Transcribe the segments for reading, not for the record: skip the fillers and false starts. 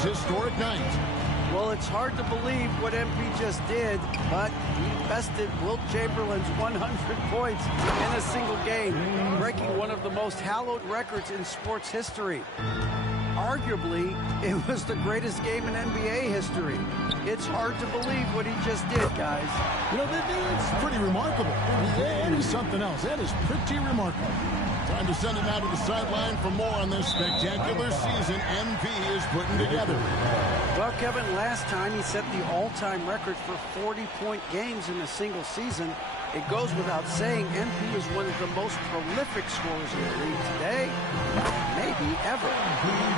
MP's historic night. Well, it's hard to believe what MP just did, but he bested Wilt Chamberlain's 100 points in a single game, breaking one of the most hallowed records in sports history. Arguably, it was the greatest game in NBA history. It's hard to believe what he just did, guys. You know, that's pretty remarkable. That is something else. That is pretty remarkable. Time to send him out to the sideline for more on this spectacular season MP is putting together. Well, Kevin, last time he set the all-time record for 40-point games in a single season. It goes without saying MP is one of the most prolific scorers in the league today, maybe ever.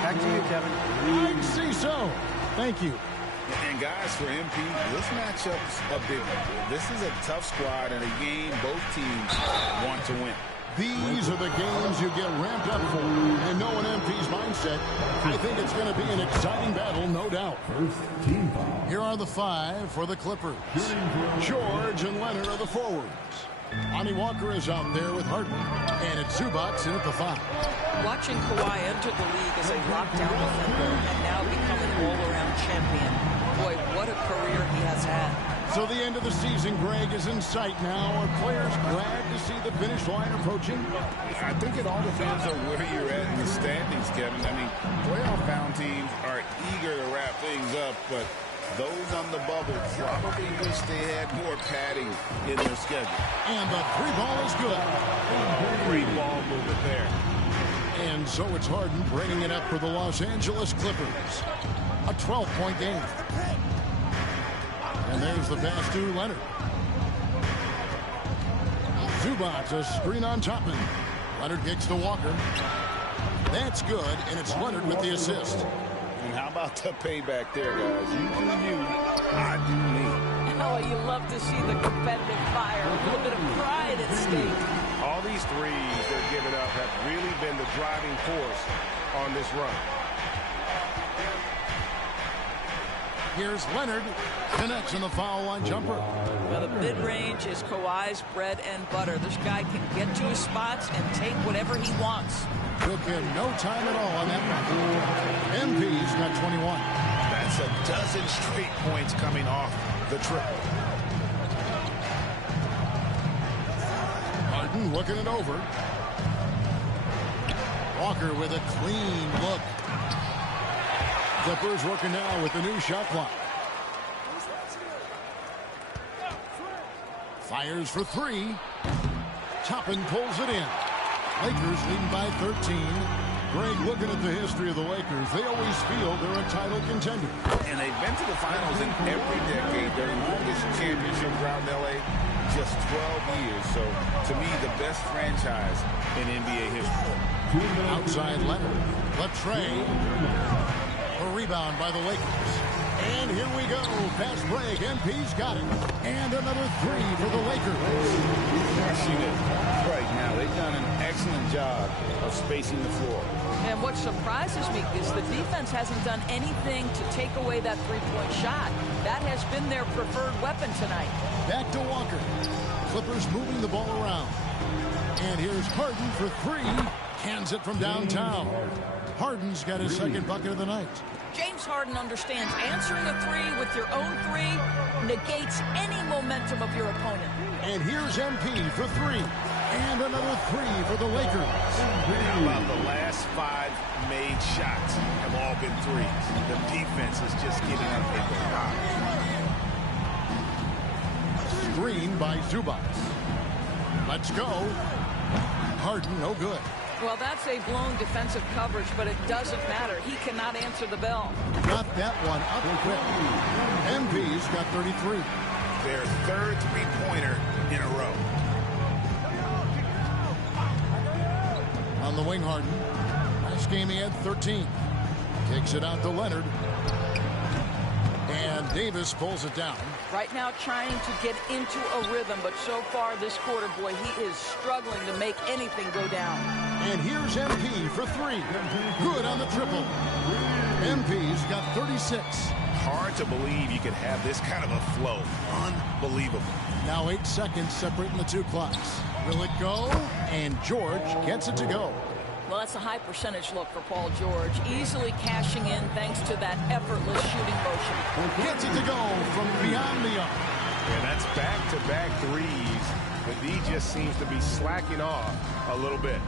Back to you, Kevin. I see so. Thank you. And guys, for MP, this matchup's a big one. This is a tough squad and a game both teams want to win. These are the games you get ramped up for. And knowing MP's mindset, I think it's going to be an exciting battle, no doubt. Here are the 5 for the Clippers. George and Leonard are the forwards. Lonnie Walker is out there with Harden. And it's Zubac in at the 5. Watching Kawhi enter the league as a lockdown defender and now become an all-around champion. Boy, what a career he has had. So the end of the season, Greg, is in sight now. Are players glad to see the finish line approaching? I think it all depends on where you're at in the standings, Kevin. I mean, playoff-bound teams are eager to wrap things up, but those on the bubble probably wish they had more padding in their schedule. And the 3 ball is good. Great ball movement there. And so it's Harden bringing it up for the Los Angeles Clippers. A 12-point game. And there's the pass to Leonard. Zubac, a screen on Chapman. Leonard kicks to Walker. That's good, and it's Leonard with the assist. And how about the payback there, guys? You do you, I do me. Oh, you love to see the competitive fire, a little bit of pride at stake. All these threes they're giving up have really been the driving force on this run. Here's Leonard. Connects on the foul line jumper. Well, the mid-range is Kawhi's bread and butter. This guy can get to his spots and take whatever he wants. Took him no time at all on that one. MP's got 21. That's a dozen straight points coming off the triple. Harden looking it over. Walker with a clean look. Clippers working now with the new shot clock. Fires for 3. Toppin pulls it in. Lakers leading by 13. Greg, looking at the history of the Lakers, they always feel they're a title contender. And they've been to the finals in every decade. Their longest championship round in L.A., just 12 years. So, to me, the best franchise in NBA history. Outside Leonard. Latrey. A rebound by the Lakers. And here we go. Fast break. MP's got it. And another 3 for the Lakers. Crushing it right now. They've done an excellent job of spacing the floor. And what surprises me is the defense hasn't done anything to take away that three-point shot. That has been their preferred weapon tonight. Back to Walker. Clippers moving the ball around. And here's Harden for 3. Hands it from downtown. Harden's got his second bucket of the night. James Harden understands answering a 3 with your own 3 negates any momentum of your opponent. And here's MP for 3. And another 3 for the Lakers. How about the last 5 made shots have all been threes? The defense is just getting up in the rock. Screen by Zubac. Let's go. Harden, no good. Well, that's a blown defensive coverage, but it doesn't matter. He cannot answer the bell. Got that one up quick. MP's got 33. Their third three-pointer in a row. On the wing, Harden. Last game he had 13. Kicks it out to Leonard. And Davis pulls it down. Right now trying to get into a rhythm, but so far this quarter, boy, he is struggling to make anything go down. And here's MP for 3. Good on the triple. MP's got 36. Hard to believe you could have this kind of a flow. Unbelievable. Now 8 seconds separating the 2 clocks. Will it go? And George gets it to go. Well, that's a high percentage look for Paul George. Easily cashing in thanks to that effortless shooting motion. Gets it to go from beyond the arc. And that's back-to-back threes. But he just seems to be slacking off a little bit.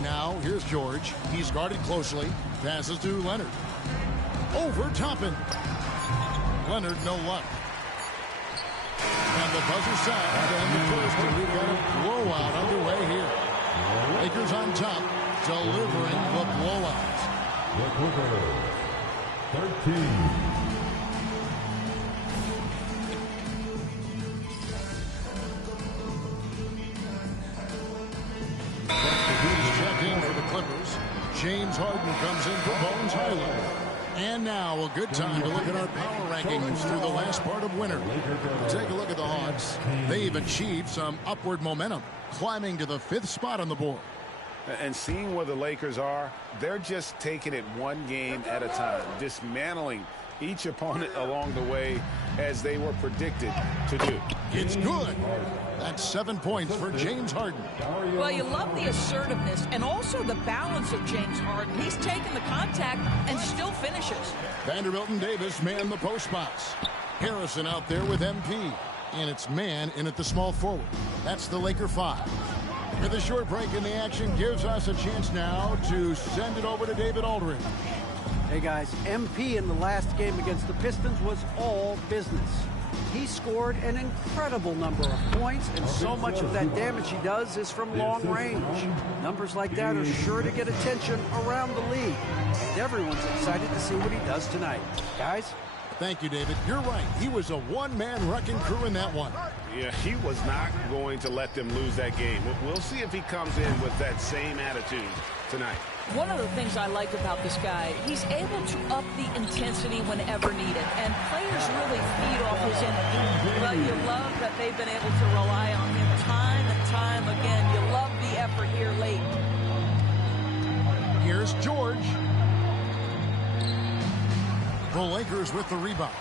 Now, here's George. He's guarded closely. Passes to Leonard. Over Toppin. Leonard, no luck. And the buzzer sounds, and the first, and we've got a blowout underway here. Lakers on top, delivering the blowout. The Clippers, 13. Checked in for the Clippers. James Harden comes in for Bones Highland. And now a good time to look at our power rankings through the last part of winter. Take a look at the Hawks. They've achieved some upward momentum, climbing to the 5th spot on the board. And seeing where the Lakers are, they're just taking it one game at a time, dismantling each opponent along the way as they were predicted to do. It's good. That's 7 points for James Harden. Well, you love the assertiveness and also the balance of James Harden. He's taken the contact and still finishes. Vanderbilt and Davis man the post spots. Harrison out there with MP. And it's man in at the small forward. That's the Laker 5. With a short break in the action gives us a chance now to send it over to David Aldridge. Hey guys, MP in the last game against the Pistons was all business. He scored an incredible number of points, and so much of that damage he does is from long range. Numbers like that are sure to get attention around the league. And everyone's excited to see what he does tonight. Guys? Thank you, David. You're right. He was a one-man wrecking crew in that one. Yeah, he was not going to let them lose that game. We'll see if he comes in with that same attitude tonight. One of the things I like about this guy, he's able to up the intensity whenever needed, and players really feed off his energy. But you love that they've been able to rely on him time and time again. You love the effort here late. Here's George. The Lakers with the rebound.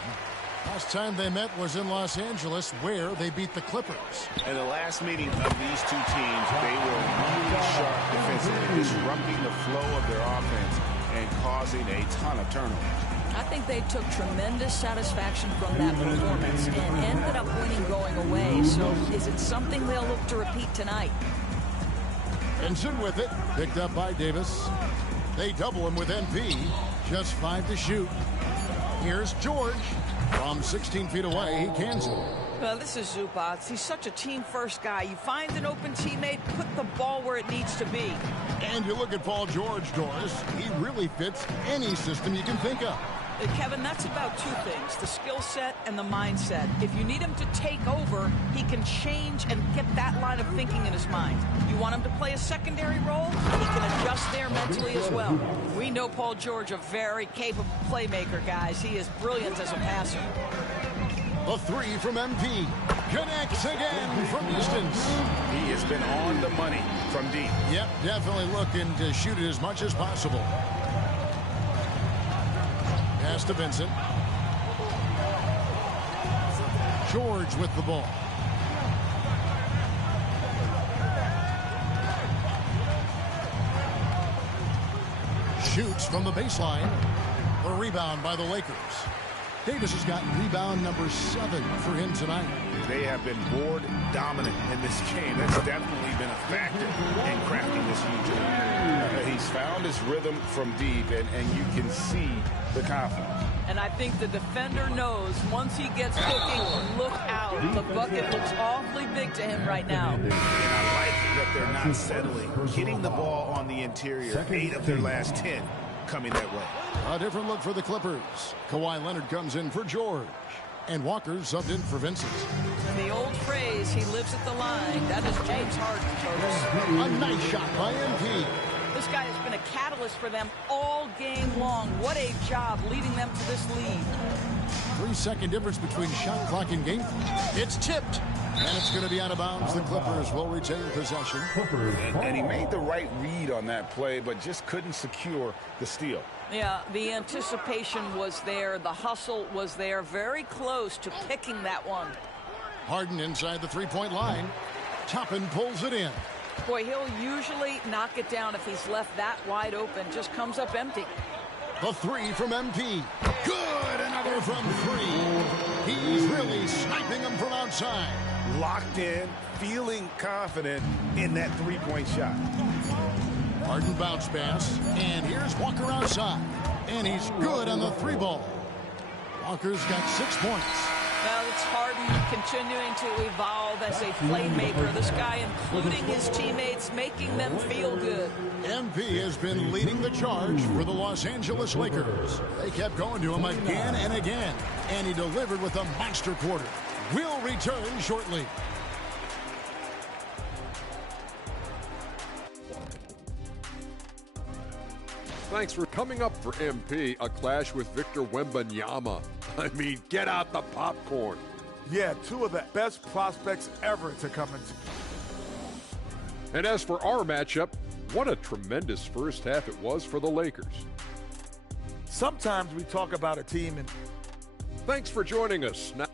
Last time they met was in Los Angeles, where they beat the Clippers. In the last meeting of these two teams, they were really sharp defensively, disrupting the flow of their offense and causing a ton of turnovers. I think they took tremendous satisfaction from that performance and ended up winning going away. So is it something they'll look to repeat tonight? Benson with it, picked up by Davis. They double him with NP. Just 5 to shoot. Here's George. From 16 feet away, he cans it. Well, this is Zubac. He's such a team-first guy. You find an open teammate, put the ball where it needs to be. And you look at Paul George, Doris. He really fits any system you can think of. Kevin, that's about two things, the skill set and the mindset. If you need him to take over, he can change and get that line of thinking in his mind. You want him to play a secondary role, he can adjust there mentally as well. We know Paul George, a very capable playmaker, guys. He is brilliant as a passer. A 3 from MP. Connects again from distance. He has been on the money from deep. Yep, definitely looking to shoot it as much as possible. Pass to Vincent. George with the ball. Shoots from the baseline. The rebound by the Lakers. Davis has got rebound number 7 for him tonight. They have been board dominant in this game. That's definitely been a factor in crafting this huge lead. He's found his rhythm from deep, and you can see the confidence. And I think the defender knows once he gets cooking, look out. The bucket looks awfully big to him right now. And I like that they're not settling. Getting the ball on the interior, 8 of their last 10 coming that way. A different look for the Clippers. Kawhi Leonard comes in for George. And Walker subbed in for Vincent. The old phrase, he lives at the line. That is James Harden, folks. A nice shot by MP. This guy has been a catalyst for them all game long. What a job leading them to this lead. 3-second difference between shot clock and game. It's tipped. And it's going to be out of bounds. The Clippers will retain possession. And he made the right read on that play, but just couldn't secure the steal. Yeah, the anticipation was there. The hustle was there. Very close to picking that one. Harden inside the 3-point line. Toppin pulls it in. Boy, he'll usually knock it down if he's left that wide open. Just comes up empty. The three from MP. Good, another from three. He's really sniping them from outside. Locked in, feeling confident in that three-point shot. Harden bounce pass, and here's Walker outside. And he's good on the three ball. Walker's got 6 points. Well, it's Harden continuing to evolve as a playmaker. This guy, including his teammates, making them feel good. MP has been leading the charge for the Los Angeles Lakers. They kept going to him again and again, and he delivered with a monster quarter. We'll return shortly. Thanks for coming up for MP, a clash with Victor Wembanyama. I mean, get out the popcorn. Yeah, two of the best prospects ever to come into. And as for our matchup, what a tremendous first half it was for the Lakers. Sometimes we talk about a team and Thanks for joining us. Now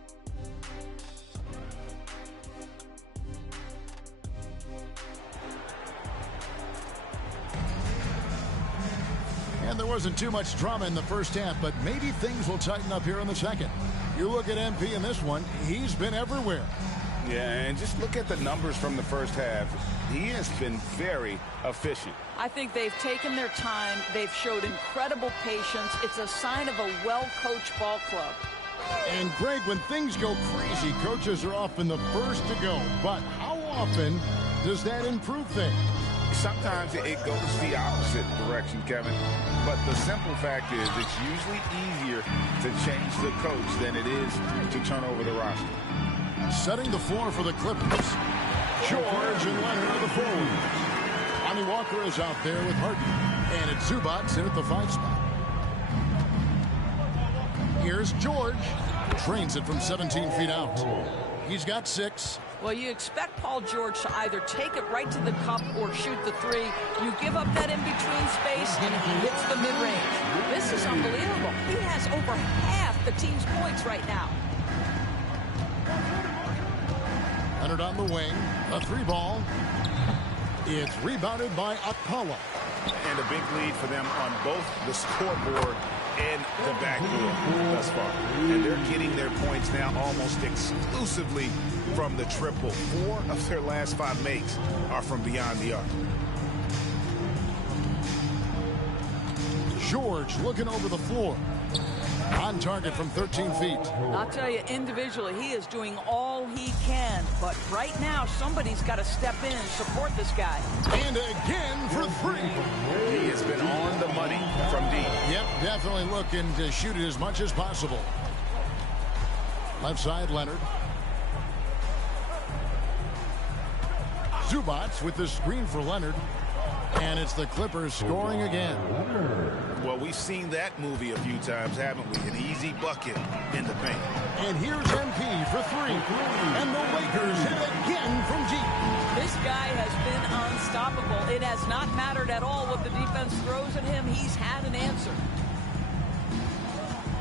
And there wasn't too much drama in the first half, but maybe things will tighten up here in the second. You look at MP in this one, he's been everywhere. Yeah, and just look at the numbers from the first half. He has been very efficient. I think they've taken their time. They've showed incredible patience. It's a sign of a well-coached ball club. And Greg, when things go crazy, coaches are often the first to go. But how often does that improve things? Sometimes it goes the opposite direction, Kevin. But the simple fact is it's usually easier to change the coach than it is to turn over the roster. Setting the floor for the Clippers. George and Leonard are the forwards. Lonnie Walker is out there with Harden. And it's Zubac in at the 5 spot. Here's George. Trains it from 17 feet out. He's got 6. Well, you expect Paul George to either take it right to the cup or shoot the three. You give up that in-between space, and he hits the mid-range. This is unbelievable. He has over half the team's points right now. Leonard on the wing. A 3 ball. It's rebounded by Akpala. And a big lead for them on both the scoreboard and the backboard thus far. And they're getting their points now almost exclusively from the triple. 4 of their last 5 makes are from beyond the arc. George looking over the floor. On target from 13 feet. I'll tell you, individually, he is doing all he can. But right now, somebody's got to step in and support this guy. And again for 3. He has been on the money from deep. Yep, definitely looking to shoot it as much as possible. Left side, Leonard. Zubac with the screen for Leonard. And it's the Clippers scoring again. Well, we've seen that movie a few times, haven't we? An easy bucket in the paint. And here's MP for 3. And the Lakers hit again from deep. This guy has been unstoppable. It has not mattered at all what the defense throws at him. He's had an answer.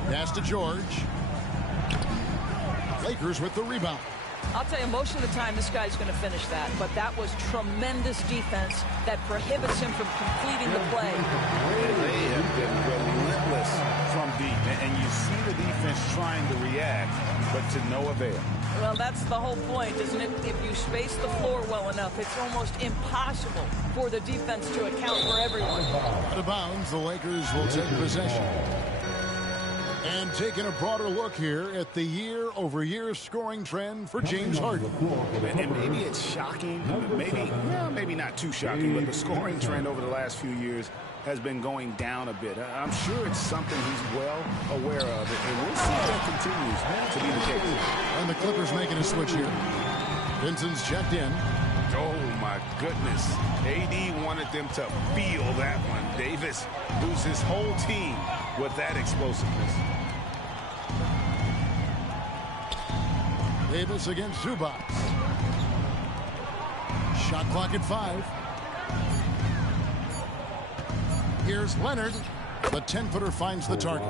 Pass to George. Lakers with the rebound. I'll tell you, most of the time, this guy's going to finish that. But that was tremendous defense that prohibits him from completing the play. And they have been relentless from deep. And you see the defense trying to react, but to no avail. Well, that's the whole point, isn't it? If you space the floor well enough, it's almost impossible for the defense to account for everyone. Out of bounds, the Lakers will take possession. And taking a broader look here at the year-over-year scoring trend for James Harden. And maybe it's shocking, maybe not too shocking, but the scoring trend over the last few years has been going down a bit. I'm sure it's something he's well aware of, and we'll see if that continues to be the case. And the Clippers making a switch here. Vincent's checked in. Oh, my goodness. AD wanted them to feel that one. Davis loses his whole team with that explosiveness. Davis against Zubac. Shot clock at 5. Here's Leonard. The 10-footer finds the target.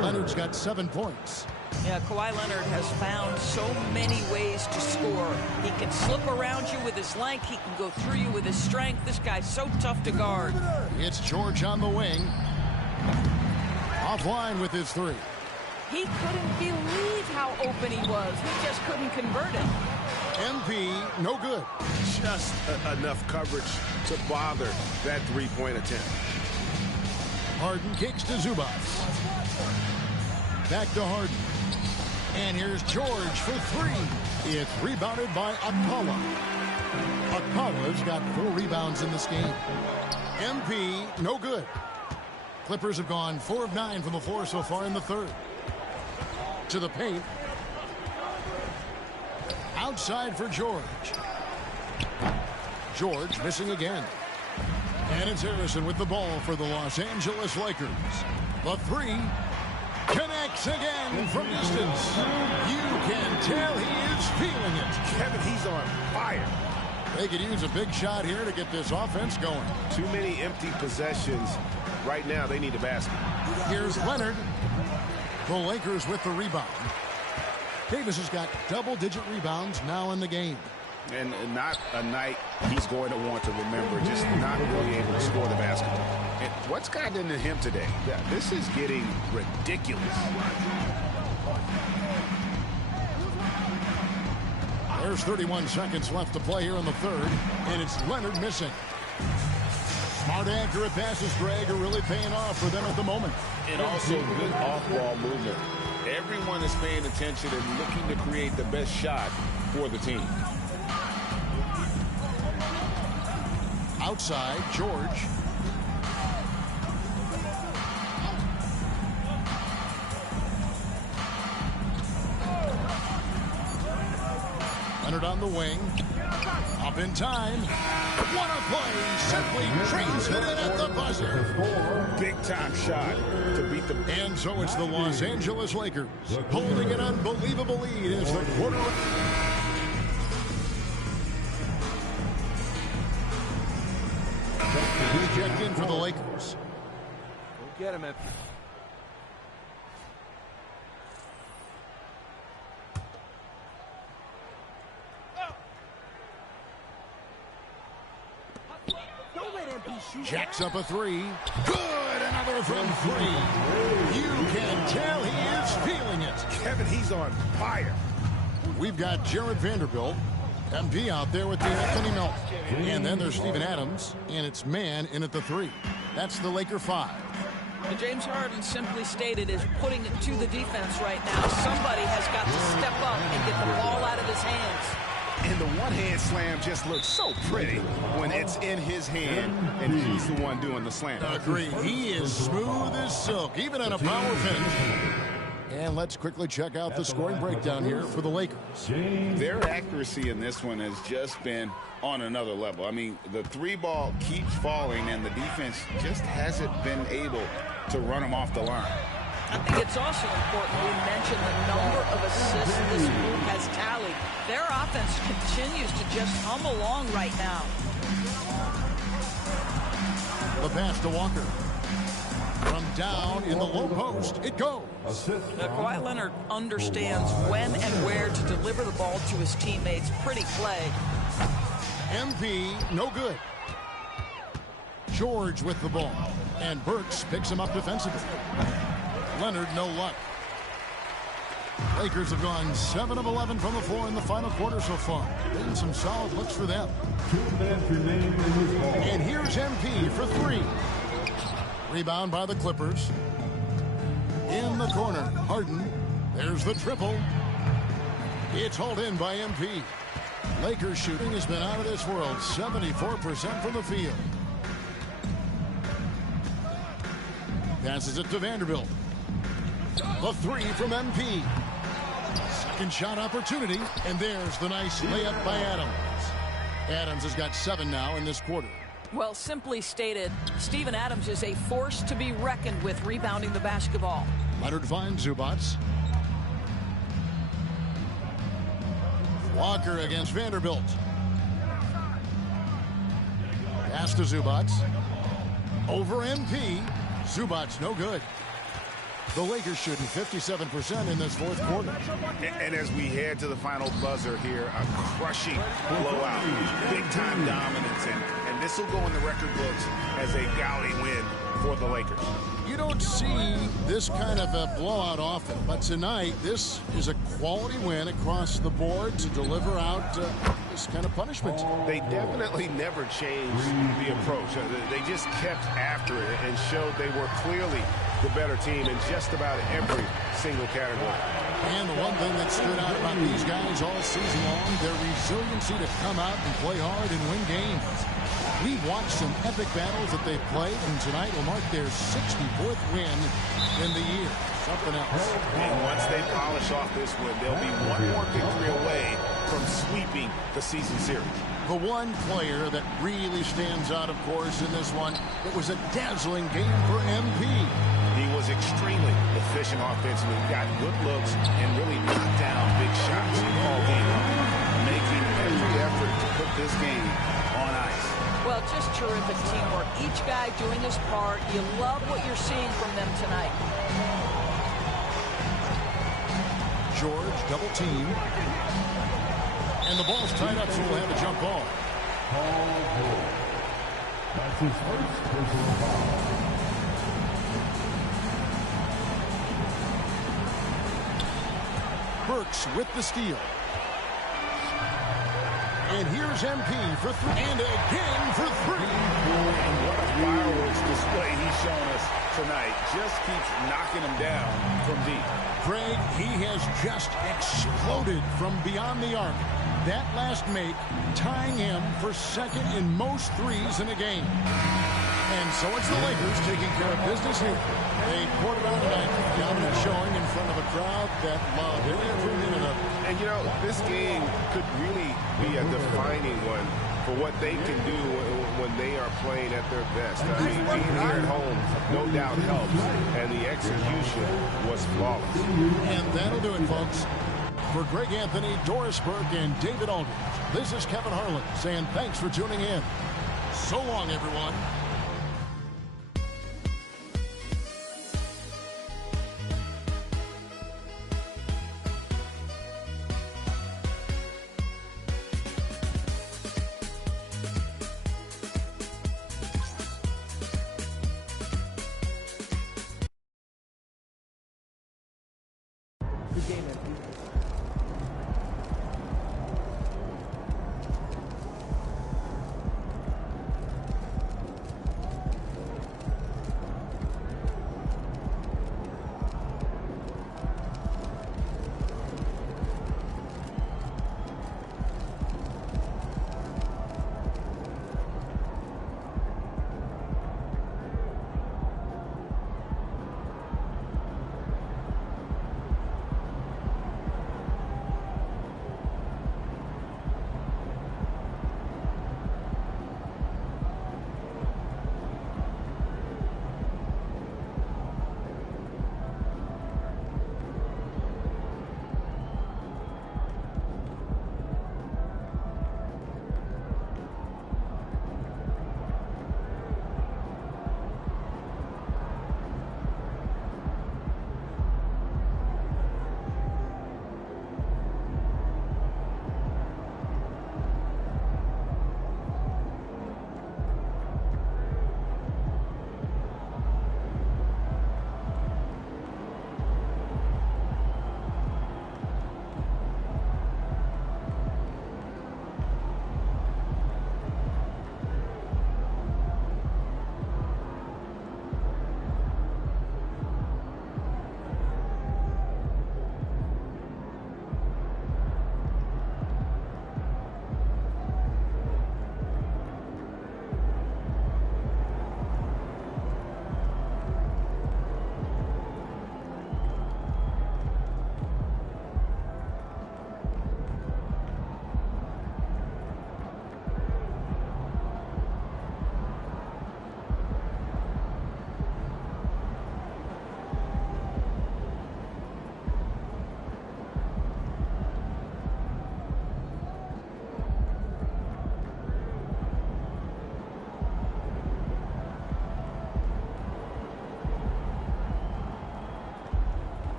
Leonard's got 7 points. Yeah, Kawhi Leonard has found so many ways to score. He can slip around you with his length. He can go through you with his strength. This guy's so tough to guard. It's George on the wing. Offline with his three. He couldn't believe how open he was. He just couldn't convert it. MP, no good. Just enough coverage to bother that three-point attempt. Harden kicks to Zubac. Back to Harden. And here's George for three. It's rebounded by Akala. Akala's got 4 rebounds in this game. MP, no good. Clippers have gone 4 of 9 from the floor so far in the third. To the paint. Outside for George. George missing again. And it's Harrison with the ball for the Los Angeles Lakers. The three connects again from distance. You can tell he is feeling it. Kevin, he's on fire. They could use a big shot here to get this offense going. Too many empty possessions. Right now, they need a basket. Here's Leonard. The Lakers with the rebound. Davis has got double-digit rebounds now in the game. And not a night he's going to want to remember, just not really able to score the basketball. And what's gotten into him today? Yeah, this is getting ridiculous. There's 31 seconds left to play here in the third, and it's Leonard missing. Smart, accurate passes, Greg, are really paying off for them at the moment. And also good off-ball movement. Everyone is paying attention and looking to create the best shot for the team. Outside, George. Leonard on the wing. Up in time. What a play. Simply trains it in at the buzzer. Big-time shot to beat the... And so it's the Los Angeles Lakers holding an unbelievable lead as the quarter... Checked in for the Lakers. Go get him, MP. Jacks up a three. Good! Another from three. You can tell he is feeling it. Kevin, he's on fire. We've got Jared Vanderbilt, MP out there with the Anthony Melt. And then there's Steven Adams, and it's man in at the three. That's the Laker 5. And James Harden simply stated is putting it to the defense right now. Somebody has got to step up and get the ball out of his hands. And the one-hand slam just looks so pretty when it's in his hand and he's the one doing the slam. Agreed. He is smooth as silk, even on a power finish. And let's quickly check out the scoring breakdown here for the Lakers. Their accuracy in this one has just been on another level. I mean, the three ball keeps falling, and the defense just hasn't been able to run them off the line. I think it's also important we mention the number of assists this group has tallied. Their offense continues to just hum along right now. The pass to Walker. From down in the low post, it goes. Kawhi Leonard understands when and where to deliver the ball to his teammates. Pretty play. MP, no good. George with the ball. And Burks picks him up defensively. Leonard, no luck. Lakers have gone 7 of 11 from the floor in the final quarter so far. Been some solid looks for them. And here's MP for three. Rebound by the Clippers. In the corner, Harden. There's the triple. It's hauled in by MP. Lakers shooting has been out of this world. 74% from the field. Passes it to Vanderbilt. The three from MP. Second shot opportunity. And there's the nice layup by Adams. Adams has got 7 now in this quarter. Well, simply stated, Steven Adams is a force to be reckoned with rebounding the basketball. Leonard finds Zubac. Walker against Vanderbilt. Pass to Zubac. Over MP. Zubac no good. The Lakers shooting 57% in this fourth quarter. And as we head to the final buzzer here, a crushing blowout, big-time dominance, and this will go in the record books as a gaudy win for the Lakers. You don't see this kind of a blowout often, but tonight this is a quality win across the board to deliver out this kind of punishment. They definitely never changed the approach. They just kept after it and showed they were clearly the better team in just about every single category. And the one thing that stood out about these guys all season long, their resiliency to come out and play hard and win games. We've watched some epic battles that they've played, and tonight will mark their 64th win in the year. Something else. And once they polish off this win, they'll be one more victory away from sweeping the season series. The one player that really stands out, of course, in this one, it was a dazzling game for MP. He was extremely efficient offensively, got good looks, and really knocked down big shots all game long, making every effort to put this game on ice. Well, just terrific teamwork. Each guy doing his part. You love what you're seeing from them tonight. George double team. And the ball's tied up, so we'll have a jump ball. That's his first personal foul. Burks with the steal. And here's MP for three. And again for three. And what a fireworks display he's shown us tonight. Just keeps knocking them down from deep. Greg, he has just exploded from beyond the arc. That last make tying him for second in most threes in a game. And so it's the Lakers taking care of business here. They poured it on tonight. Dominant showing in front of a crowd that loved every minute of it. And, you know, this game could really be a defining one for what they can do when they are playing at their best. I mean, being here at home, no doubt helps. And the execution was flawless. And that'll do it, folks. For Greg Anthony, Doris Burke, and David Aldridge, this is Kevin Harlan saying thanks for tuning in. So long, everyone.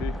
MP.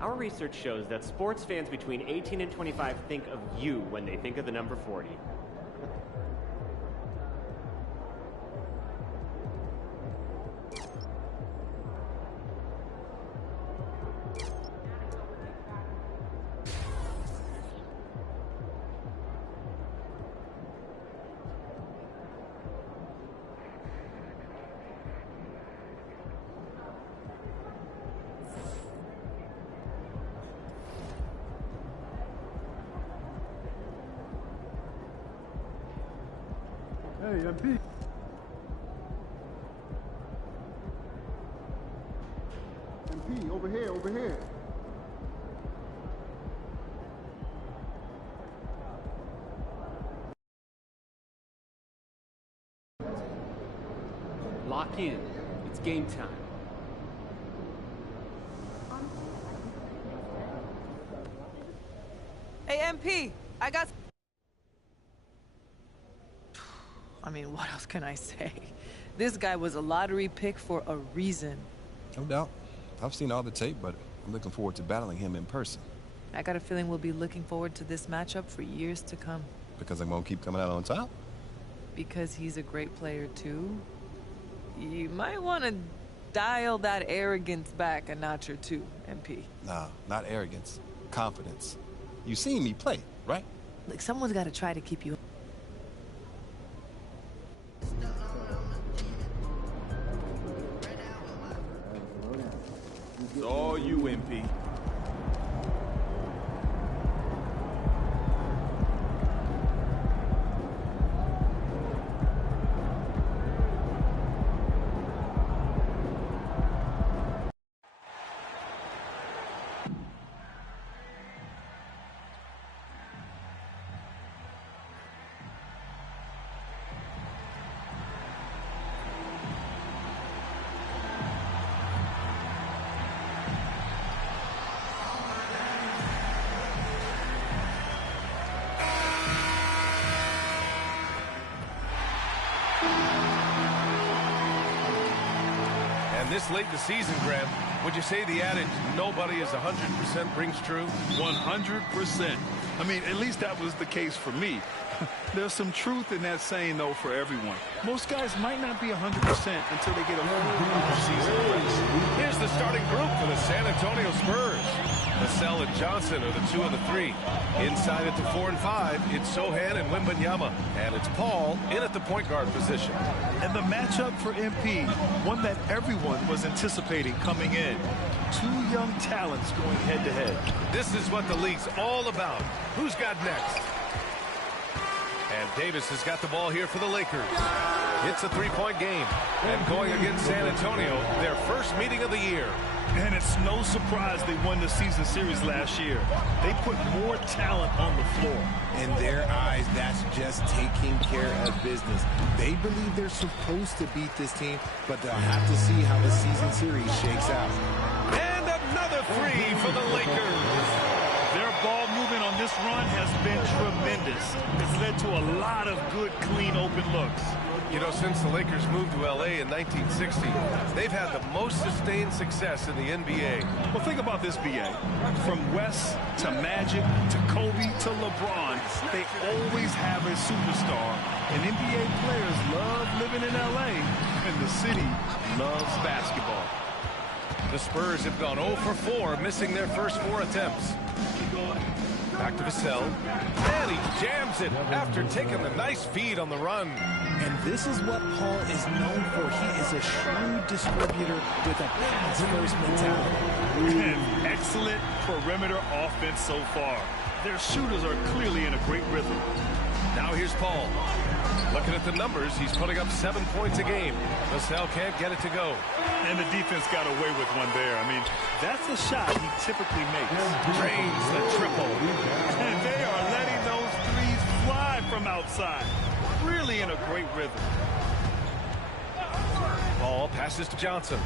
Our research shows that sports fans between 18 and 25 think of you when they think of the number 40. Hey, MP. MP, over here, over here. Lock in. It's game time. Hey, MP, I got... I mean, what else can I say? This guy was a lottery pick for a reason. No doubt. I've seen all the tape, but I'm looking forward to battling him in person. I got a feeling we'll be looking forward to this matchup for years to come. Because I'm going to keep coming out on top? Because he's a great player, too. You might want to dial that arrogance back a notch or two, MP. Nah, not arrogance. Confidence. You seen me play, right? Like, someone's got to try to keep you. It's all you, MP. This late in the season, Graham, would you say the adage, nobody is 100% rings true? 100%. I mean, at least that was the case for me. There's some truth in that saying, though, for everyone. Most guys might not be 100% until they get a full season rest. Here's the starting group for the San Antonio Spurs. Vassell and Johnson are the 2 and the 3. Inside at the 4 and 5, it's Sohan and Wembanyama. And it's Paul in at the point guard position. And the matchup for MP, one that everyone was anticipating coming in. 2 young talents going head-to-head. This is what the league's all about. Who's got next? And Davis has got the ball here for the Lakers. It's a 3-point game. And going against San Antonio, their first meeting of the year. And it's no surprise they won the season series last year. They put more talent on the floor. In their eyes, that's just taking care of business. They believe they're supposed to beat this team, but they'll have to see how the season series shakes out. And another 3 for the Lakers. Their ball movement on this run has been tremendous. It's led to a lot of good, clean, open looks. You know, since the Lakers moved to L.A. in 1960, they've had the most sustained success in the NBA. Well, think about this, B.A. From West to Magic to Kobe to LeBron, they always have a superstar. And NBA players love living in L.A., and the city loves basketball. The Spurs have gone 0 for 4, missing their first 4 attempts. Back to Vassell, and he jams it after taking a nice feed on the run. And this is what Paul is known for. He is a shrewd distributor with a pass-first mentality. And excellent perimeter offense so far. Their shooters are clearly in a great rhythm. Now here's Paul. Looking at the numbers, he's putting up 7 points a game. Vassell can't get it to go. And the defense got away with one there. I mean, that's a shot he typically makes. Drains the triple. And they are letting those threes fly from outside. Really in a great rhythm. Ball passes to Johnson.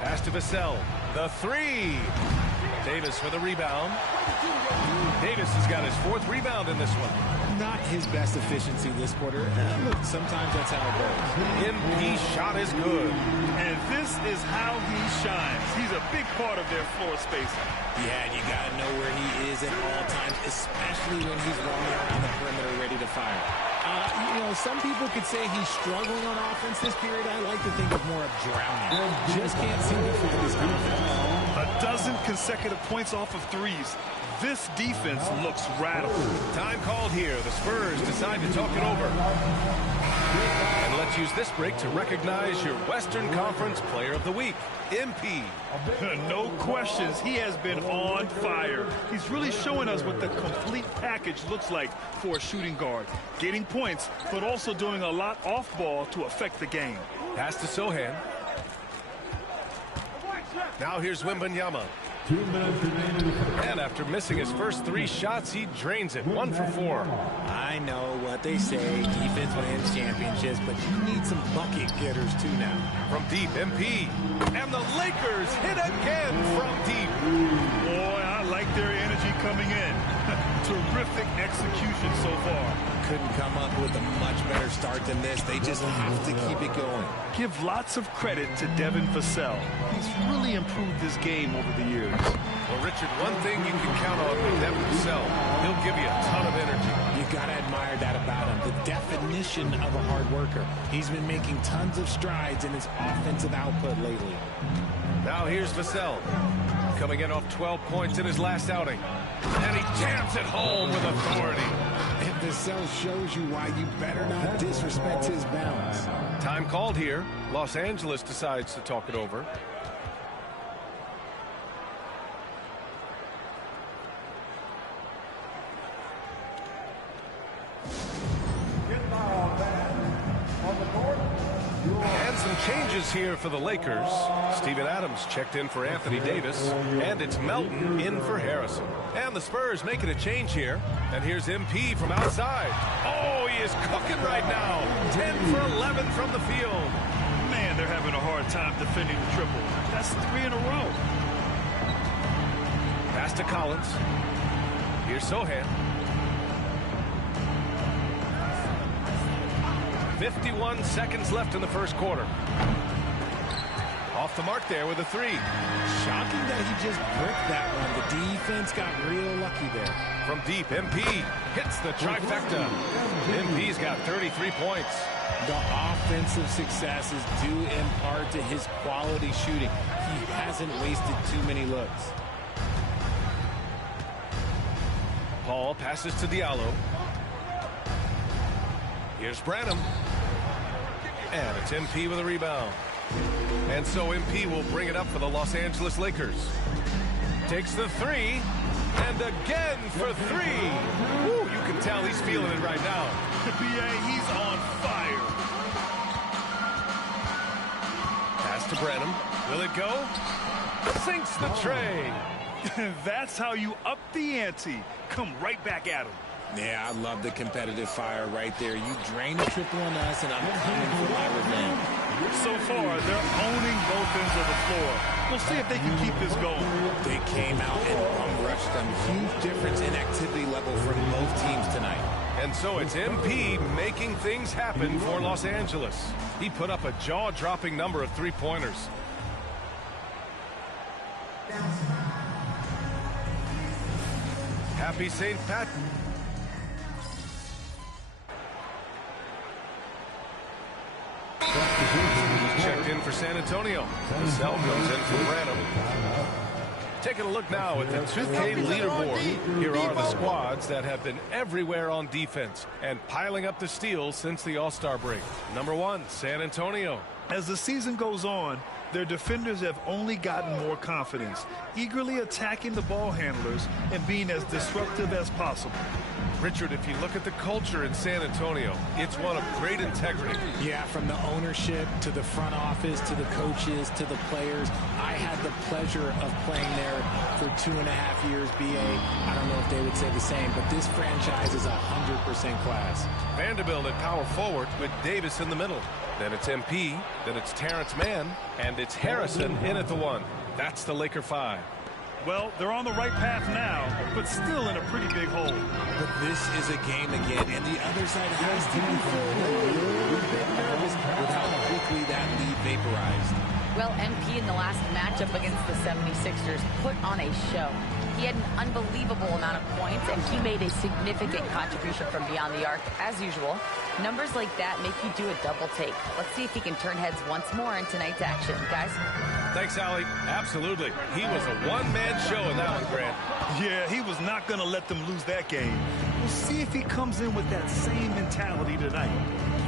Pass to Vassell. The 3. Davis for the rebound. Davis has got his 4th rebound in this one. Not his best efficiency this quarter. Look, sometimes that's how it goes. MP shot is good. And this is how he shines. He's a big part of their floor spacing. Yeah, and you got to know where he is at all times, especially when he's roaming around the perimeter ready to fire. You know, some people could say he's struggling on offense this period. I like to think of more of drowning. Just can't seem to find his confidence. A dozen consecutive points off of threes. This defense looks radical. Time called here. The Spurs decide to talk it over. And let's use this break to recognize your Western Conference Player of the Week, MP. No questions. He has been on fire. He's really showing us what the complete package looks like for a shooting guard. Getting points, but also doing a lot off ball to affect the game. Pass to Sohan. Now here's Wembanyama. And after missing his first 3 shots, he drains it. 1 for 4. I know what they say, defense wins championships, but you need some bucket getters too now. From deep, MP. And the Lakers hit again from deep. Boy, I like their energy coming in. Terrific execution so far. couldn't come up with a much better start than this. They just have to keep it going. Give lots of credit to Devin Vassell. He's really improved this game over the years. Well, Richard, one thing you can count on with Devin Vassell, he'll give you a ton of energy. You got to admire that about him. The definition of a hard worker. He's been making tons of strides in his offensive output lately. Now here's Vassell, coming in off 12 points in his last outing. And he jams it home with authority. And Vassell shows you why you better not disrespect his balance. Time called here. Los Angeles decides to talk it over. And some changes here for the Lakers. Steven Adams checked in for Anthony Davis. And it's Melton in for Harrison. And the Spurs making a change here. And here's MP from outside. Oh, he is cooking right now. 10 for 11 from the field. Man, they're having a hard time defending the triple. That's 3 in a row. Pass to Collins. Here's Sohan. 51 seconds left in the first quarter. Off the mark there with a 3. Shocking that he just bricked that one. The defense got real lucky there. From deep, MP hits the trifecta. MP's got 33 points. The offensive success is due in part to his quality shooting. He hasn't wasted too many looks. Paul passes to Diallo. Here's Branham. And it's MP with a rebound. And so MP will bring it up for the Los Angeles Lakers. Takes the 3. And again for 3. Woo, you can tell he's feeling it right now. BA, he's on fire. Pass to Branham. Will it go? Sinks the tray. That's how you up the ante. Come right back at him. Yeah, I love the competitive fire right there. You drain the triple on us, and I'm coming for my revenge. So far, they're owning both ends of the floor. We'll see if they can keep this going. They came out and rushed them. Huge difference in activity level from both teams tonight. And so it's MP making things happen for Los Angeles. He put up a jaw-dropping number of 3-pointers. Happy St. Pat. Checked in for San Antonio. Vassell comes in for Branham. Taking a look now at the 2K leaderboard. Here are the squads that have been everywhere on defense and piling up the steals since the All-Star break. Number 1, San Antonio. As the season goes on, their defenders have only gotten more confidence, eagerly attacking the ball handlers and being as disruptive as possible. Richard, if you look at the culture in San Antonio, it's one of great integrity. Yeah, from the ownership to the front office to the coaches to the players. I had the pleasure of playing there for 2.5 years, BA. I don't know if they would say the same, but this franchise is 100% class. Vanderbilt at power forward with Davis in the middle. Then it's MP, then it's Terrence Mann, and it's Harrison in at the 1. That's the Laker 5. Well, they're on the right path now, but still in a pretty big hole. But this is a game again, and the other side has to be feeling a little bit nervous with how quickly that lead vaporized. Well, MP in the last matchup against the 76ers put on a show. He had an unbelievable amount of points, and he made a significant contribution from beyond the arc, as usual. Numbers like that make you do a double take. Let's see if he can turn heads once more in tonight's action, guys. Thanks, Allie. Absolutely. He was a one-man show in that one, Grant. Yeah, he was not going to let them lose that game. We'll see if he comes in with that same mentality tonight.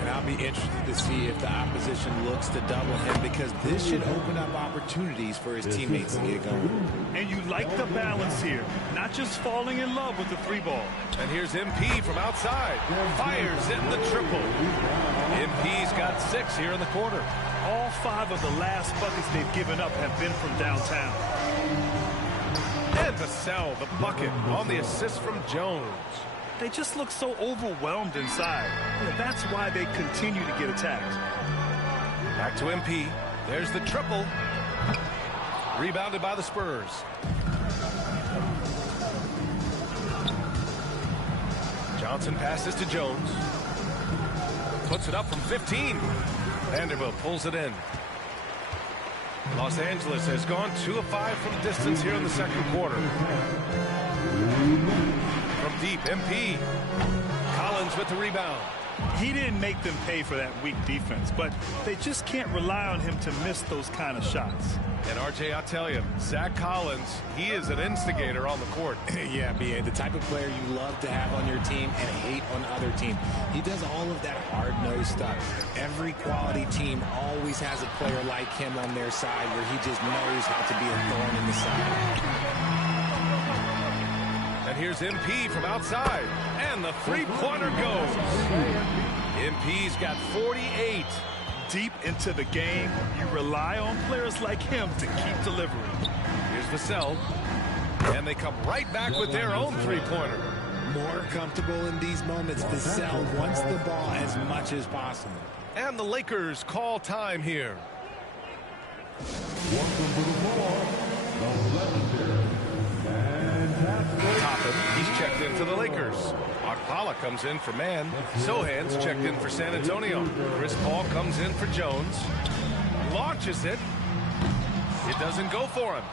And I'll be interested to see if the opposition looks to double him, because this should open up opportunities for his teammates to get going. And you like the balance here, not just falling in love with the 3-ball. And here's MP from outside. Fires in the triple. MP's got 6 here in the quarter. All 5 of the last buckets they've given up have been from downtown. And Vassell, the bucket on the assist from Jones. They just look so overwhelmed inside. That's why they continue to get attacked. Back to MP. There's the triple. Rebounded by the Spurs. Johnson passes to Jones. Puts it up from 15. Vanderbilt pulls it in. Los Angeles has gone 2 of 5 from distance here in the second quarter. From deep, MP. Collins with the rebound. He didn't make them pay for that weak defense, but they just can't rely on him to miss those kind of shots. And RJ, I'll tell you, Zach Collins, he is an instigator on the court. Yeah, B.A., the type of player you love to have on your team and hate on other team. He does all of that hard-nosed stuff. Every quality team always has a player like him on their side where he just knows how to be a thorn in the side. And here's MP from outside, and the three-pointer goes. MP's got 48. Deep into the game, you rely on players like him to keep delivering. Here's Vassell, and they come right back with their own three-pointer. More comfortable in these moments. Vassell wants the ball as much as possible. And the Lakers call time here. Welcome to the floor, the legendary. Toppin, he's checked in for the Lakers. Akpala comes in for Man. Sohan's checked in for San Antonio. Chris Paul comes in for Jones. Launches it. It doesn't go for him.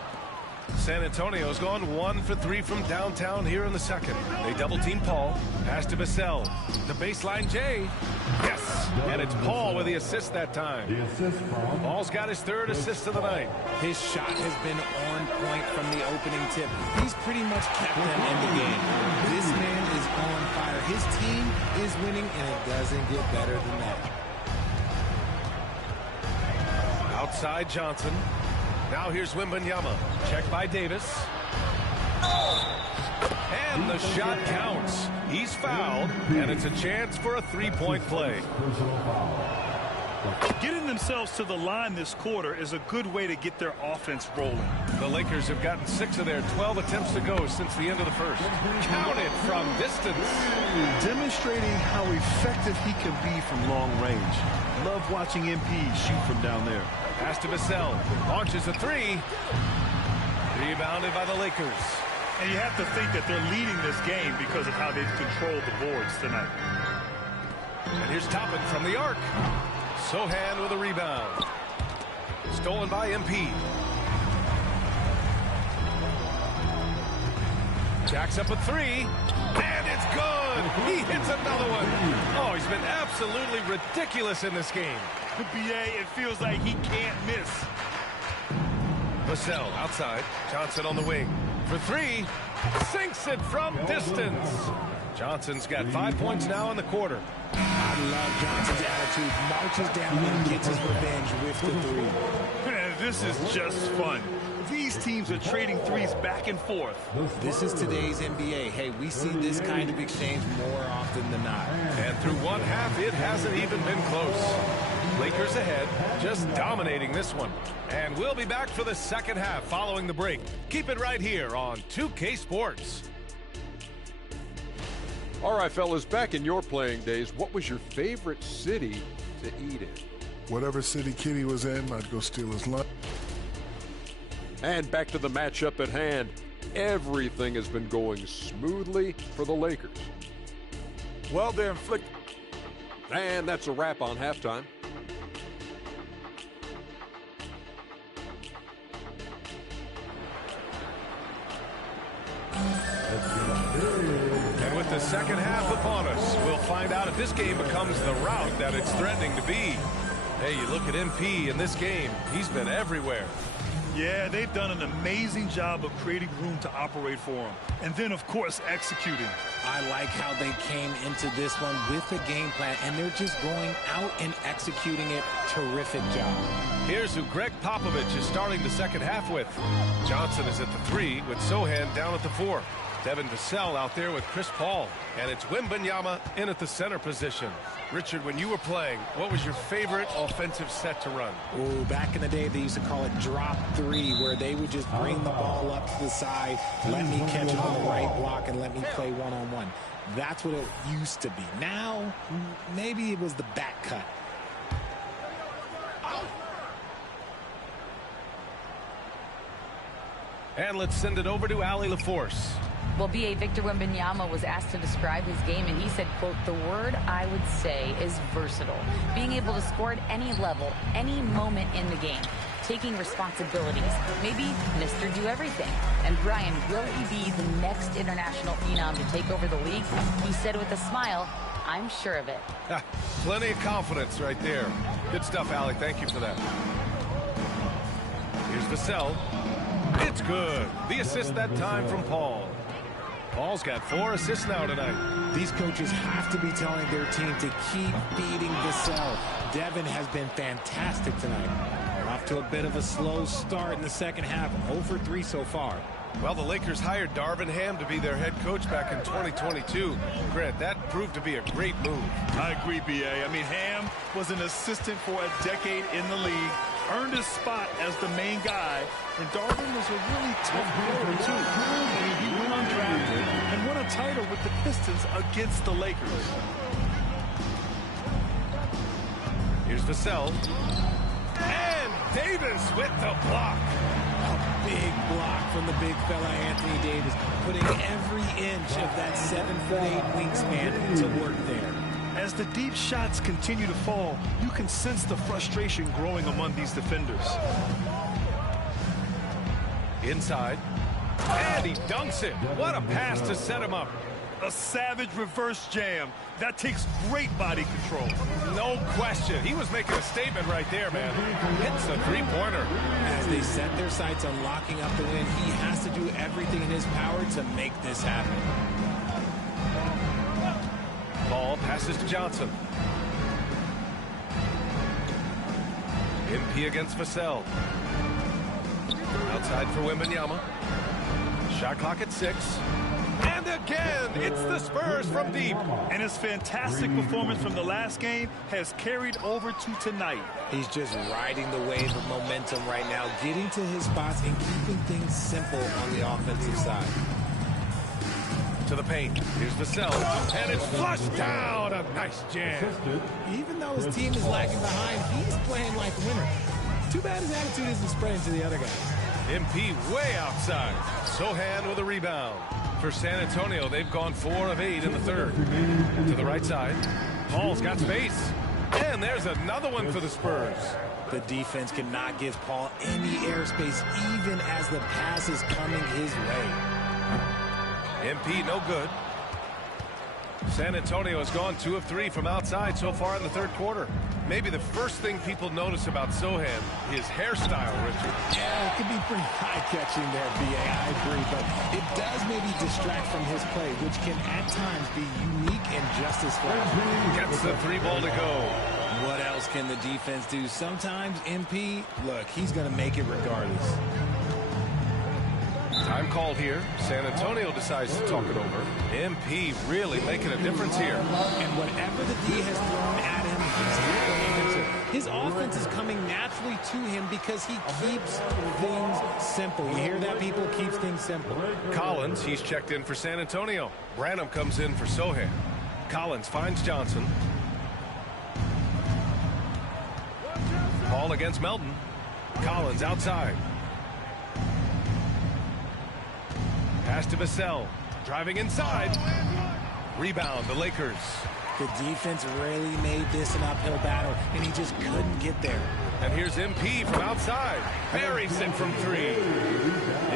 San Antonio's gone 1 for 3 from downtown here in the second. They double team Paul. Pass to Vassell. The baseline J. Yes. And it's Paul with the assist that time. Paul's got his 3rd assist of the night. His shot has been on point from the opening tip. He's pretty much kept them in the game. This man is on fire. His team is winning, and it doesn't get better than that. Outside Johnson. Now here's Wembanyama. Checked by Davis. And the shot counts. He's fouled, and it's a chance for a three-point play. Getting themselves to the line this quarter is a good way to get their offense rolling. The Lakers have gotten 6 of their 12 attempts to go since the end of the first. Counted from distance. Demonstrating how effective he can be from long range. Love watching MP shoot from down there. Pass to Vassell. Launches a 3. Rebounded by the Lakers. And you have to think that they're leading this game because of how they've controlled the boards tonight. And here's Toppin from the arc. Sohan with a rebound. Stolen by MP. Jacks up a 3. And it's good. He hits another one. Oh, he's been absolutely ridiculous in this game. BA, it feels like he can't miss. Vassell outside. Johnson on the wing. For 3. Sinks it from distance. Johnson's got 5 points now in the quarter. I love Johnson's attitude. Marches down and gets his revenge with the 3. Man, this is just fun. These teams are trading threes back and forth. This is today's NBA. Hey, we see this kind of exchange more often than not. And through one half, it hasn't even been close. Lakers ahead, just dominating this one. And we'll be back for the second half following the break. Keep it right here on 2K Sports. All right, fellas, back in your playing days, what was your favorite city to eat in? Whatever city Kitty was in, I'd go steal his lunch. And back to the matchup at hand. Everything has been going smoothly for the Lakers. Well, they're inflicting. And that's a wrap on halftime. And with the second half upon us, we'll find out if this game becomes the rout that it's threatening to be. Hey, you look at MP in this game, he's been everywhere. Yeah, they've done an amazing job of creating room to operate for him. And then, of course, executing. I like how they came into this one with a game plan, and they're just going out and executing it. Terrific job. Here's who Greg Popovich is starting the second half with. Johnson is at the 3 with Sohan down at the 4. Devin Vassell out there with Chris Paul. And it's Wembanyama in at the center position. Richard, when you were playing, what was your favorite offensive set to run? Oh, back in the day, they used to call it drop 3, where they would just bring the ball up to the side, let me catch it on the right block, and let me play one-on-one. That's what it used to be. Now, maybe it was the back cut. And let's send it over to Allie LaForce. Well, B.A. Victor Wembanyama was asked to describe his game, and he said, quote, "The word I would say is versatile. Being able to score at any level, any moment in the game. Taking responsibilities. Maybe Mr. Do Everything." And Brian, will he be the next international phenom to take over the league? He said with a smile, "I'm sure of it." Plenty of confidence right there. Good stuff, Allie. Thank you for that. Here's Vassell. It's good. The assist that time from Paul. Paul's got 4 assists now tonight. These coaches have to be telling their team to keep feeding Vassell. Devin has been fantastic tonight. Off to a bit of a slow start in the second half. 0 for 3 so far. Well, the Lakers hired Darvin Ham to be their head coach back in 2022. Grant, that proved to be a great move. I agree, B.A. I mean, Ham was an assistant for a decade in the league, earned his spot as the main guy, and Darvin was a really tough player, too. I mean, he went undrafted and won a title with the Pistons against the Lakers. Here's Vassell. And Davis with the block. A big block from the big fella Anthony Davis, putting every inch of that 7'8" wingspan to work there. As the deep shots continue to fall, you can sense the frustration growing among these defenders. Inside. And he dunks it. What a pass to set him up. A savage reverse jam. That takes great body control. No question. He was making a statement right there, man. Hits a three-pointer. As they set their sights on locking up the win, he has to do everything in his power to make this happen. Ball passes to Johnson. MP against Vassell. Outside for Wembanyama. Shot clock at 6. And again, it's the Spurs from deep. And his fantastic performance from the last game has carried over to tonight. He's just riding the wave of momentum right now, getting to his spots and keeping things simple on the offensive side. To the paint. Here's Vassell. And it's flushed down. A nice jam. Even though his team is lagging behind, he's playing like a winner. Too bad his attitude isn't spreading to the other guys. MP way outside. Sohan with a rebound. For San Antonio, they've gone 4 of 8 in the third. To the right side. Paul's got space. And there's another one for the Spurs. The defense cannot give Paul any airspace, even as the pass is coming his way. MP no good. San Antonio has gone 2 of 3 from outside so far in the third quarter. Maybe the first thing people notice about Sohan, his hairstyle, Richard. Yeah, it could be pretty eye-catching there, B.A. I agree, but it does maybe distract from his play, which can at times be unique and just as flashy. Gets the 3 ball to go. What else can the defense do? Sometimes MP, look, he's going to make it regardless. Time called here. San Antonio decides to talk it over. MP really making a difference here. And whatever the D has thrown at him, he's able to answer. His offense is coming naturally to him because he keeps things simple. You hear that, people? Keeps things simple. Collins, he's checked in for San Antonio. Branham comes in for Sohan. Collins finds Johnson. Paul against Melton. Collins outside. Pass to Vassell. Driving inside. Rebound, the Lakers. The defense really made this an uphill battle, and he just couldn't get there. And here's MP from outside. Buries it from 3.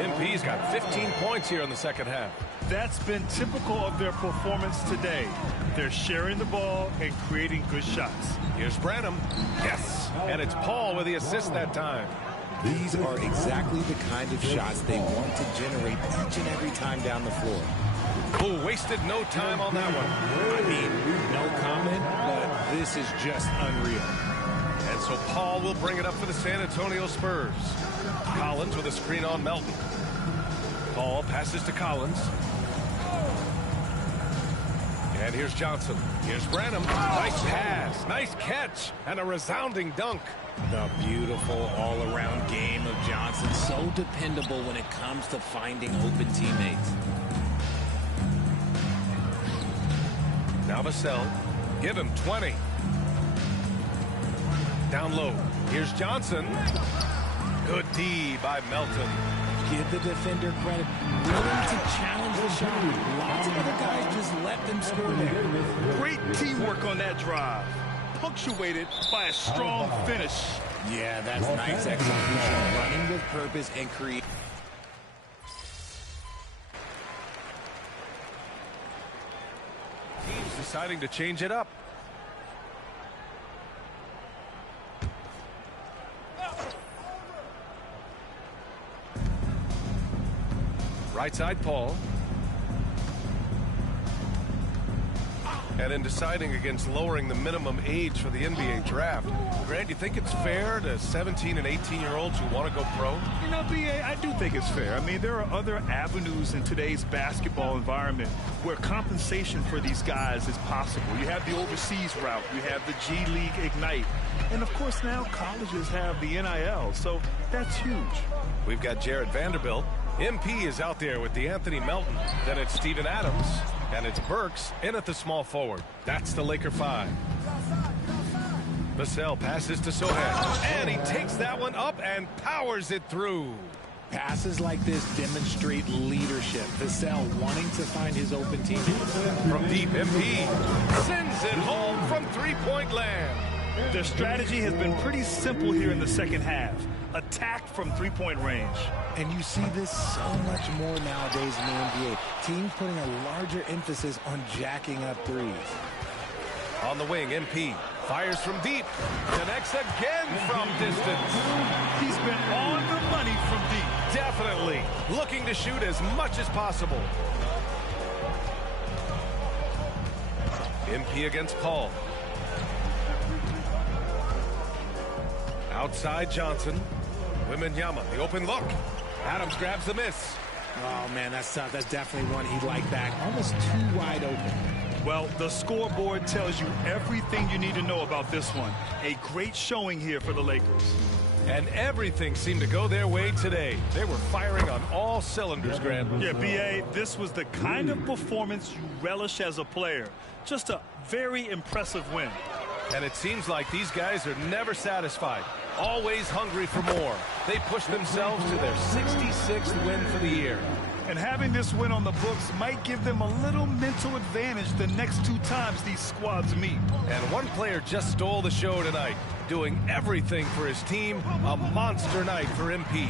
MP's got 15 points here in the second half. That's been typical of their performance today. They're sharing the ball and creating good shots. Here's Branham. Yes. And it's Paul with the assist that time. These are exactly the kind of shots they want to generate each and every time down the floor. Oh, wasted no time on that one. I mean, no comment, but this is just unreal. And so Paul will bring it up for the San Antonio Spurs. Collins with a screen on Melton. Paul passes to Collins. And here's Johnson. Here's Branham. Nice pass, nice catch, and a resounding dunk. The beautiful all-around game of Johnson. So dependable when it comes to finding open teammates. Now Vassell. Give him 20. Down low. Here's Johnson. Good D by Melton. Give the defender credit. Willing to challenge the shot. Lots of other guys just let them score there. Great teamwork on that drive. Punctuated by a strong finish. Yeah, that's nice execution. Running with purpose and create. Team's deciding to change it up. Right side, Paul. And in deciding against lowering the minimum age for the NBA draft, Grant, you think it's fair to 17 and 18-year-olds who want to go pro? You know, BA, I do think it's fair. I mean, there are other avenues in today's basketball environment where compensation for these guys is possible. You have the overseas route. You have the G League Ignite. And, of course, now colleges have the NIL, so that's huge. We've got Jared Vanderbilt. MP is out there with Anthony Melton. Then it's Steven Adams. And it's Burks in at the small forward. That's the Laker 5. Vassell passes to Sohan. And he takes that one up and powers it through. Passes like this demonstrate leadership. Vassell wanting to find his open teammate. From deep, MP sends it home from three-point land. Their strategy has been pretty simple here in the second half. Attack from three-point range. And you see this so much more nowadays in the NBA. Teams putting a larger emphasis on jacking up threes. On the wing, MP fires from deep. Connects again from distance. He's been on the money from deep. Definitely. Looking to shoot as much as possible. MP against Paul. Outside Johnson. Wembanyama, the open look. Adams grabs the miss. Oh, man, that's tough. That's definitely one he'd like back. Almost too wide open. Well, the scoreboard tells you everything you need to know about this one. A great showing here for the Lakers. And everything seemed to go their way today. They were firing on all cylinders, Grant. Yeah, B.A., this was the kind of performance you relish as a player. Just a very impressive win. And it seems like these guys are never satisfied. Always hungry for more. They push themselves to their 66th win for the year. And having this win on the books might give them a little mental advantage the next two times these squads meet. And one player just stole the show tonight, doing everything for his team. A monster night for MP.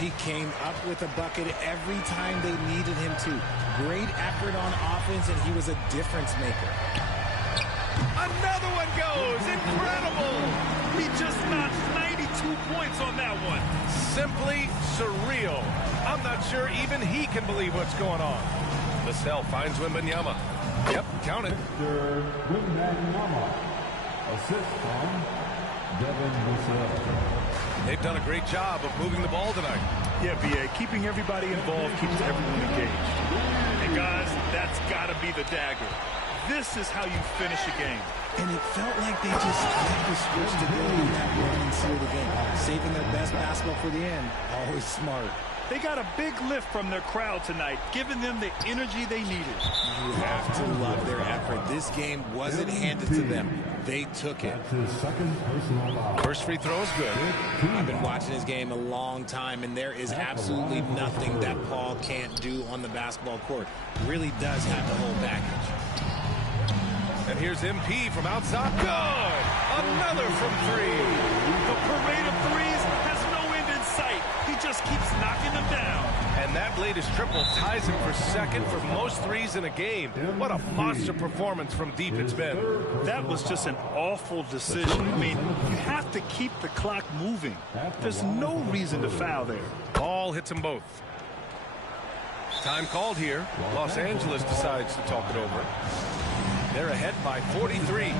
He came up with a bucket every time they needed him to. Great effort on offense, and he was a difference maker. Another one goes. Incredible. He just notched 92 points on that one. Simply surreal. I'm not sure even he can believe what's going on. Vassell finds Wembanyama. Yep, count it. Wembanyama. Assist from Devin Vassell. They've done a great job of moving the ball tonight. Yeah, B.A., keeping everybody involved keeps everyone engaged. And guys, that's got to be the dagger. This is how you finish a game. And it felt like they just flipped the switch to go on that run and seal the game. Saving their best basketball for the end. Always smart. They got a big lift from their crowd tonight, giving them the energy they needed. You have to love their effort. This game wasn't handed to them. They took it. First free throw is good. I've been watching this game a long time, and there is absolutely nothing that Paul can't do on the basketball court. Really does have the whole package. And here's MP from outside. Good! Another from three. The parade of threes has no end in sight. He just keeps knocking them down. And that latest triple ties him for second for most threes in a game. What a monster performance from deep it's been. That was just an awful decision. I mean, you have to keep the clock moving. There's no reason to foul there. Ball hits them both. Time called here. Los Angeles decides to talk it over. They're ahead by 43.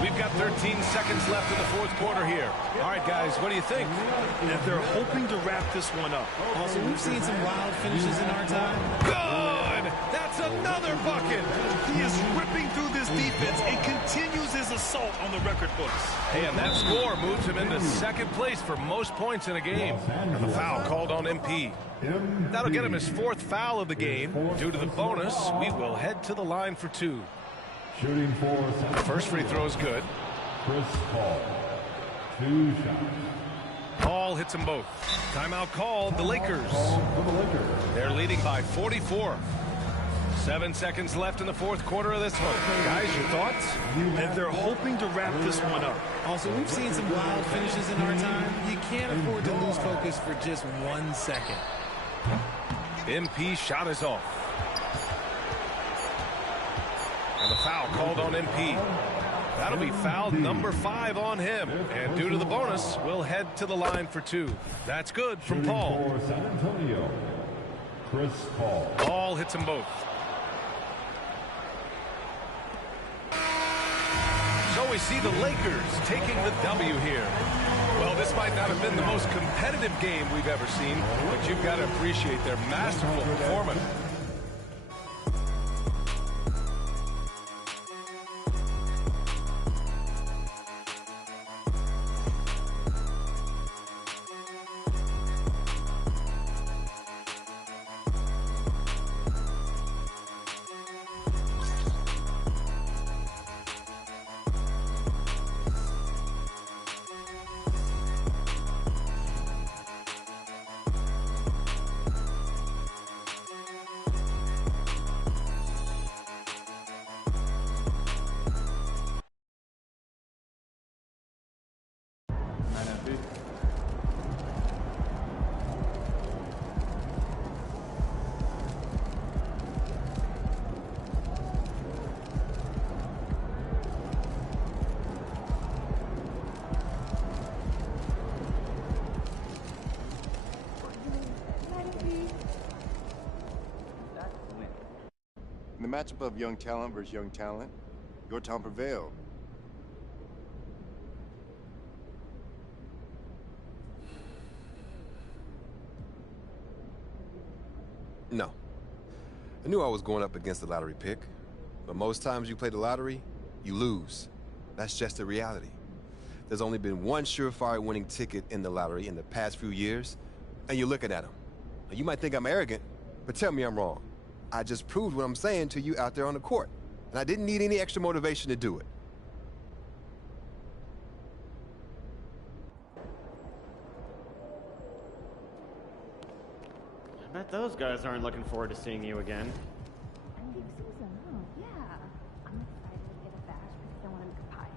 We've got 13 seconds left in the fourth quarter here. All right, guys, what do you think? And they're hoping to wrap this one up. Also, we've seen some wild finishes in our time. Good! That's another bucket. He is ripping through this defense and continues his assault on the record books. Hey, and that score moves him into second place for most points in a game. And the foul called on MP. That'll get him his fourth foul of the game. Due to the bonus, we will head to the line for two. Shooting for first free throw is good. Chris Paul. 2 shots. Paul hits them both. Timeout called. The Lakers. They're leading by 44. 7 seconds left in the fourth quarter of this one. Guys, your thoughts? And they're hoping to wrap this one up. Also, we've seen some wild finishes in our time. You can't afford to lose focus for just 1 second. MP shot is off. And the foul called on MP. That'll be foul number 5 on him. And due to the bonus, we'll head to the line for 2. That's good from Paul. For San Antonio, Chris Paul. Paul hits them both. So we see the Lakers taking the W here. Well, this might not have been the most competitive game we've ever seen, but you've got to appreciate their masterful performance. In the matchup of young talent versus young talent, your talent prevailed. No. I knew I was going up against the lottery pick, but most times you play the lottery, you lose. That's just the reality. There's only been one surefire winning ticket in the lottery in the past few years, and you're looking at him. Now, you might think I'm arrogant, but tell me I'm wrong. I just proved what I'm saying to you out there on the court, and I didn't need any extra motivation to do it. I bet those guys aren't looking forward to seeing you again. Peak season, huh? Yeah. I'm excited to get a bash because I want to make a pie.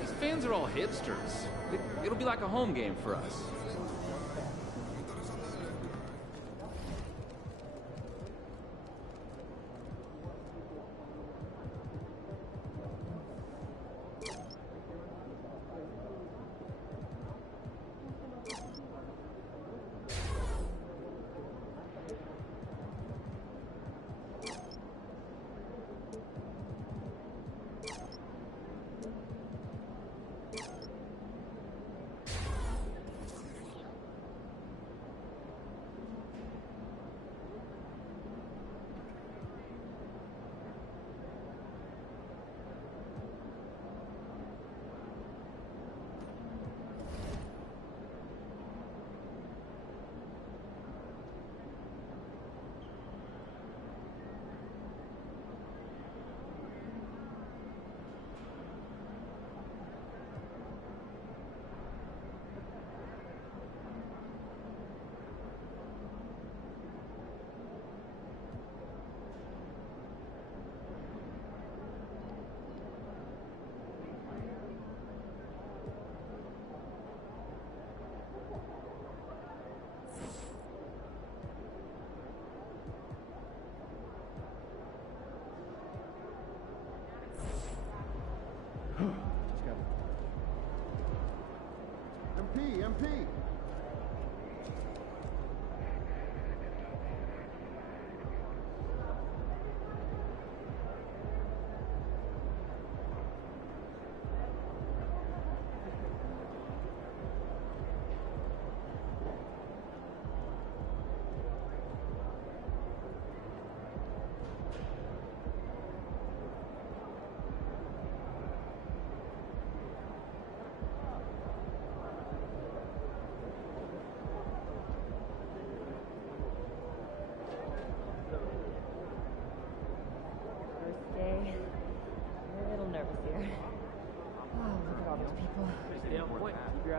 These fans are all hipsters. It'll be like a home game for us.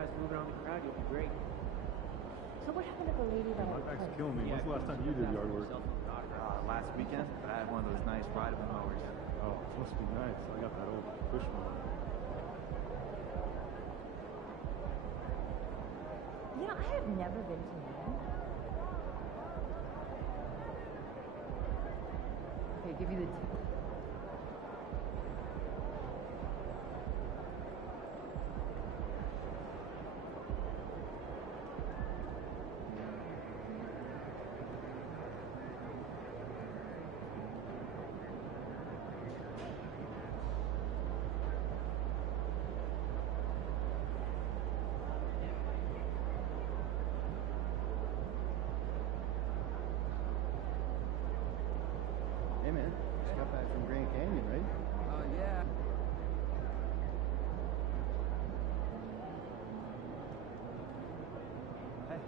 guys moving on the crowd, you'll be great. So what happened to the lady that My back's killing me. When's the last time you did yard work? Last weekend, but I had one of those nice rideable mowers. Oh, it must be nice. I got that old push mower. You know, I have never been to Maine. Okay, give you the tip. Hey man, just got back from Grand Canyon, right? Oh, yeah. Hey.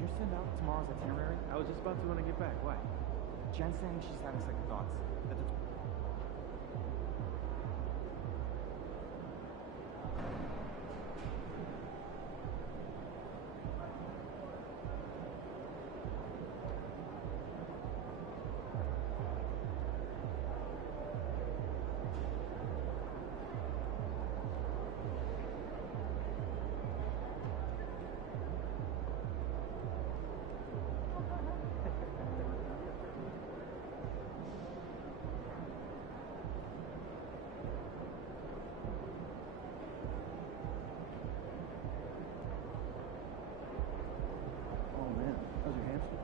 Did you send out tomorrow's itinerary? I was just about to when I get back. Why? Jen's saying she's having second thoughts. That the Oh man, how's your hamster?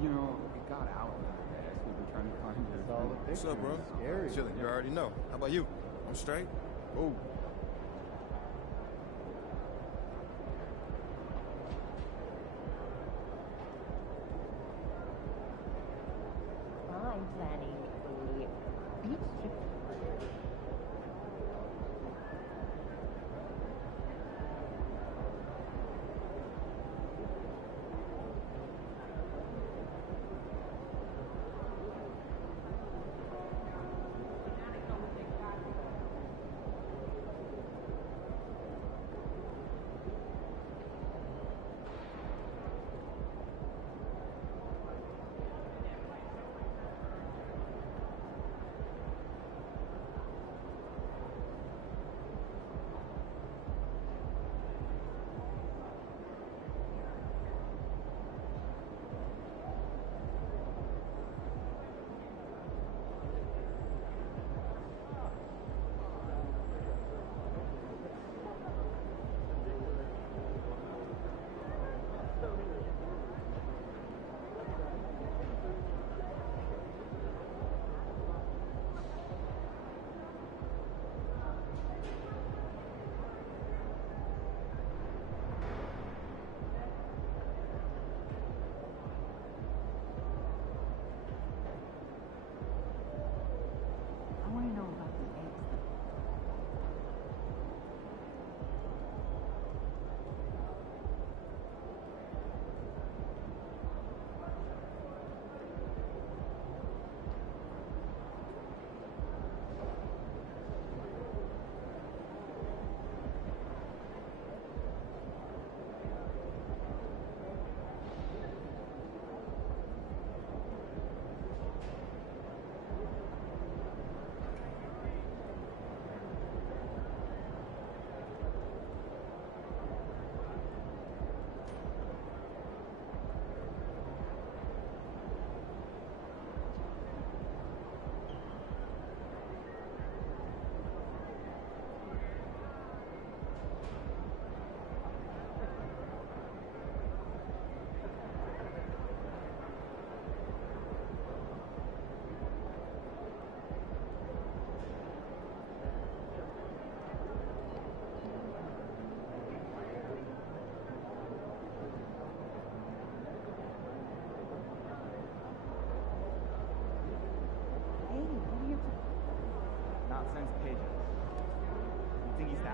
You know, it got out fast. We've been trying to find it. Saw the What's up, bro? Scary. Chilling. You already know. How about you? I'm straight. Oh. I'm planning a beach trip.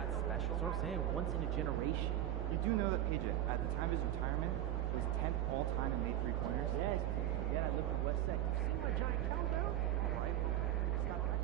that special? That's what I'm saying, once in a generation. You do know that PJ, at the time of his retirement, was 10th all-time and made three-pointers? Yes, yeah, I lived in West Side. You see my giant countdown? All right, well, stop that.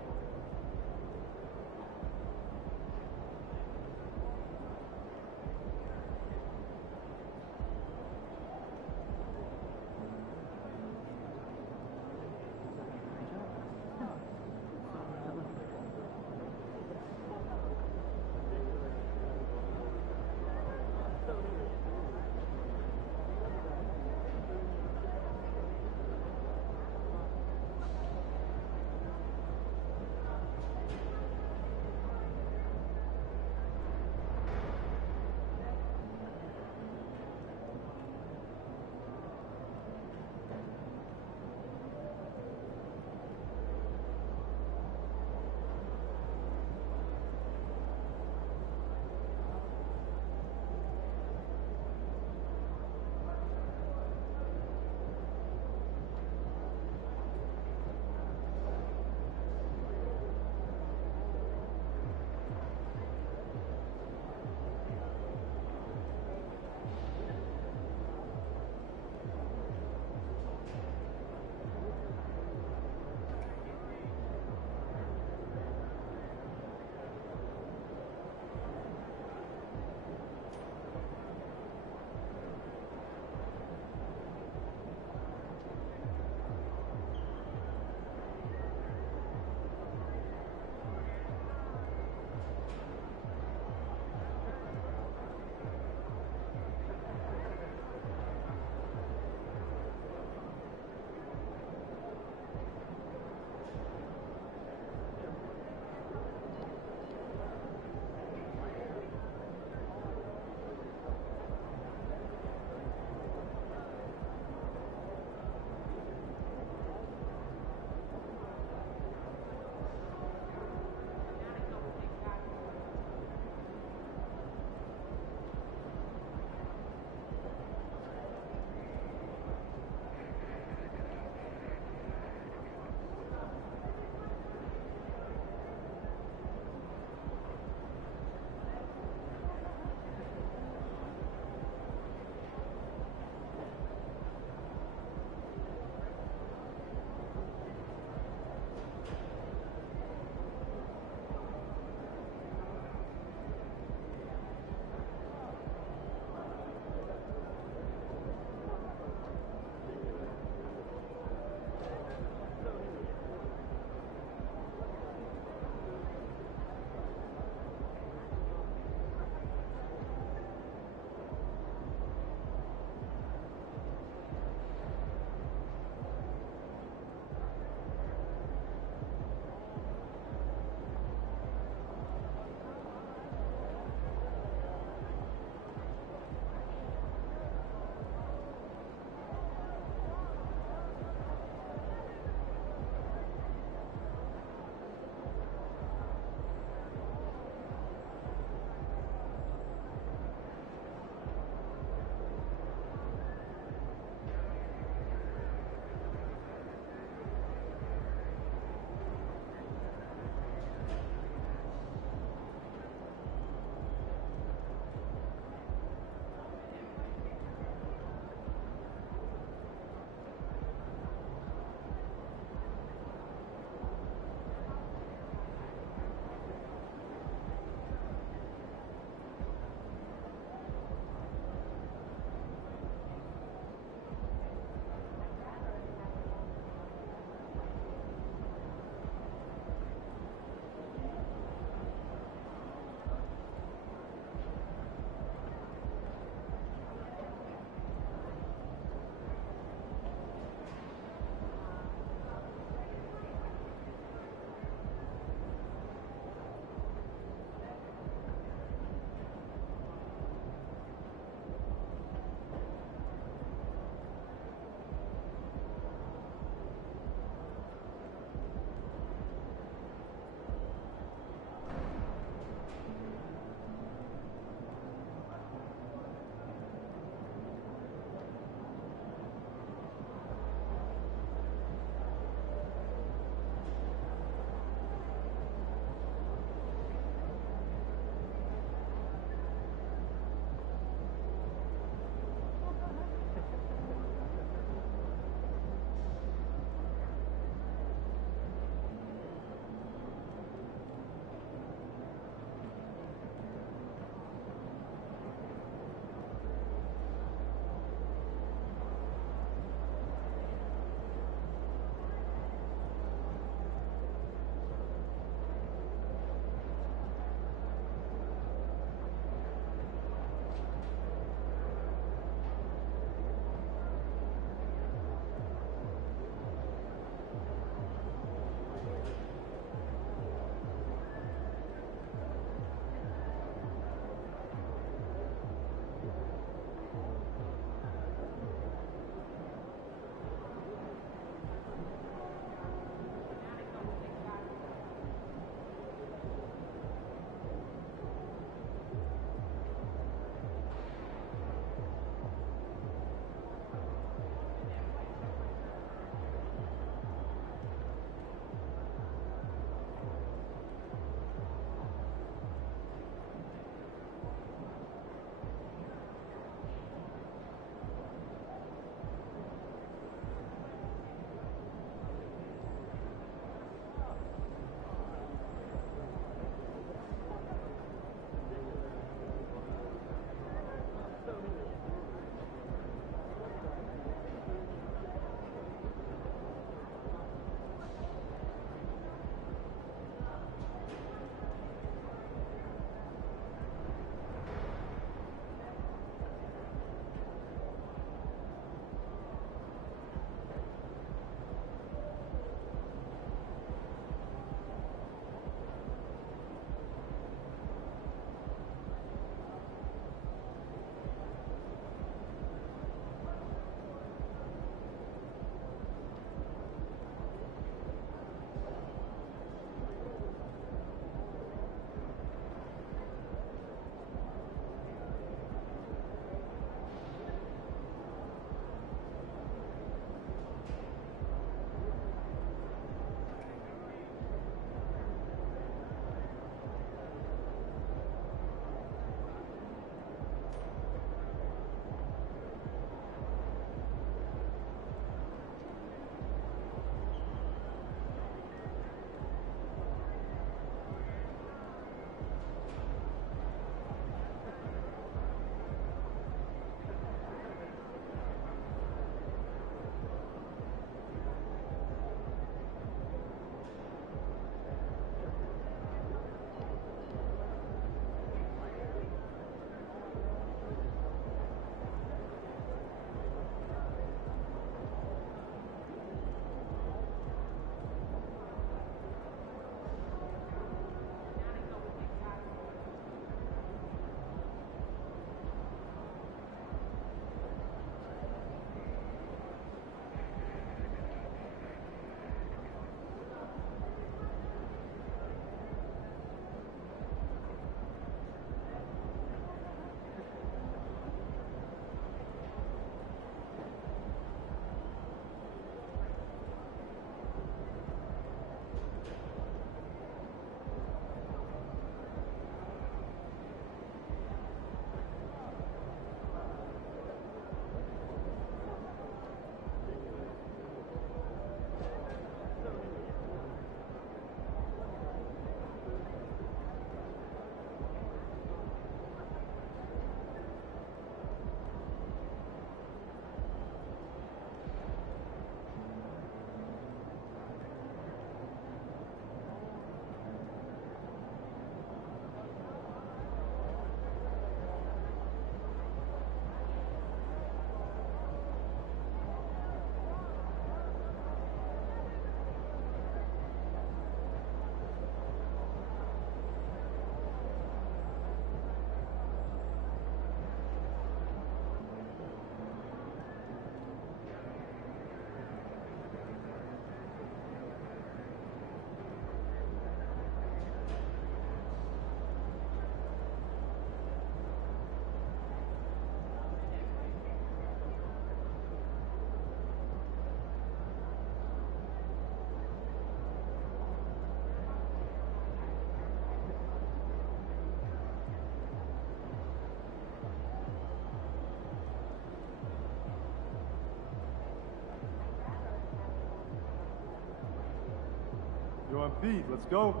We're on feed. Let's go.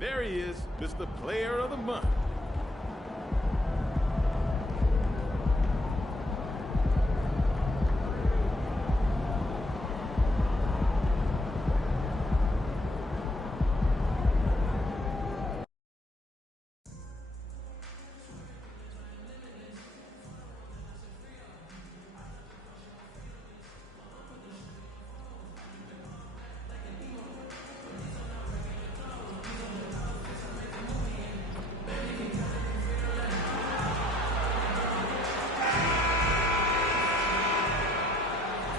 There he is, Mr. Player of the Month.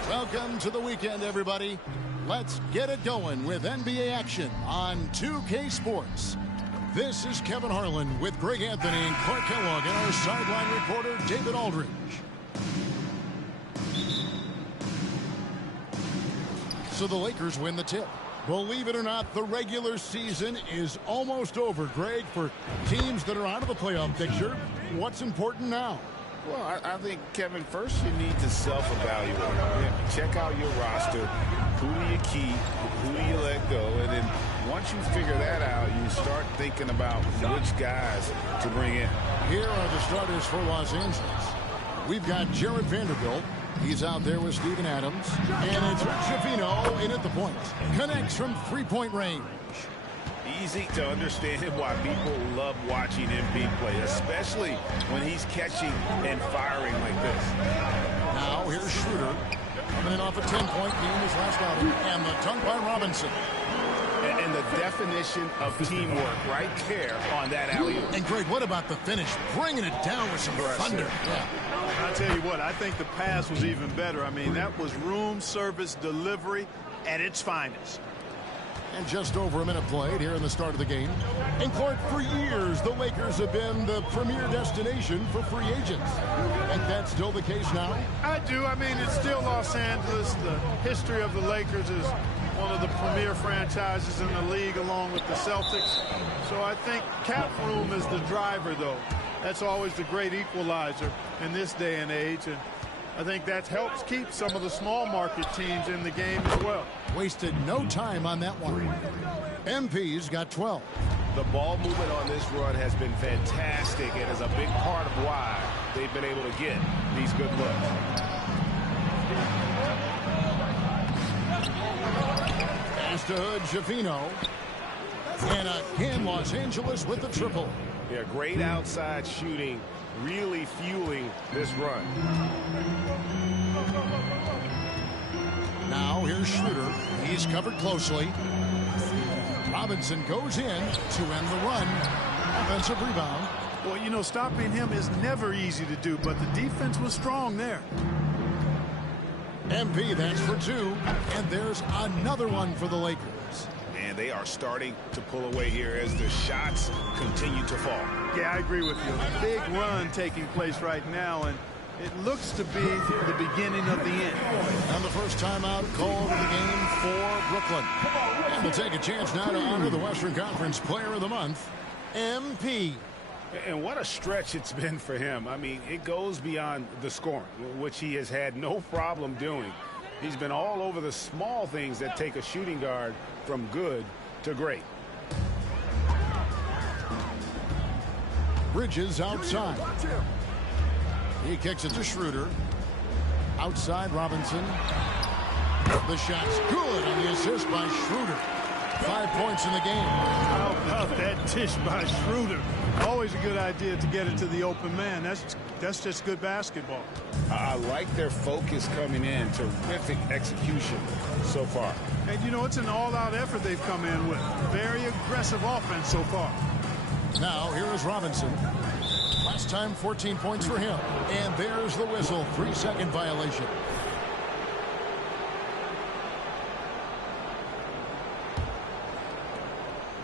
Welcome to the weekend, everybody. Let's get it going with NBA action on 2K Sports. This is Kevin Harlan with Greg Anthony and Clark Kellogg and our sideline reporter, David Aldridge. So the Lakers win the tip. Believe it or not, the regular season is almost over, Greg. For teams that are out of the playoff picture, what's important now? Well, I think, Kevin, first you need to self-evaluate. Check out your roster. Who do you keep? Who do you let go? And then once you figure that out, you start thinking about which guys to bring in. Here are the starters for Los Angeles. We've got Jared Vanderbilt. He's out there with Steven Adams. And it's Rick Schifino in at the point. Connects from three-point range. Easy to understand why people love watching MP play, especially when he's catching and firing like this. Now here's Schroeder coming in off a 10-point game his last outing, and the dunk by Robinson. And the definition of teamwork right there on that alley-oop. And Greg, what about the finish? Bringing it down with some thunder. Yeah. I'll tell you what, I think the pass was even better. I mean, that was room service delivery at its finest. And just over a minute played here in the start of the game. And Clark, for years, the Lakers have been the premier destination for free agents. Think that's still the case now? I do. I mean, it's still Los Angeles. The history of the Lakers is one of the premier franchises in the league along with the Celtics. So I think cap room is the driver, though. That's always the great equalizer in this day and age. And I think that helps keep some of the small market teams in the game as well. Wasted no time on that one. MP's got 12. The ball movement on this run has been fantastic and is a big part of why they've been able to get these good looks. Pass to Hood, Schifino. And again, Los Angeles with the triple. Yeah, great outside shooting, really fueling this run. Now here's Schroeder. He's covered closely. Robinson goes in to end the run. Offensive rebound. Well, you know, stopping him is never easy to do, but the defense was strong there. MP, that's for two. And there's another one for the Lakers. Man, they are starting to pull away here as the shots continue to fall. Yeah, I agree with you. A big run taking place right now, and it looks to be the beginning of the end. And the first timeout called in the game for Brooklyn. And we'll take a chance now to honor the Western Conference Player of the Month, MP. And what a stretch it's been for him. I mean, it goes beyond the scoring, which he has had no problem doing. He's been all over the small things that take a shooting guard from good to great. Bridges outside. He kicks it to Schroeder. Outside Robinson. The shot's good on the assist by Schroeder. 5 points in the game. How about that dish by Schroeder? Always a good idea to get it to the open man. That's just good basketball. I like their focus coming in. Terrific execution so far. And, you know, it's an all-out effort they've come in with. Very aggressive offense so far. Now, here is Robinson. Last time, 14 points for him. And there's the whistle. 3-second violation.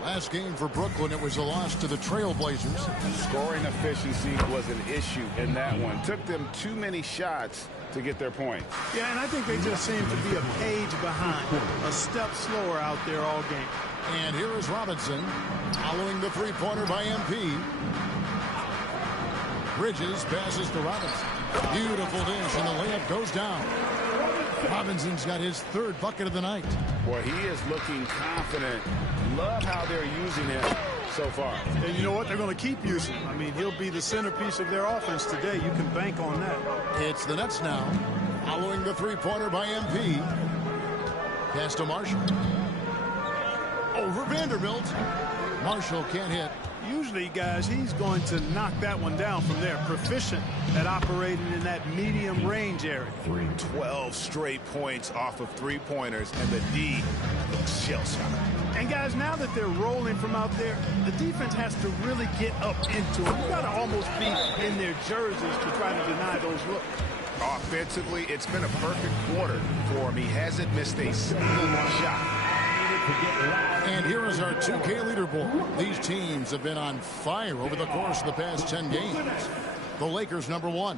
Last game for Brooklyn, it was a loss to the Trailblazers. Scoring efficiency was an issue in that one. Took them too many shots to get their points. Yeah, and I think they just seem to be a page behind, a step slower out there all game. And here is Robinson following the three-pointer by MP. Bridges passes to Robinson. Beautiful dish, and the layup goes down. Robinson's got his third bucket of the night. Boy, he is looking confident. Love how they're using him so far. And you know what? They're going to keep using him. I mean, he'll be the centerpiece of their offense today. You can bank on that. It's the Nets now, following the three-pointer by MP. Pass to Marshall. Over Vanderbilt. Marshall can't hit. Usually, guys, he's going to knock that one down from there. Proficient at operating in that medium range area. 12 straight points off of three-pointers, and the D looks shell-shocked. And, guys, now that they're rolling from out there, the defense has to really get up into them. You got to almost be in their jerseys to try to deny those looks. Offensively, it's been a perfect quarter for him. He hasn't missed a single shot. And here is our 2K leaderboard. These teams have been on fire over the course of the past 10 games. The Lakers #1.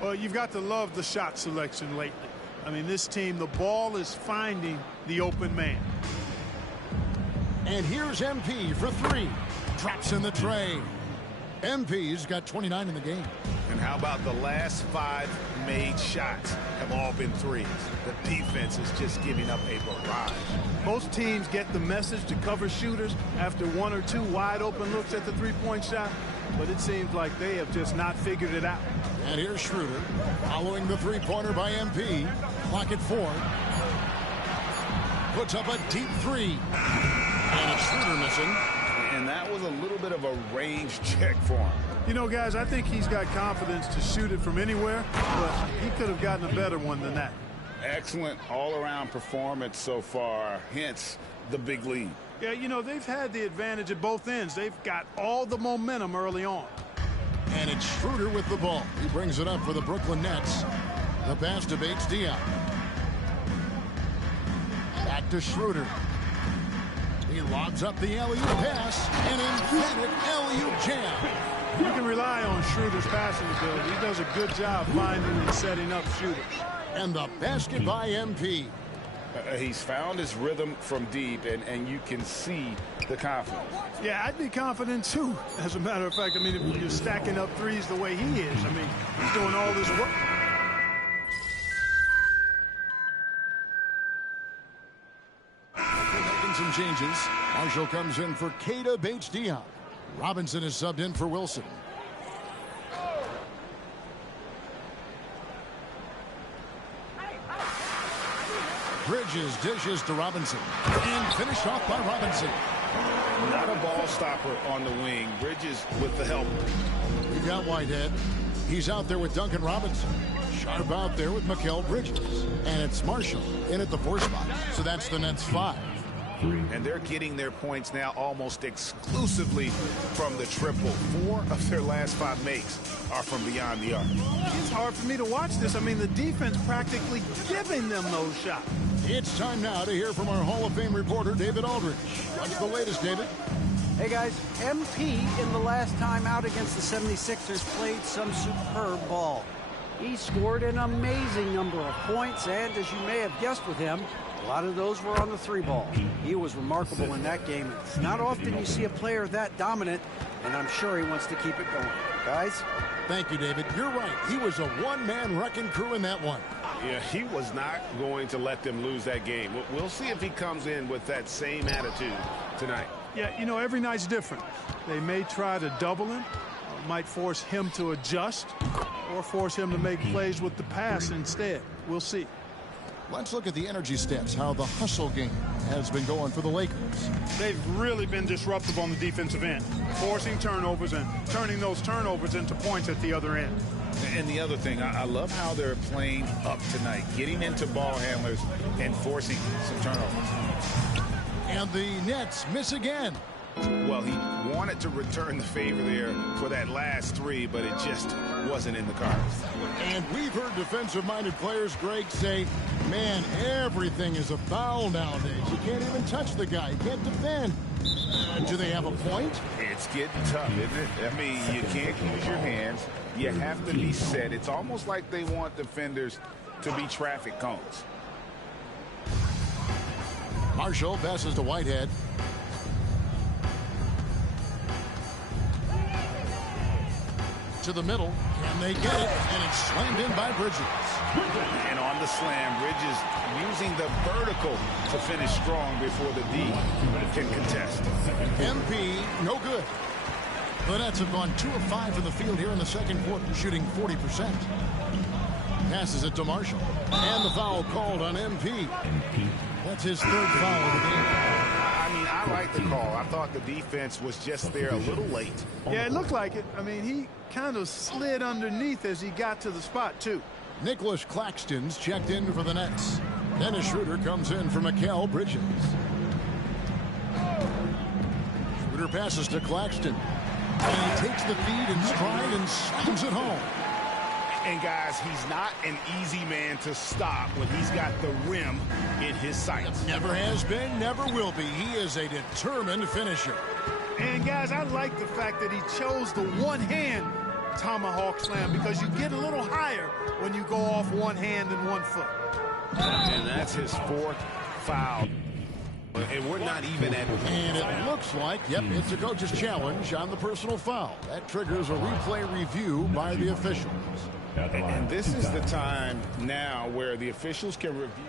Well, you've got to love the shot selection lately. I mean, this team, the ball is finding the open man. And here's MP for 3. Drops in the tray. MP's got 29 in the game. And how about the last 5 made shots have all been threes? The defense is just giving up a barrage. Most teams get the message to cover shooters after 1 or 2 wide open looks at the three-point shot, but it seems like they have just not figured it out. And here's Schroeder following the three-pointer by MP. Clock at 4. Puts up a deep 3. And it's Schroeder missing. And that was a little bit of a range check for him. You know, guys, I think he's got confidence to shoot it from anywhere, but he could have gotten a better one than that. Excellent all-around performance so far, hence the big lead. Yeah, you know, they've had the advantage at both ends. They've got all the momentum early on. And it's Schroeder with the ball. He brings it up for the Brooklyn Nets. The pass to Bates-Diop. Back to Schroeder. He lobs up the alley-oop pass, an emphatic alley-oop jam. You can rely on Schroeder's passing ability. He does a good job finding and setting up shooters. And the basket by MP. He's found his rhythm from deep, and you can see the confidence. Yeah, I'd be confident, too. As a matter of fact, I mean, if you're stacking up threes the way he is, I mean, he's doing all this work. Making some changes. Marshall comes in for Keita Bates-Diop. Robinson is subbed in for Wilson. Bridges dishes to Robinson. And finished off by Robinson. Not a ball stopper on the wing. Bridges with the help. We've got Whitehead. He's out there with Duncan Robinson. Sharp out there with Mikal Bridges. And it's Marshall in at the 4 spot. So that's the Nets 5. And they're getting their points now almost exclusively from the triple. 4 of their last 5 makes are from beyond the arc. It's hard for me to watch this. I mean, the defense practically giving them those shots. It's time now to hear from our Hall of Fame reporter, David Aldridge. What's the latest, David? Hey, guys. MP, in the last time out against the 76ers, played some superb ball. He scored an amazing number of points, and as you may have guessed with him, a lot of those were on the 3-ball. He was remarkable in that game. It's not often you see a player that dominant, and I'm sure he wants to keep it going. Guys? Thank you, David. You're right. He was a one-man wrecking crew in that one. Yeah, he was not going to let them lose that game. We'll see if he comes in with that same attitude tonight. Yeah, you know, every night's different. They may try to double him, might force him to adjust, or force him to make plays with the pass instead. We'll see. Let's look at the energy stats, how the hustle game has been going for the Lakers. They've really been disruptive on the defensive end, forcing turnovers and turning those turnovers into points at the other end. And the other thing, I love how they're playing up tonight, getting into ball handlers and forcing some turnovers. And the Nets miss again. Well, he wanted to return the favor there for that last 3, but it just wasn't in the cards. And we've heard defensive-minded players, Greg, say, man, everything is a foul nowadays. You can't even touch the guy. You can't defend. Do they have a point? It's getting tough, isn't it? I mean, you can't use your hands. You have to be set. It's almost like they want defenders to be traffic cones. Marshall passes to Whitehead. to the middle. Can they get it? And it's slammed in by Bridges. And on the slam, Bridges using the vertical to finish strong before the D can contest. MP, no good. The Nets have gone 2 of 5 from the field here in the second quarter, shooting 40%. Passes it to Marshall. And the foul called on MP. That's his third foul of the game. I mean, I like the call. I thought the defense was just there a little late. Yeah, it looked like it. I mean, he kind of slid underneath as he got to the spot, too. Nicholas Claxton's checked in for the Nets. Dennis Schroeder comes in for Mikal Bridges. Schroeder passes to Claxton. And he takes the feed in stride and slams it home. And guys, he's not an easy man to stop when he's got the rim in his sights. Never has been, never will be. He is a determined finisher. And guys, I like the fact that he chose the one-hand tomahawk slam because you get a little higher when you go off one hand and 1 foot. And that's his 4th foul. And we're not even at... And it looks like, yep, it's a coach's challenge on the personal foul. That triggers a replay review by the officials. And this is the time now where the officials can review.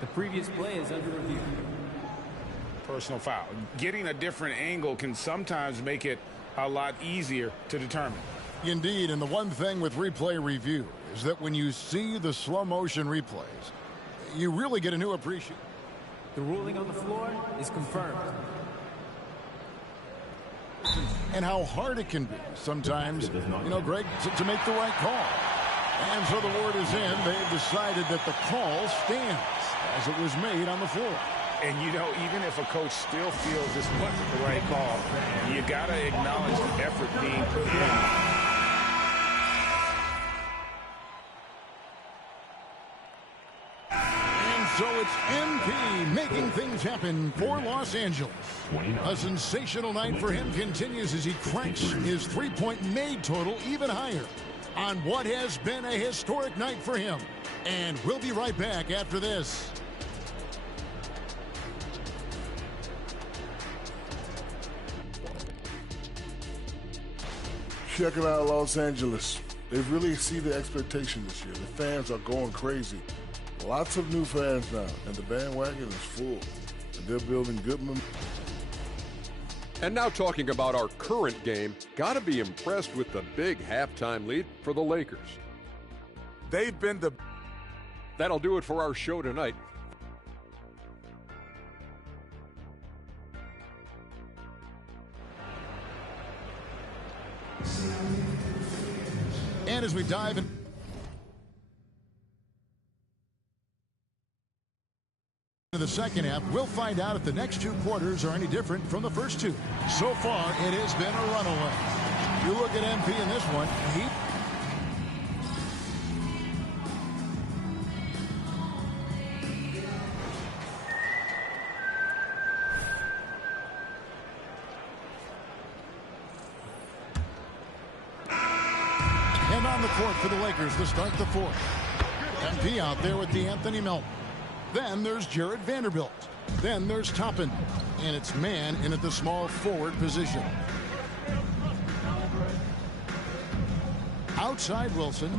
The previous play is under review. Personal foul. Getting a different angle can sometimes make it a lot easier to determine. Indeed, and the one thing with replay review is that when you see the slow motion replays, you really get a new appreciation. The ruling on the floor is confirmed. And how hard it can be sometimes, you know, Greg, to make the right call. And so the word is in. They've decided that the call stands as it was made on the floor. And, you know, even if a coach still feels this wasn't the right call, you got to acknowledge the effort being put in. So it's MP making things happen for Los Angeles. A sensational night for him continues as he cracks his three-point made total even higher on what has been a historic night for him. And we'll be right back after this. Check it out, Los Angeles. They've really exceeded expectations this year. The fans are going crazy. Lots of new fans now, and the bandwagon is full. And they're building good momentum. And now talking about our current game, gotta be impressed with the big halftime lead for the Lakers. They've been the... That'll do it for our show tonight. And as we dive in... In the second half, we'll find out if the next 2 quarters are any different from the first 2. So far, it has been a runaway. You look at MP in this one, and on the court for the Lakers to start the 4th. MP out there with DeAnthony Melton. Then there's Jared Vanderbilt. Then there's Toppin. And it's man in at the small forward position. Outside Wilson.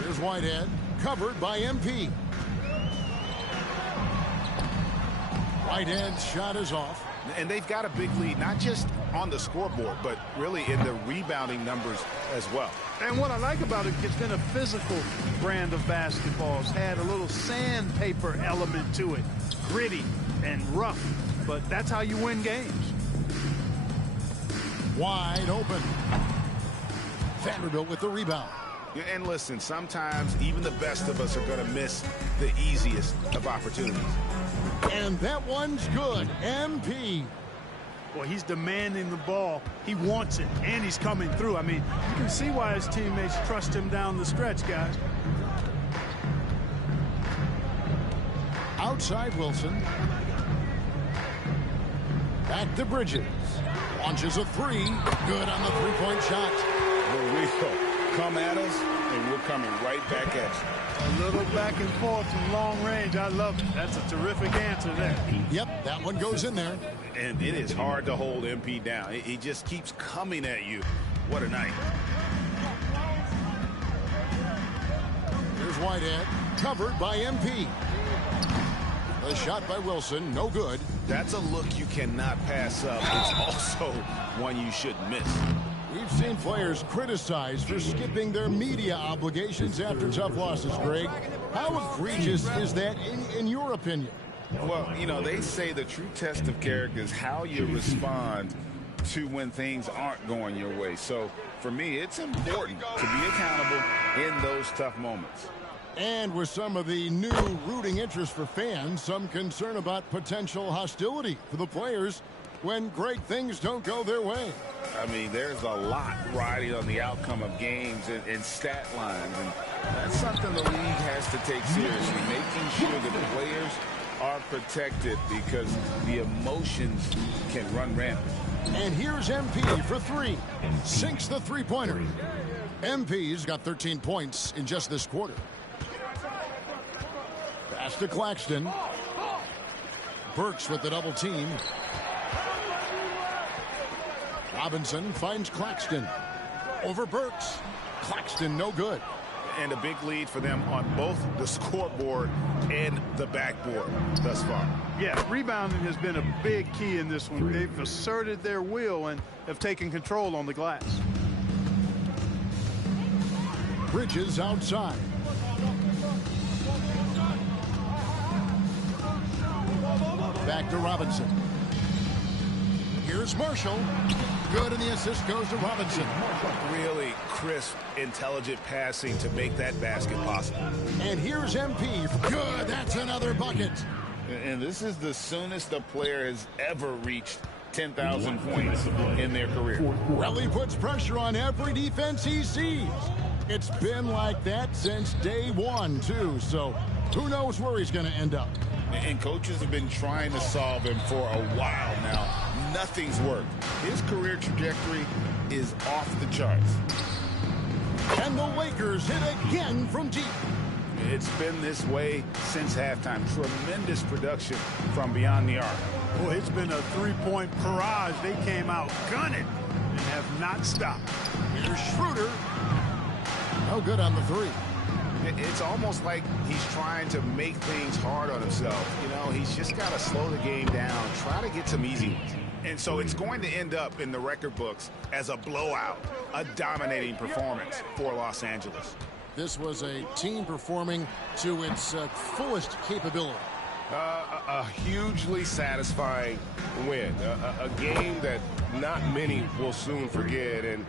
Here's Whitehead. Covered by MP. Whitehead's shot is off. And they've got a big lead, not just on the scoreboard, but really in the rebounding numbers as well. And what I like about it, it's been a physical brand of basketball. It's had a little sandpaper element to it, gritty and rough, but that's how you win games. Wide open. Vanderbilt with the rebound. And listen, sometimes even the best of us are going to miss the easiest of opportunities. And that one's good. MP. Well, he's demanding the ball. He wants it, and he's coming through. I mean, you can see why his teammates trust him down the stretch, guys. Outside Wilson. Back to Bridges. Launches a 3. Good on the three-point shot. Here we go. Come at us, and we're coming right back at you. A little back and forth from long range. I love it. That's a terrific answer there. Yep, that one goes in there. And it is hard to hold MP down. He just keeps coming at you. What a night. Here's Whitehead, covered by MP. The shot by Wilson, no good. That's a look you cannot pass up. It's also one you shouldn't miss. We've seen players criticized for skipping their media obligations after tough losses, Greg. How egregious is that in your opinion? Well, you know, they say the true test of character is how you respond to when things aren't going your way. So, for me, it's important to be accountable in those tough moments. And with some of the new rooting interest for fans, some concern about potential hostility for the players when great things don't go their way. I mean, there's a lot riding on the outcome of games and stat lines, and that's something the league has to take seriously, making sure that the players are protected because the emotions can run rampant. And here's MP for three. Sinks the three-pointer. MP's got 13 points in just this quarter. Pass to Claxton. Burks with the double team. Robinson finds Claxton. Over Burks. Claxton no good. And a big lead for them on both the scoreboard and the backboard thus far. Yeah, rebounding has been a big key in this one. They've asserted their will and have taken control on the glass. Bridges outside. Back to Robinson. Here's Marshall. Good, and the assist goes to Robinson. Really crisp, intelligent passing to make that basket possible. And here's MP. Good, that's another bucket. And this is the soonest a player has ever reached 10,000 points in their career. Well, he puts pressure on every defense he sees. It's been like that since day one, too, so who knows where he's going to end up. And coaches have been trying to solve him for a while now. Nothing's worked. His career trajectory is off the charts. And the Lakers hit again from deep. It's been this way since halftime. Tremendous production from beyond the arc. Boy, it's been a three-point barrage. They came out gunning and have not stopped. Here's Schroeder. No good on the three. It's almost like he's trying to make things hard on himself. You know, he's just got to slow the game down, try to get some easy ones. And so it's going to end up in the record books as a blowout, a dominating performance for Los Angeles. This was a team performing to its fullest capability. A hugely satisfying win. A game that not many will soon forget. And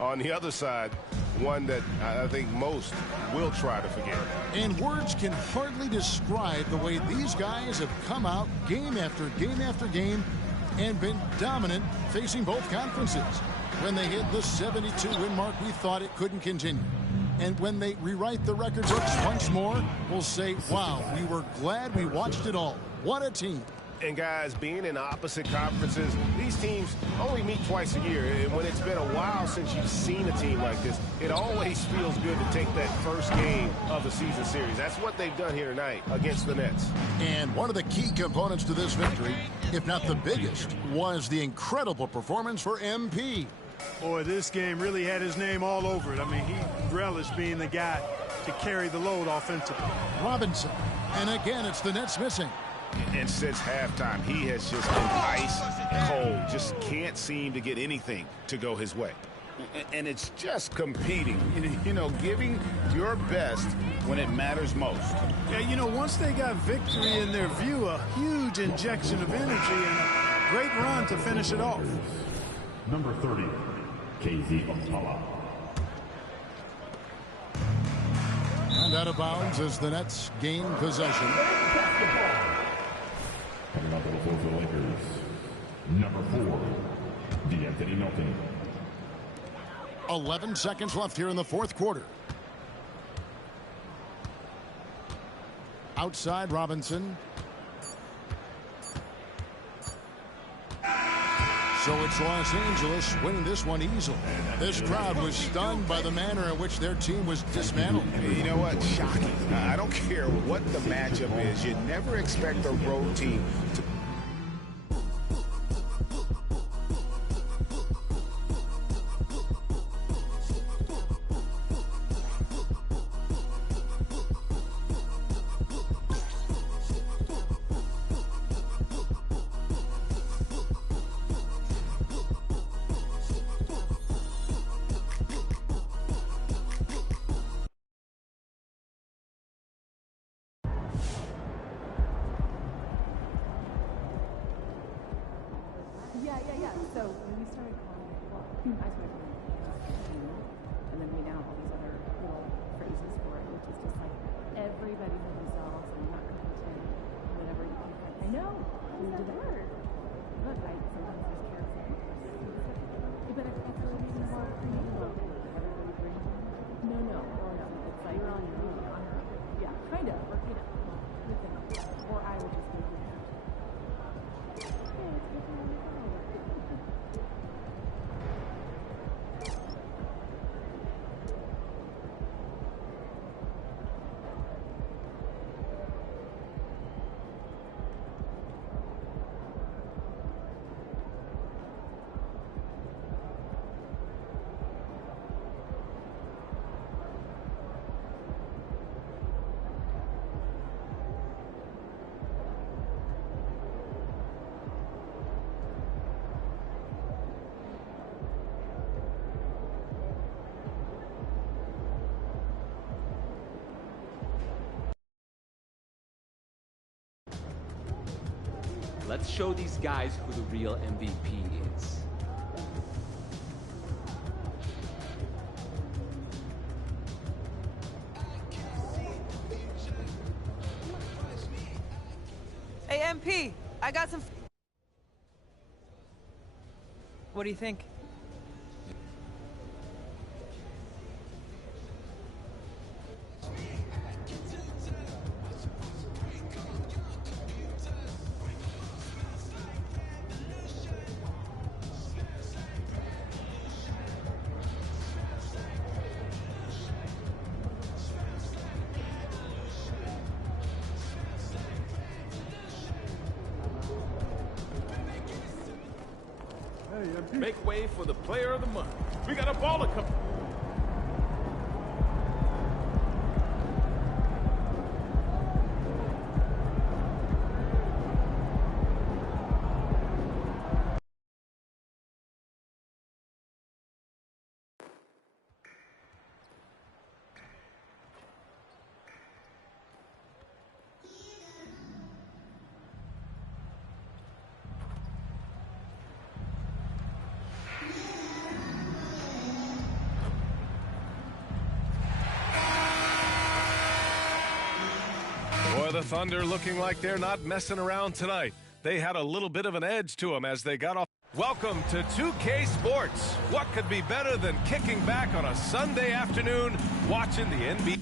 on the other side, one that I think most will try to forget. And words can hardly describe the way these guys have come out game after game after game and been dominant facing both conferences. When they hit the 72-win mark, we thought it couldn't continue. And when they rewrite the record books once more, we'll say, wow, we were glad we watched it all. What a team. And guys, being in opposite conferences, these teams only meet twice a year. And when it's been a while since you've seen a team like this, it always feels good to take that first game of the season series. That's what they've done here tonight against the Nets. And one of the key components to this victory, if not the biggest, was the incredible performance for MP. Boy, this game really had his name all over it. I mean, he relished being the guy to carry the load offensively. Robinson. And again, it's the Nets missing. And since halftime, he has just been ice cold. Just can't seem to get anything to go his way. And it's just competing, you know, giving your best when it matters most. Yeah, you know, once they got victory in their view, a huge injection of energy and a great run to finish it off. Number 30, KZ Ottala. And out of bounds as the Nets gain possession. Coming up on the floor for the Lakers, number 4, D'Anthony Melton. 11 seconds left here in the fourth quarter. Outside Robinson. So it's Los Angeles winning this one easily. This crowd was stunned by the manner in which their team was dismantled. You know what? Shocking. I don't care what the matchup is. You never expect a road team to... I swear to God, and then we now have all these other little phrases for it, which is just like everybody for themselves and not competent, whatever you can find. I know. We do that. Look, I sometimes there's carrots and but I feel like it's more creative. Everybody brings them. No. It's like you're on your own. Yeah, kind of. Or you know, or I would just go with that. Yeah, it's good to know. Let's show these guys who the real MVP is. Hey, MP, I got some... What do you think? Make way for the player of the month. We got a baller coming. The Thunder looking like they're not messing around tonight. They had a little bit of an edge to them as they got off. Welcome to 2K Sports. What could be better than kicking back on a Sunday afternoon watching the NBA?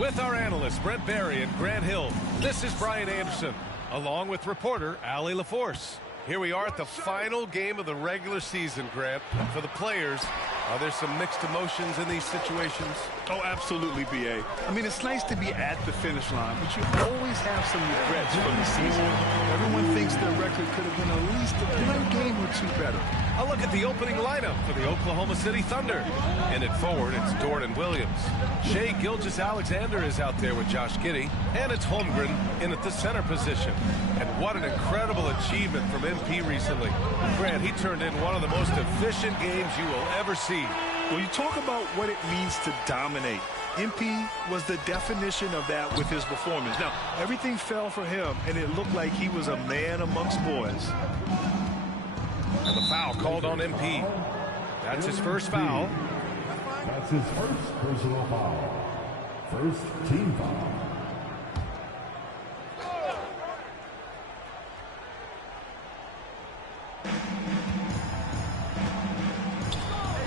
With our analysts Brent Barry and Grant Hill, this is Brian Anderson, along with reporter Allie LaForce. Here we are at the final game of the regular season, Grant. For the players, are there some mixed emotions in these situations? Oh, absolutely, B.A. I mean, it's nice to be at the finish line, but you always have some regrets from the season. Everyone thinks their record could have been at least one game or two better. A look at the opening lineup for the Oklahoma City Thunder. In it forward, it's Jordan Williams. Shai Gilgeous-Alexander is out there with Josh Giddey, and it's Holmgren in at the center position. And what an incredible achievement from MP recently. Grant, he turned in one of the most efficient games you will ever see. Well, you talk about what it means to dominate. MP was the definition of that with his performance. Now, everything fell for him, and it looked like he was a man amongst boys. And the foul called on MP. That's his first foul. That's his first personal foul. First team foul.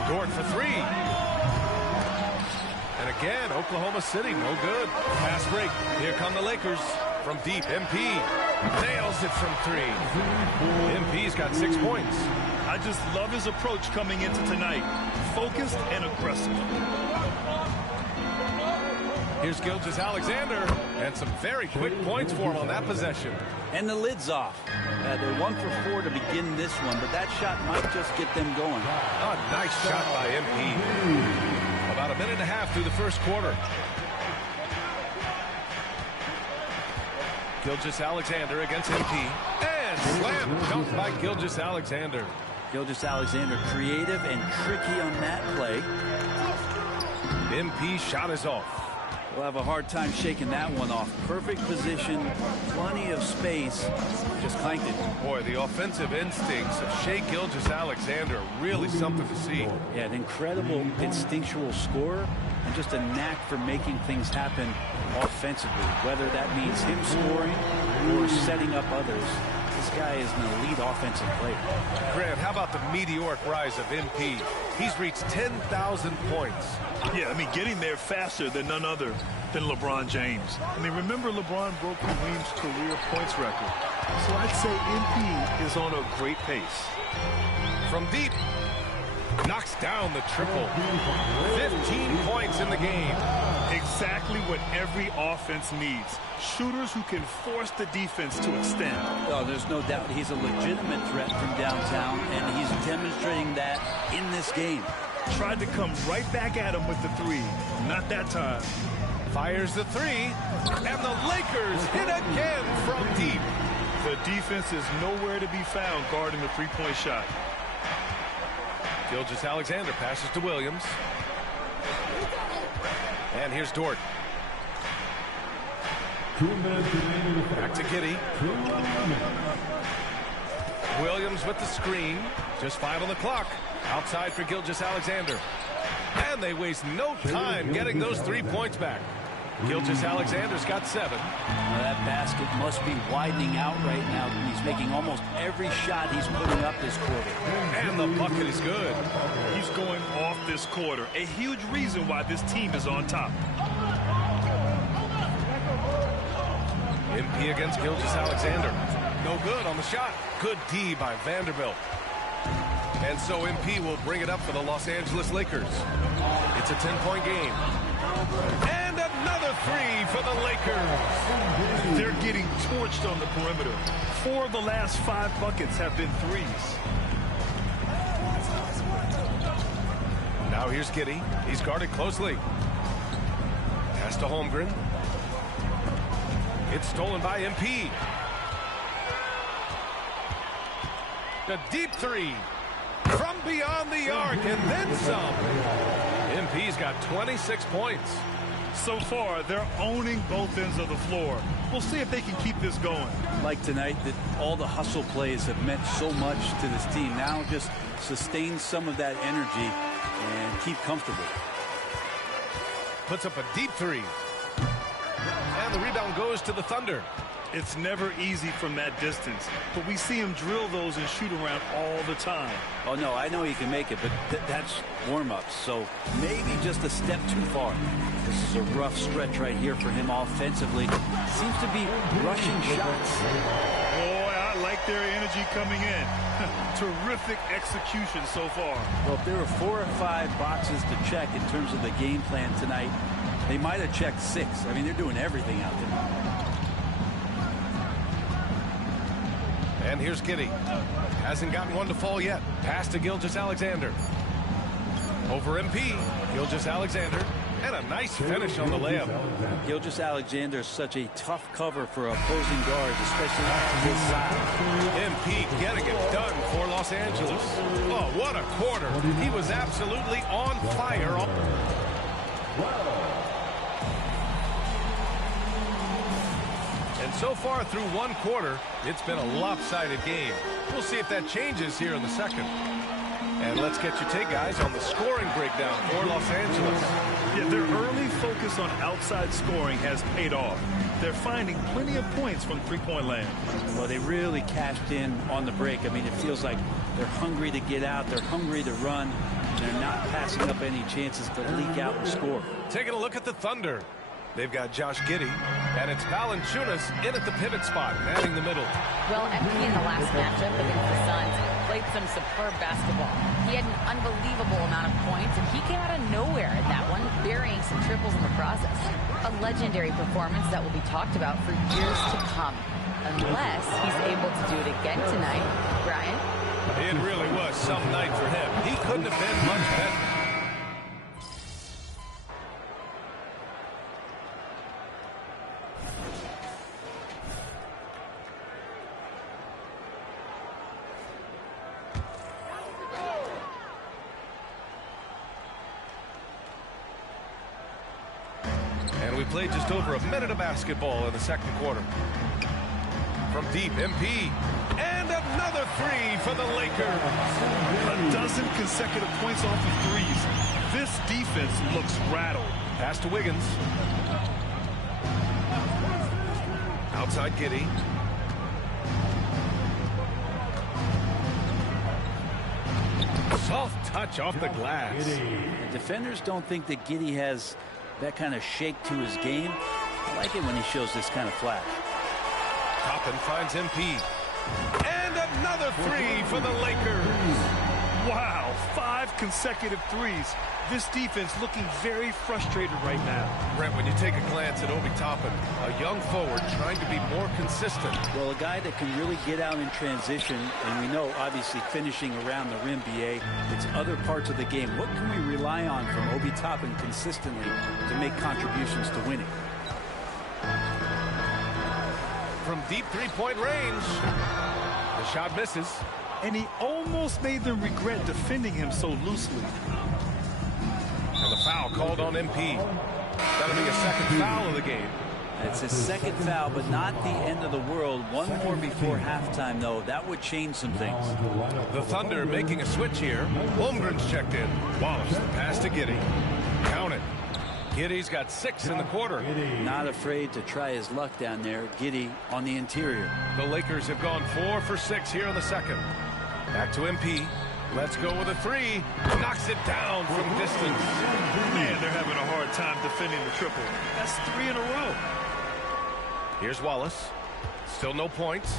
Dort for three. And again, Oklahoma City, no good. Pass break. Here come the Lakers. From deep, MP nails it from three. MP's got 6 points. I just love his approach coming into tonight. Focused and aggressive. Here's Gilgeous-Alexander, and some very quick points for him on that possession. And the lid's off. They're 1 for 4 to begin this one, but that shot might just get them going. Oh, nice shot by MP. About a minute and a half through the first quarter. Gilgeous-Alexander against MP. And slam dunk by Gilgeous-Alexander. Gilgeous-Alexander creative and tricky on that play. MP shot is off. We'll have a hard time shaking that one off. Perfect position, plenty of space, just clanked it. Boy, the offensive instincts of Shai Gilgeous-Alexander are really something to see. Yeah, an incredible instinctual scorer and just a knack for making things happen offensively, whether that means him scoring or setting up others. This guy is an elite offensive player. Grant, how about the meteoric rise of MP? He's reached 10,000 points. Yeah, I mean, getting there faster than none other than LeBron James. I mean, remember LeBron broke Kareem's career points record. So I'd say MP is on a great pace. From deep, knocks down the triple. 15 points in the game. Exactly what every offense needs. Shooters who can force the defense to extend. Oh, there's no doubt he's a legitimate threat from downtown, and he's demonstrating that in this game. Tried to come right back at him with the three. Not that time. Fires the three, and the Lakers hit again from deep. The defense is nowhere to be found guarding the three-point shot. Gilgeous-Alexander passes to Williams. And here's Dort. Back to Giddey. Williams with the screen. Just 5 on the clock. Outside for Gilgeous-Alexander. And they waste no time getting those 3 points back. Gilgeous-Alexander's got 7. Well, that basket must be widening out right now. He's making almost every shot he's putting up this quarter. And the bucket is good. He's going off this quarter. A huge reason why this team is on top. MP against Gilgeous-Alexander. No good on the shot. Good D by Vanderbilt. And so MP will bring it up for the Los Angeles Lakers. It's a 10-point game. And another 3 for the Lakers. They're getting torched on the perimeter. 4 of the last 5 buckets have been threes. Now here's Giddey. He's guarded closely. Pass to Holmgren. It's stolen by MP. The deep 3 from beyond the arc and then some. MP's got 26 points. So far, they're owning both ends of the floor. We'll see if they can keep this going. Like tonight, that all the hustle plays have meant so much to this team. Now just sustain some of that energy and keep comfortable. Puts up a deep 3. And the rebound goes to the Thunder. It's never easy from that distance, but we see him drill those and shoot around all the time. Oh, no, I know he can make it, but that's warm-ups, so maybe just a step too far. This is a rough stretch right here for him offensively. Seems to be rushing shots. Boy, I like their energy coming in. Terrific execution so far. Well, if there were 4 or 5 boxes to check in terms of the game plan tonight, they might have checked 6. I mean, they're doing everything out there. And here's Giddey. Hasn't gotten one to fall yet. Pass to Gilgeous-Alexander. Over MP. Gilgeous-Alexander. And a nice finish on the layup. Gilgeous-Alexander is such a tough cover for opposing guards, especially on his side. MP getting it done for Los Angeles. Oh, what a quarter. He was absolutely on fire. And so far through one quarter, it's been a lopsided game. We'll see if that changes here in the second. And let's get your take, guys, on the scoring breakdown for Los Angeles. Yeah, their early focus on outside scoring has paid off. They're finding plenty of points from three-point land. Well, they really cashed in on the break. I mean, it feels like they're hungry to get out. They're hungry to run. They're not passing up any chances to leak out and score. Taking a look at the Thunder. They've got Josh Giddey, and it's Valanciunas in at the pivot spot, manning the middle. Well, MP in the last matchup against the Suns played some superb basketball. He had an unbelievable amount of points, and he came out of nowhere at that one, burying some triples in the process. A legendary performance that will be talked about for years to come, unless he's able to do it again tonight. Brian? It really was some night for him. He couldn't have been much better. We played just over a minute of basketball in the second quarter. From deep, MP. And another three for the Lakers. A dozen consecutive points off of threes. This defense looks rattled. Pass to Wiggins. Outside Giddey. Soft touch off the glass. The defenders don't think that Giddey has that kind of shake to his game. I like it when he shows this kind of flash. Toppin finds MP. And another three for the Lakers. Wow, 5 consecutive threes. This defense looking very frustrated right now. Brent, when you take a glance at Obi Toppin, a young forward trying to be more consistent. Well, a guy that can really get out in transition, and we know, obviously, finishing around the rim, BA, it's other parts of the game. What can we rely on from Obi Toppin consistently to make contributions to winning? From deep three-point range. The shot misses. And he almost made them regret defending him so loosely. And the foul called on MP. That'll be a second foul of the game. It's his second foul, but not the end of the world. One more before halftime, though. That would change some things. The Thunder making a switch here. Holmgren's checked in. Wallace, the pass to Giddey. Count it. Giddey's got 6 in the quarter. Not afraid to try his luck down there. Giddey on the interior. The Lakers have gone 4 for 6 here in the second. Back to MP. Let's go with a three. Knocks it down from distance. Man, they're having a hard time defending the triple. That's 3 in a row. Here's Wallace. Still no points.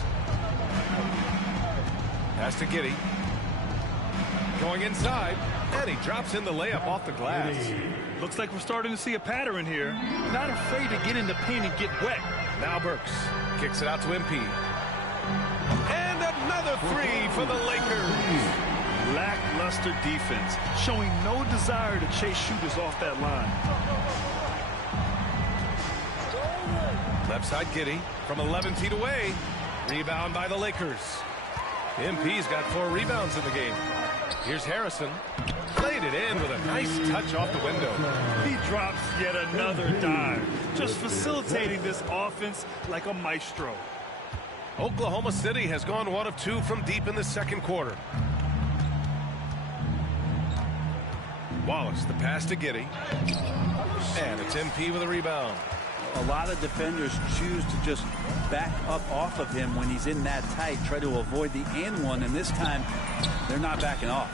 Pass to Giddey. Going inside. And he drops in the layup off the glass. Looks like we're starting to see a pattern here. Not afraid to get in the paint and get wet. Now Burks kicks it out to MP. And another three for the Lakers. Lackluster defense, showing no desire to chase shooters off that line. Left side Giddey from 11 feet away. Rebound by the Lakers. MP's got 4 rebounds in the game. Here's Harrison. Played it in with a nice touch off the window. He drops yet another dive. Just facilitating this offense like a maestro. Oklahoma City has gone 1 of 2 from deep in the second quarter. Wallace, the pass to Giddey. And it's MP with a rebound. A lot of defenders choose to just back up off of him when he's in that tight, try to avoid the and one, and this time they're not backing off.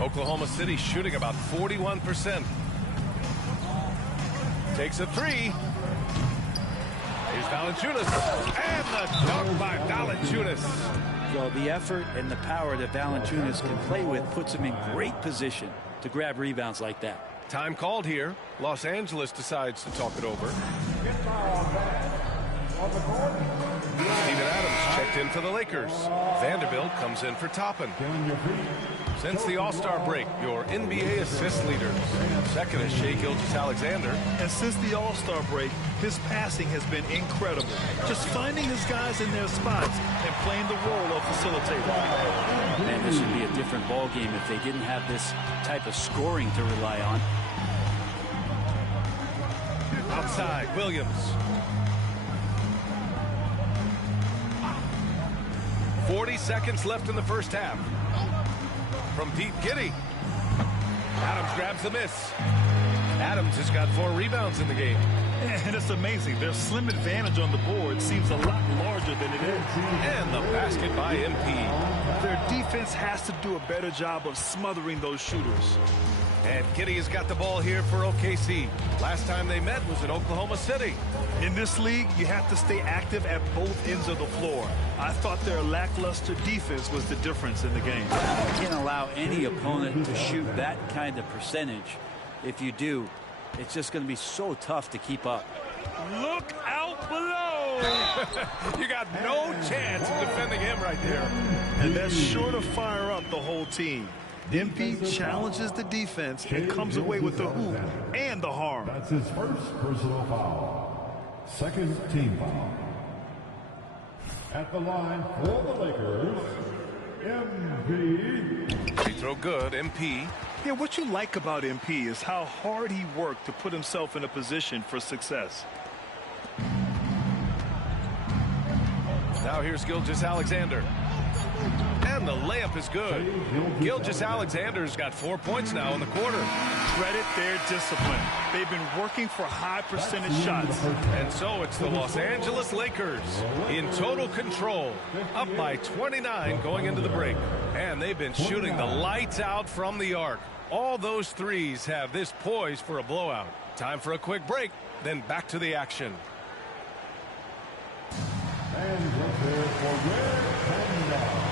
Oklahoma City shooting about 41%. Takes a three. Here's Valanciunas. And the dunk by Valanciunas. Well, the effort and the power that Valanciunas can play with puts him in great position to grab rebounds like that. Time called here. Los Angeles decides to talk it over. Steven Adams checked in for the Lakers. Vanderbilt comes in for Toppin. Since the All-Star break, your NBA assist leaders. Second is Shai Gilgeous-Alexander. And since the All-Star break, his passing has been incredible. Just finding his guys in their spots and playing the role of facilitator. Man, this would be a different ball game if they didn't have this type of scoring to rely on. Outside, Williams. 40 seconds left in the first half. From deep, Giddey. Adams grabs the miss. Adams has got 4 rebounds in the game. And it's amazing. Their slim advantage on the board seems a lot larger than it is. And the basket by MP. Their defense has to do a better job of smothering those shooters. And Giddey has got the ball here for OKC. Last time they met was in Oklahoma City. In this league, you have to stay active at both ends of the floor. I thought their lackluster defense was the difference in the game. You can't allow any opponent to shoot that kind of percentage. If you do, it's just going to be so tough to keep up. Look out below! You got no chance of defending him right there. And that's sure to fire up the whole team. MP challenges the defense and comes away with the hoop and the harm. That's his first personal foul. Second team foul. At the line for the Lakers, MP. Free throw good, MP. Yeah, what you like about MP is how hard he worked to put himself in a position for success. Now here's Gilgeous-Alexander. And the layup is good. Gilgeous-Alexander's got 4 points now in the quarter. Credit their discipline. They've been working for high percentage shots. And so it's the Los Angeles Lakers in total control, up by 29 going into the break. And they've been shooting the lights out from the arc. All those threes have this poised for a blowout. Time for a quick break, then back to the action. And prepare for red Panda.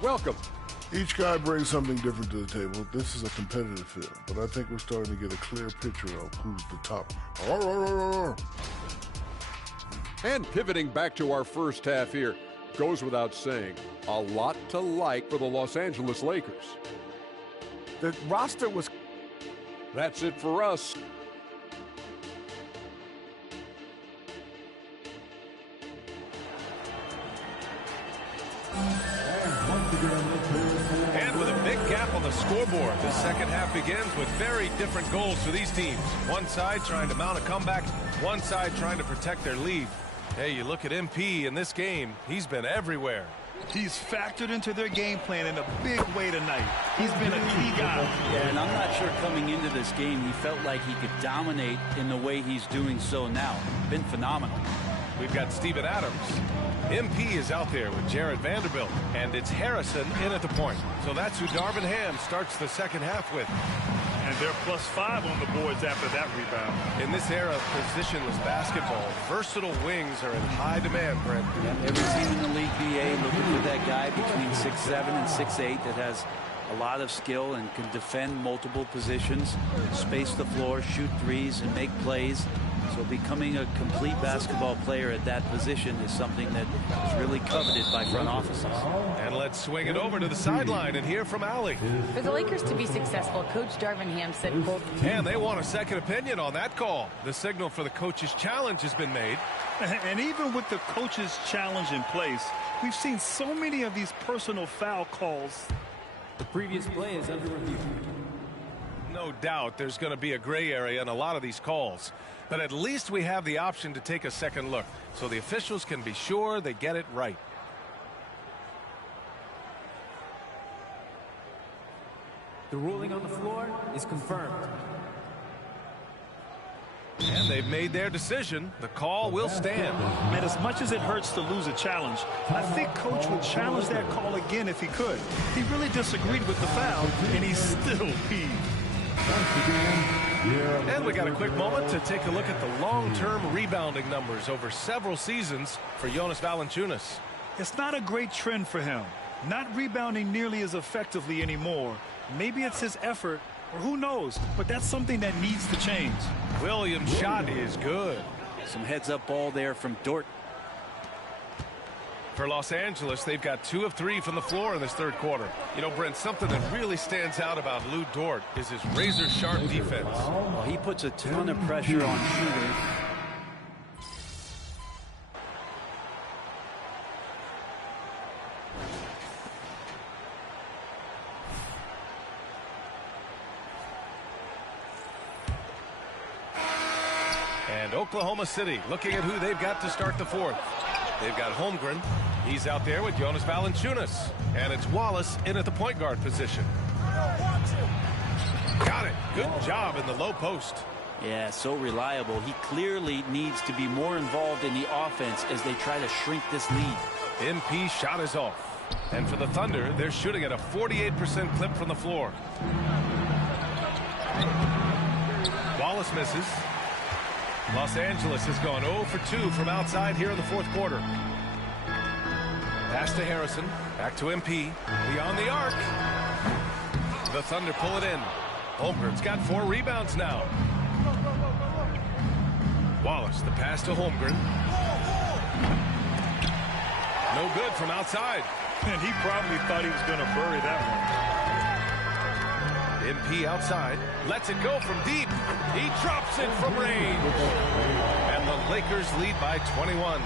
Welcome. Each guy brings something different to the table. This is a competitive field, but I think we're starting to get a clear picture of who's the top. And pivoting back to our first half here, goes without saying, a lot to like for the Los Angeles Lakers. The roster was... That's it for us. And with a big gap on the scoreboard, the second half begins with very different goals for these teams. One side trying to mount a comeback, one side trying to protect their lead. Hey, you look at MP in this game, he's been everywhere. He's factored into their game plan in a big way tonight. He's been a key guy. Yeah, and I'm not sure coming into this game he felt like he could dominate in the way he's doing so now. Been phenomenal. We've got Steven Adams. MP is out there with Jared Vanderbilt, and it's Harrison in at the point. So that's who Darvin Ham starts the second half with. And they're +5 on the boards after that rebound. In this era of positionless basketball, versatile wings are in high demand, Brent. Every team in the league BA looking for that guy between 6'7" and 6'8" that has a lot of skill and can defend multiple positions, space the floor, shoot threes, and make plays. So becoming a complete basketball player at that position is something that is really coveted by front offices. And let's swing it over to the sideline and hear from Allie. For the Lakers to be successful, Coach Darvin Ham said, quote, and they want a second opinion on that call. The signal for the coach's challenge has been made. And even with the coach's challenge in place, we've seen so many of these personal foul calls. The previous play is under review. No doubt there's going to be a gray area in a lot of these calls. But at least we have the option to take a second look, so the officials can be sure they get it right. The ruling on the floor is confirmed. And they've made their decision. The call will stand. And as much as it hurts to lose a challenge, I think Coach would challenge that call again if he could. He really disagreed with the foul, and he's still peeved. And we got a quick moment to take a look at the long-term rebounding numbers over several seasons for Jonas Valanciunas. It's not a great trend for him. Not rebounding nearly as effectively anymore. Maybe it's his effort, or who knows, but that's something that needs to change. Williams' shot is good. Some heads-up ball there from Dort. For Los Angeles, they've got 2 of 3 from the floor in this third quarter. You know, Brent, something that really stands out about Lou Dort is his razor-sharp defense. Well, he puts a ton of pressure on shooters. And Oklahoma City looking at who they've got to start the fourth. They've got Holmgren. He's out there with Jonas Valanciunas. And it's Wallace in at the point guard position. Got it. Good job in the low post. Yeah, so reliable. He clearly needs to be more involved in the offense as they try to shrink this lead. MP shot is off. And for the Thunder, they're shooting at a 48% clip from the floor. Wallace misses. Los Angeles has gone 0 for 2 from outside here in the fourth quarter. Pass to Harrison. Back to MP. Beyond the arc. The Thunder pull it in. Holmgren's got 4 rebounds now. Wallace, the pass to Holmgren. No good from outside. And he probably thought he was going to bury that MP outside, lets it go from deep. He drops it from range. And the Lakers lead by 21.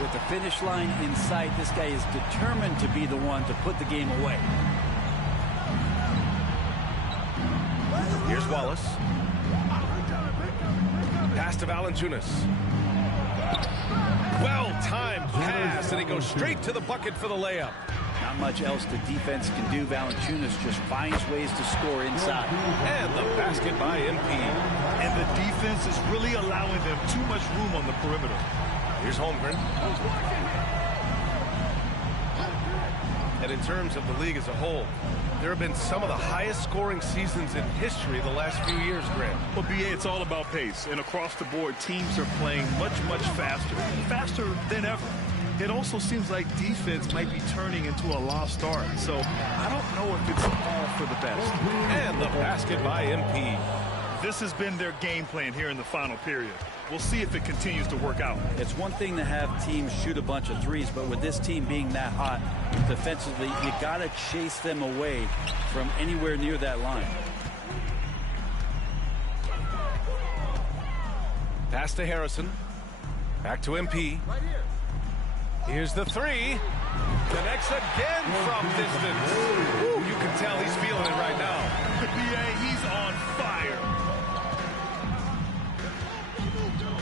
With the finish line in sight, this guy is determined to be the one to put the game away. Here's Wallace. Pass to Valanciunas. Well-timed pass, and he goes straight to the bucket for the layup. Not much else the defense can do. Valanciunas just finds ways to score inside. And the basket by MP. And the defense is really allowing them too much room on the perimeter. Here's Holmgren. And in terms of the league as a whole, there have been some of the highest scoring seasons in history the last few years, Grant. Well, BA, it's all about pace. And across the board, teams are playing much, much faster. Faster than ever. It also seems like defense might be turning into a lost art. So I don't know if it's all for the best. And the basket by MP. This has been their game plan here in the final period. We'll see if it continues to work out. It's one thing to have teams shoot a bunch of threes, but with this team being that hot defensively, you got to chase them away from anywhere near that line. Pass to Harrison. Back to MP. Here's the three. Connects again from distance. Ooh, you can tell he's feeling it right now. The BA, he's on fire.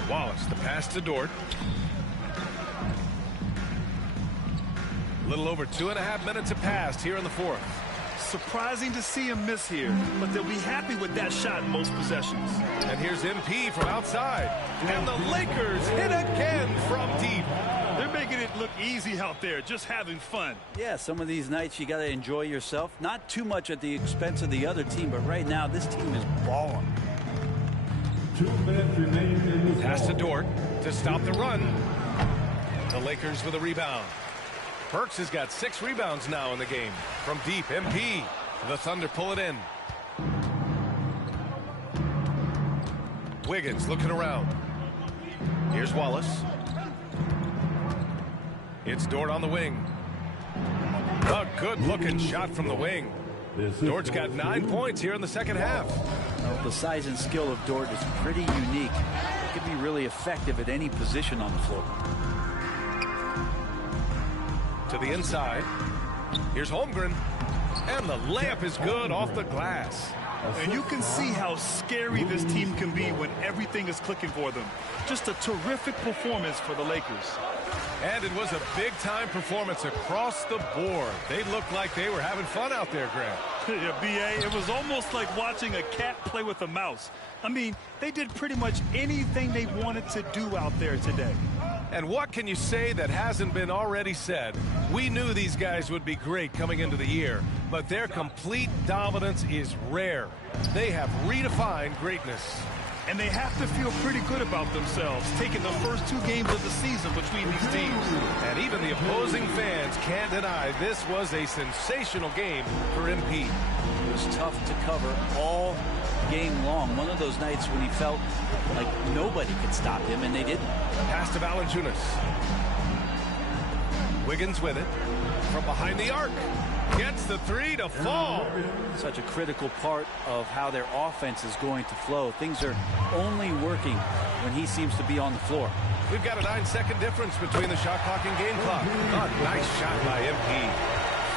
Wallace, the pass to Dort. A little over 2.5 minutes have passed here in the fourth. Surprising to see him miss here, but they'll be happy with that shot in most possessions. And here's MP from outside. And the Lakers hit again from deep. They're making it look easy out there, just having fun. Yeah, some of these nights you got to enjoy yourself. Not too much at the expense of the other team, but right now this team is balling. 2 minutes remain in this Pass to Dort to stop the run. The Lakers with a rebound. Burks has got 6 rebounds now in the game. From deep, MP. The Thunder pull it in. Wiggins looking around. Here's Wallace. It's Dort on the wing. A good-looking shot from the wing. Dort's got 9 points here in the second half. Well, the size and skill of Dort is pretty unique. He can be really effective at any position on the floor. To the inside. Here's Holmgren. And the layup is good off the glass. And you can see how scary this team can be when everything is clicking for them. Just a terrific performance for the Lakers. And it was a big-time performance across the board. They looked like they were having fun out there, Grant. Yeah, BA, it was almost like watching a cat play with a mouse. I mean, they did pretty much anything they wanted to do out there today. And what can you say that hasn't been already said? We knew these guys would be great coming into the year, but their complete dominance is rare. They have redefined greatness. And they have to feel pretty good about themselves, taking the first 2 games of the season between these teams. And even the opposing fans can't deny this was a sensational game for MP. It was tough to cover all game long. One of those nights when he felt like nobody could stop him, and they didn't. Pass to Valanciunas. Wiggins with it. From behind the arc. Gets the 3 to fall. Such a critical part of how their offense is going to flow. Things are only working when he seems to be on the floor. We've got a 9-second difference between the shot clock and game clock. A nice shot by MP.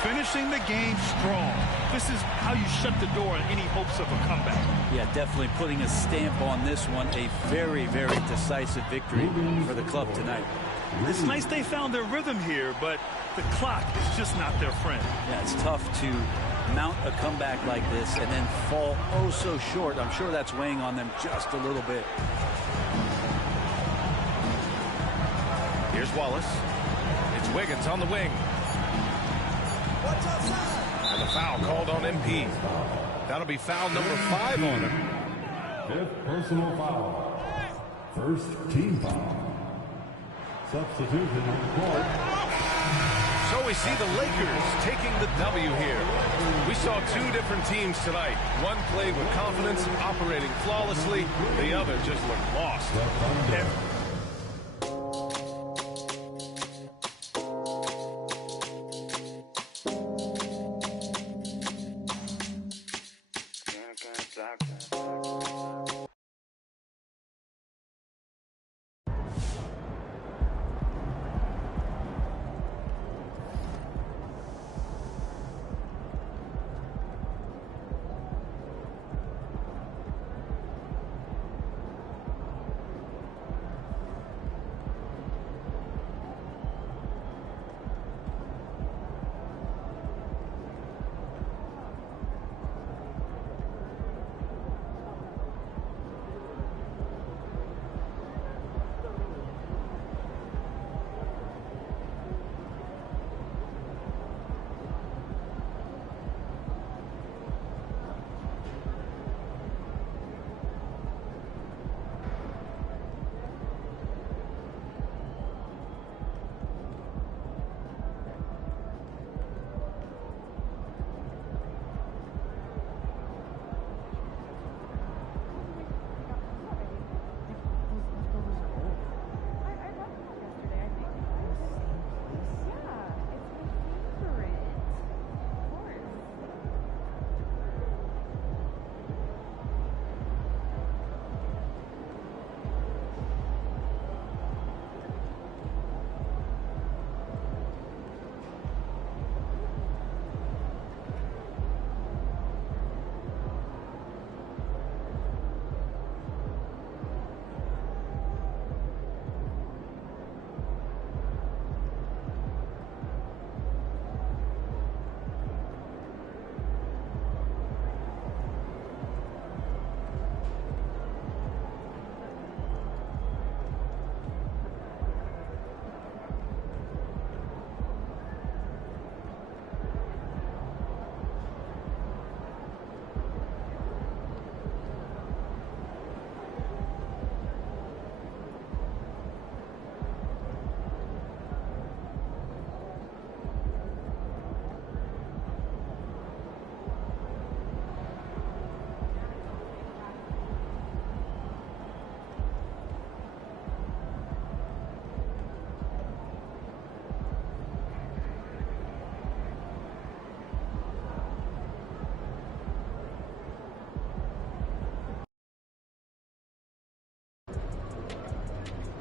Finishing the game strong. This is how you shut the door on any hopes of a comeback. Yeah, definitely putting a stamp on this one. A very, very decisive victory for the club tonight. It's nice they found their rhythm here, but the clock is just not their friend. Yeah, it's tough to mount a comeback like this and then fall oh so short. I'm sure that's weighing on them just a little bit. Here's Wallace. It's Wiggins on the wing. And the foul called on MP. That'll be foul number 5 on him. 5th personal foul. 1st team foul. Substitution on the court. So we see the Lakers taking the W here. We saw 2 different teams tonight. One played with confidence, operating flawlessly. The other just looked lost.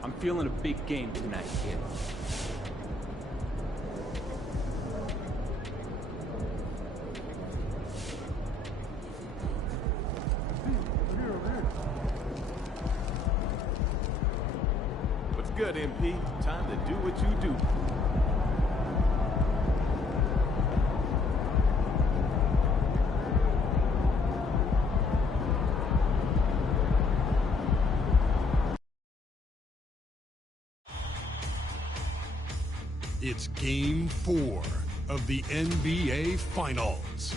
I'm feeling a big game tonight, kid. What's good, MP? Time to do what you do. It's Game 4 of the NBA Finals.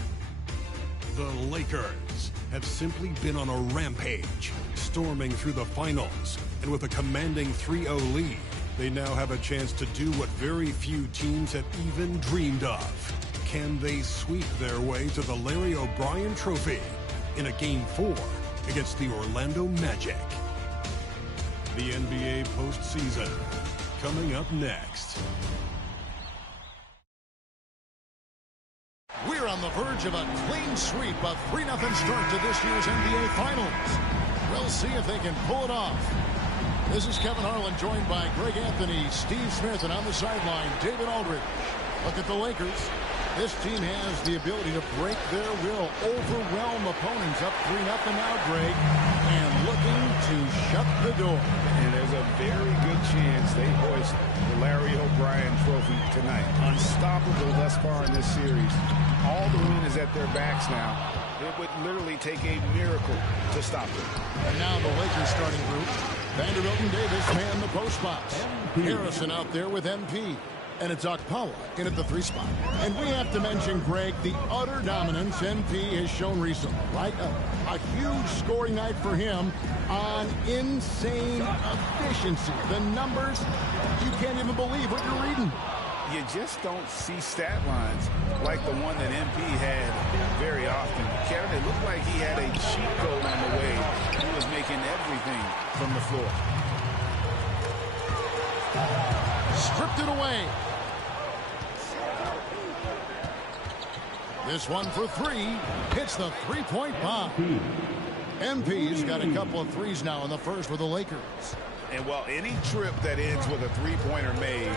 The Lakers have simply been on a rampage, storming through the finals, and with a commanding 3-0 lead, they now have a chance to do what very few teams have even dreamed of. Can they sweep their way to the Larry O'Brien Trophy in a Game 4 against the Orlando Magic? The NBA postseason coming up next. We're on the verge of a clean sweep, a 3-0 start to this year's NBA Finals. We'll see if they can pull it off. This is Kevin Harlan, joined by Greg Anthony, Steve Smith, and on the sideline, David Aldridge. Look at the Lakers. This team has the ability to break their will, overwhelm opponents up 3-0 now, Greg, and looking to shut the door. And there's a very good chance they hoist the Larry O'Brien Trophy tonight. Unstoppable thus far in this series. All the wind is at their backs now. It would literally take a miracle to stop them. And now the Lakers starting group. Vanderbilt and Davis man the post spots. Harrison out there with MP. And it's Okpala in at the 3 spot. And we have to mention, Greg, the utter dominance MP has shown recently, right? A huge scoring night for him on insane efficiency. The numbers, you can't even believe what you're reading. You just don't see stat lines like the one that MP had very often. Kevin, it looked like he had a cheat code on the way. He was making everything from the floor. Stripped it away. This one for 3. Hits the 3-point bomb. MP's got a couple of threes now in the first for the Lakers. And while any trip that ends with a 3-pointer made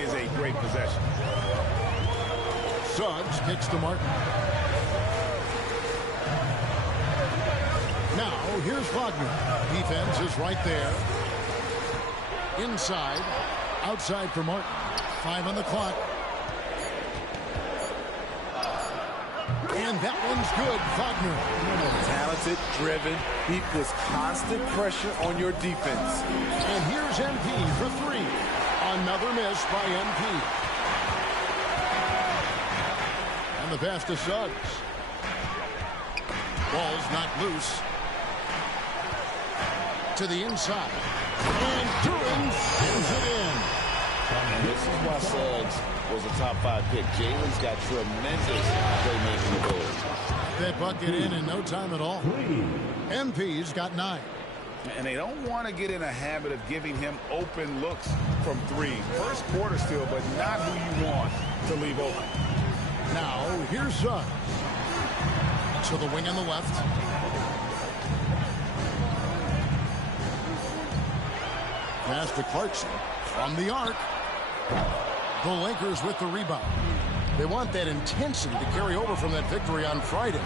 is a great possession. Suggs kicks to Martin. Now, here's Wagner. Defense is right there. Inside. Outside for Martin. 5 on the clock. And that one's good. Wagner. Talented, driven. He puts constant pressure on your defense. And here's MP for 3. Another miss by MP. And the pass to Suggs. Ball's knocked loose. To the inside. And Duran sends it in. And this is why Suggs was a top 5 pick. Jalen's got tremendous playmaking ability. That bucket in no time at all. MP's got 9. And they don't want to get in a habit of giving him open looks from 3. First quarter still, but not who you want to leave open. Now, here's Suggs. To the wing on the left. Pass to Clarkson from the arc. The Lakers with the rebound. They want that intensity to carry over from that victory on Friday.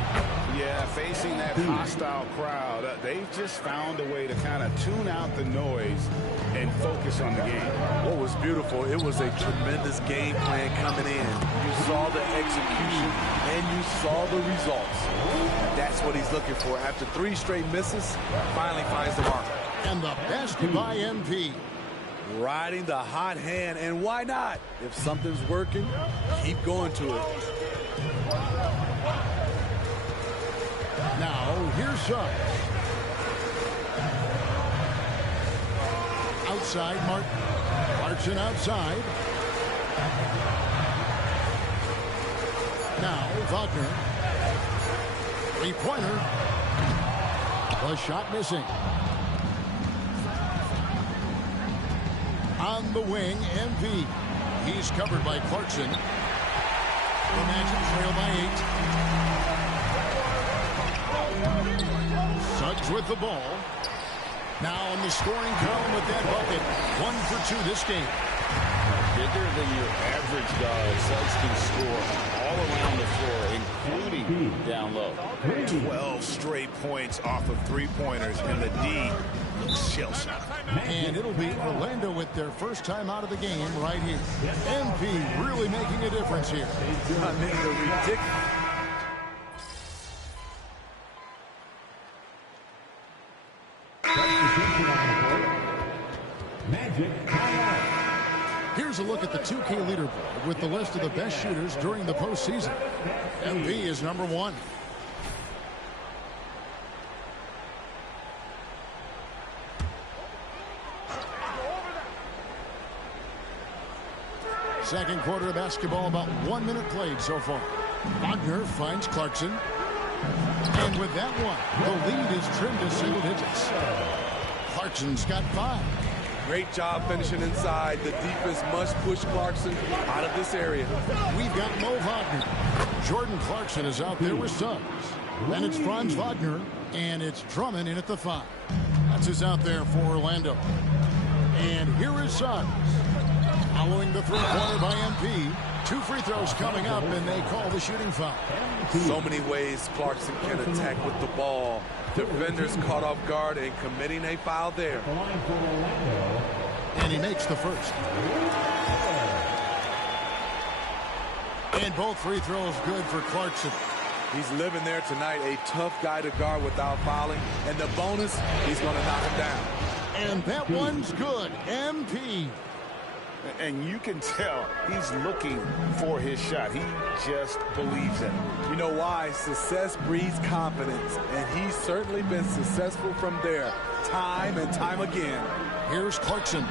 Yeah, facing that hostile crowd, they've just found a way to kind of tune out the noise and focus on the game. What was beautiful, it was a tremendous game plan coming in. You saw the execution and you saw the results. That's what he's looking for. After 3 straight misses, finally finds the mark. And the basket by MP. Riding the hot hand, and why not? If something's working, keep going to it. Now, here's Suggs. Outside, Martin. Clarkson outside. Now, Wagner. 3-pointer. The shot missing. On the wing, MP. He's covered by Clarkson. The Magic trail by 8. Suggs with the ball. Now in the scoring column with that bucket. 1 for 2 this game. Bigger than your average guard. Suggs can score all around the floor, including down low. 12 straight points off of three-pointers, and the D looks shell-shocked. And it'll be Orlando with their first time out of the game right here. MP really making a difference here. I mean, the ridiculous. Here's a look at the 2K leaderboard with the list of the best shooters during the postseason. MP is number 1. Second quarter of basketball, about 1 minute played so far. Wagner finds Clarkson. And with that one, the lead is trimmed to single digits. Clarkson's got 5. Great job finishing inside. The defense must push Clarkson out of this area. We've got Mo Wagner. Jordan Clarkson is out there with Suggs. Then it's Franz Wagner, and it's Drummond in at the 5. That's who's out there for Orlando. And here is Suggs. Following the three-pointer by MP. 2 free throws coming up, and they call the shooting foul. So many ways Clarkson can attack with the ball. Defenders caught off guard and committing a foul there. And he makes the first. And both free throws good for Clarkson. He's living there tonight, a tough guy to guard without fouling. And the bonus, he's going to knock him down. And that one's good. MP. And you can tell he's looking for his shot. He just believes in it. You know why? Success breeds confidence, and he's certainly been successful from there, time and time again. Here's Clarkson.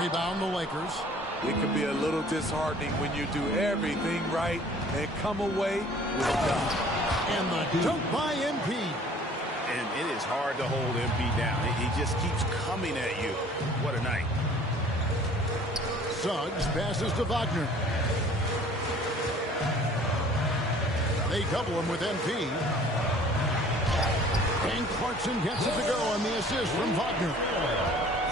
Rebound the Lakers. It can be a little disheartening when you do everything right and come away with a dunk. And the dunk by MP. And it is hard to hold MP down. He just keeps coming at you. What a night. Suggs passes to Wagner. They double him with MP. And Clarkson gets it to go on the assist from Wagner.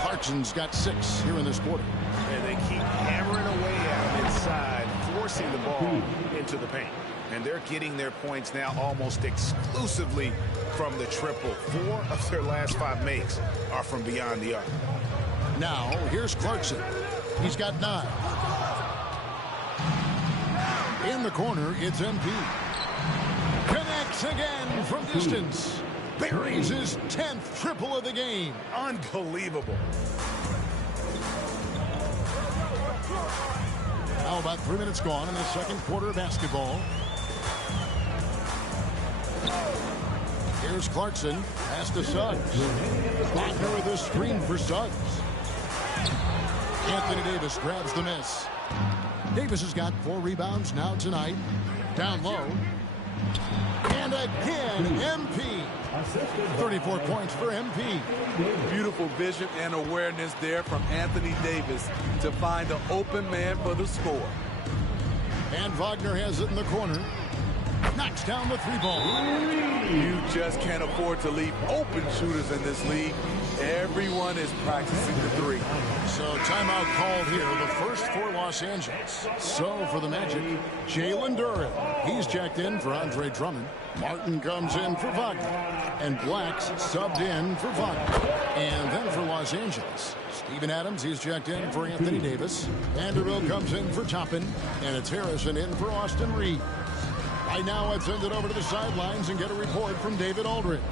Clarkson's got 6 here in this quarter. And they keep hammering away at him inside, forcing the ball into the paint. And they're getting their points now almost exclusively from the triple. 4 of their last 5 makes are from beyond the arc. Now, here's Clarkson. He's got 9. In the corner, it's MP. Connects again from distance. Buries his 10th triple of the game. Unbelievable. Now about 3 minutes gone in the second quarter of basketball. Here's Clarkson. Pass to Suggs. Wagner with a screen for Suggs. Anthony Davis grabs the miss. Davis has got 4 rebounds now tonight. Down low. And again, MP. 34 points for MP. Beautiful vision and awareness there from Anthony Davis to find the open man for the score. And Wagner has it in the corner. Knocks down the 3-ball. You just can't afford to leave open shooters in this league. Everyone is practicing the 3. So timeout called here, the first for Los Angeles. So for the Magic, Jalen Duren. He's checked in for Andre Drummond. Martin comes in for Wagner. And Black's subbed in for Wagner. And then for Los Angeles, Steven Adams, he's checked in for Anthony Davis. Vanderbilt comes in for Toppin. And it's Harrison in for Austin Reed. Right now, let's send it over to the sidelines and get a report from David Aldridge.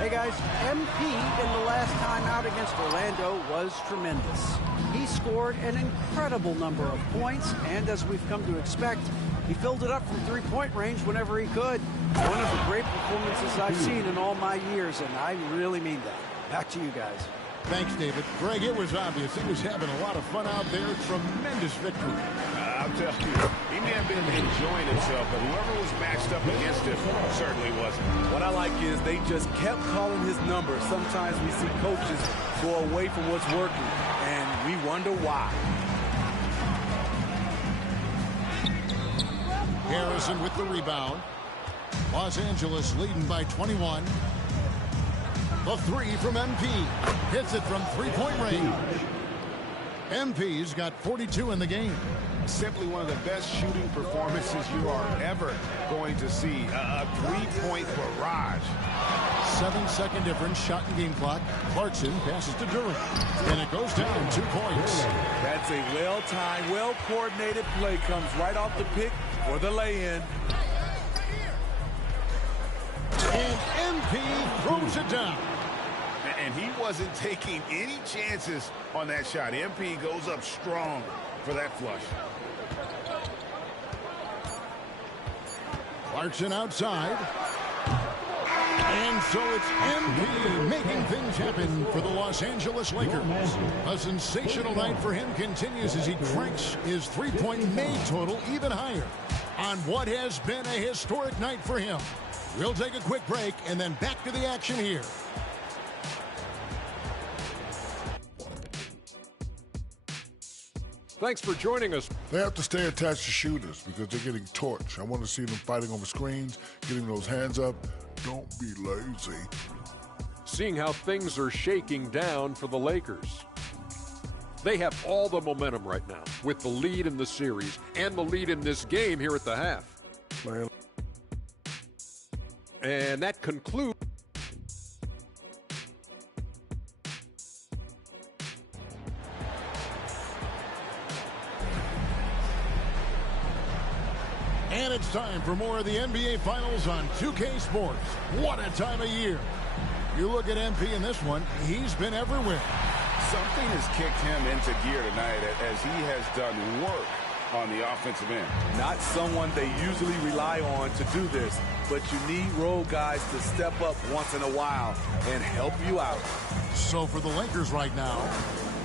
Hey guys, MP in the last time out against Orlando was tremendous. He scored an incredible number of points, and as we've come to expect, he filled it up from 3-point range whenever he could. One of the great performances I've seen in all my years, and I really mean that. Back to you guys. Thanks, David. Greg, it was obvious he was having a lot of fun out there. Tremendous victory. I'll tell you, he may have been enjoying himself, but whoever was matched up against him certainly wasn't. What I like is they just kept calling his number. Sometimes we see coaches go away from what's working, and we wonder why. Harrison with the rebound. Los Angeles leading by 21. The three from MP. Hits it from three-point range. MP's got 42 in the game. Simply one of the best shooting performances you are ever going to see. A three-point barrage. 7-second difference, shot and game clock. Clarkson passes to Durham, and it goes down 2 points. That's a well-timed, well-coordinated play. Comes right off the pick for the lay-in. And MP throws it down. And he wasn't taking any chances on that shot. MP goes up strong for that flush. Clarkson outside. And so it's MP making things happen for the Los Angeles Lakers. A sensational night for him continues as he cranks his three-point made total even higher on what has been a historic night for him. We'll take a quick break and then back to the action here. Thanks for joining us. They have to stay attached to shooters because they're getting torched. I want to see them fighting over screens, getting those hands up. Don't be lazy. Seeing how things are shaking down for the Lakers. They have all the momentum right now with the lead in the series and the lead in this game here at the half. Man. And that concludes. And it's time for more of the NBA Finals on 2K Sports. What a time of year. You look at MP in this one, he's been everywhere. Something has kicked him into gear tonight as he has done work on the offensive end. Not someone they usually rely on to do this, but you need role guys to step up once in a while and help you out. So for the Lakers right now,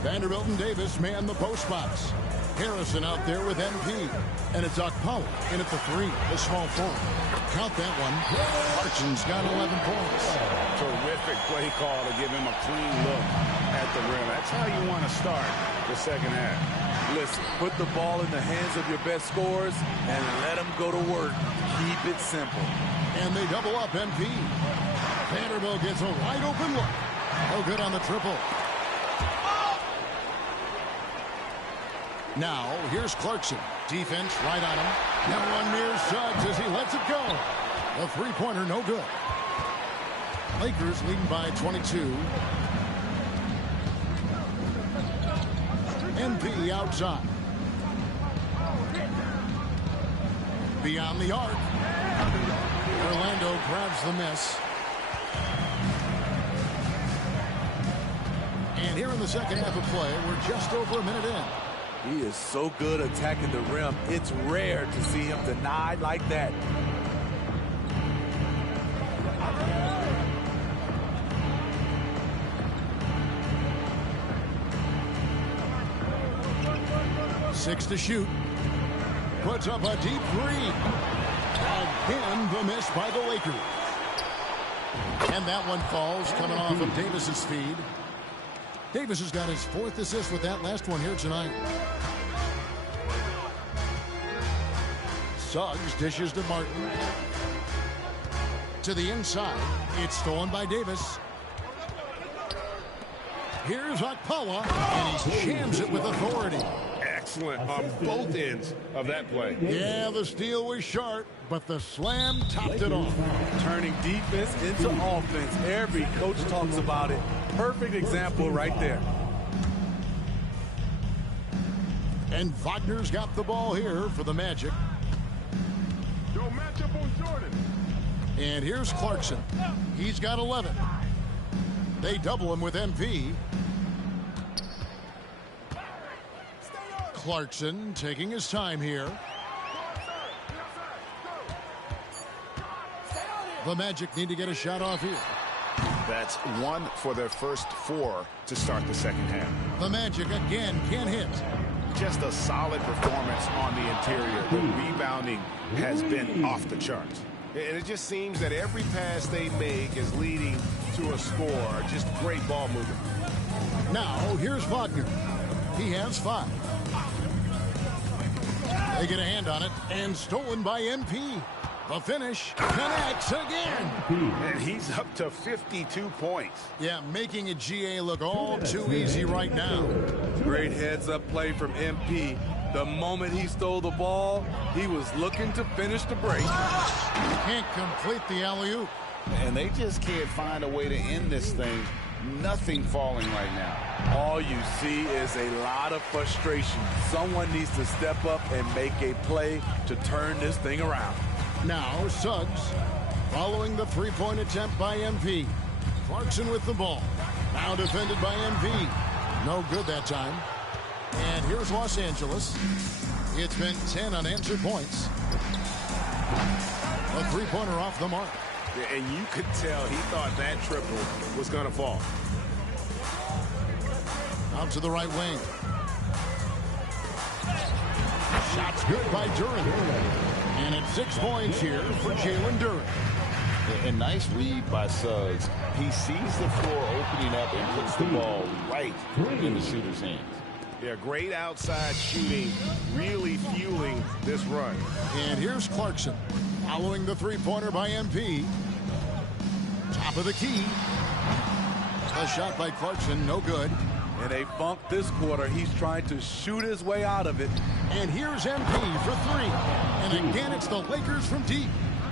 Vanderbilt and Davis man the post box. Harrison out there with MP. And it's Okpala in at the three, the small forward. Count that one. Clarkson's got 11 points. Terrific play call to give him a clean look at the rim. That's how you want to start the second half. Listen, put the ball in the hands of your best scorers and let them go to work. Keep it simple. And they double up MP. Vanderbilt gets a wide open look. No good on the triple. Now, here's Clarkson. Defense right on him. Now on near Suggs as he lets it go. A three-pointer, no good. Lakers leading by 22. MP outside. Beyond the arc. Orlando grabs the miss. And here in the second half of play, we're just over a minute in. He is so good attacking the rim. It's rare to see him denied like that. Six to shoot. Puts up a deep three. Again, the miss by the Lakers. And that one falls, coming off of Davis's feed. Davis has got his fourth assist with that last one here tonight. Suggs dishes to Martin. To the inside. It's stolen by Davis. Here's Okpala, and he jams it with authority. Excellent on both ends of that play. Yeah, the steal was sharp, but the slam topped it off. Turning defense into offense. Every coach talks about it. Perfect example right there. And Wagner's got the ball here for the Magic. Don't match up on Jordan. And here's Clarkson. He's got 11. They double him with MP. Clarkson taking his time here. The Magic need to get a shot off here. That's one for their first four to start the second half. The Magic again can't hit. Just a solid performance on the interior. The rebounding has been off the charts. And it just seems that every pass they make is leading to a score. Just great ball movement. Now, here's Wagner. He has 5. They get a hand on it, and stolen by MP. The finish connects again. And he's up to 52 points. Yeah, making a GA look all too easy right now. Great heads-up play from MP. The moment he stole the ball, he was looking to finish the break. Can't complete the alley-oop. And they just can't find a way to end this thing. Nothing falling right now. All you see is a lot of frustration. Someone needs to step up and make a play to turn this thing around. Now Suggs following the three-point attempt by MP. Clarkson with the ball. Now defended by MP. No good that time. And here's Los Angeles. It's been 10 unanswered points. A three-pointer off the mark. And you could tell he thought that triple was going to fall. Out to the right wing. Shots good by Duren. And it's 6 points here for Jalen Duren. A nice read by Suggs. He sees the floor opening up and puts the ball right in the shooter's hands. Yeah, great outside shooting, really fueling this run. And here's Clarkson following the three-pointer by MP. Top of the key. A shot by Clarkson, no good. In a funk this quarter, he's trying to shoot his way out of it. And here's MP for three. And again, it's the Lakers from deep.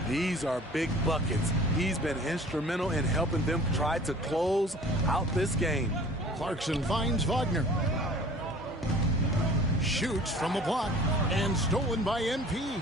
These are big buckets. He's been instrumental in helping them try to close out this game. Clarkson finds Wagner. Shoots from the block. And stolen by MP.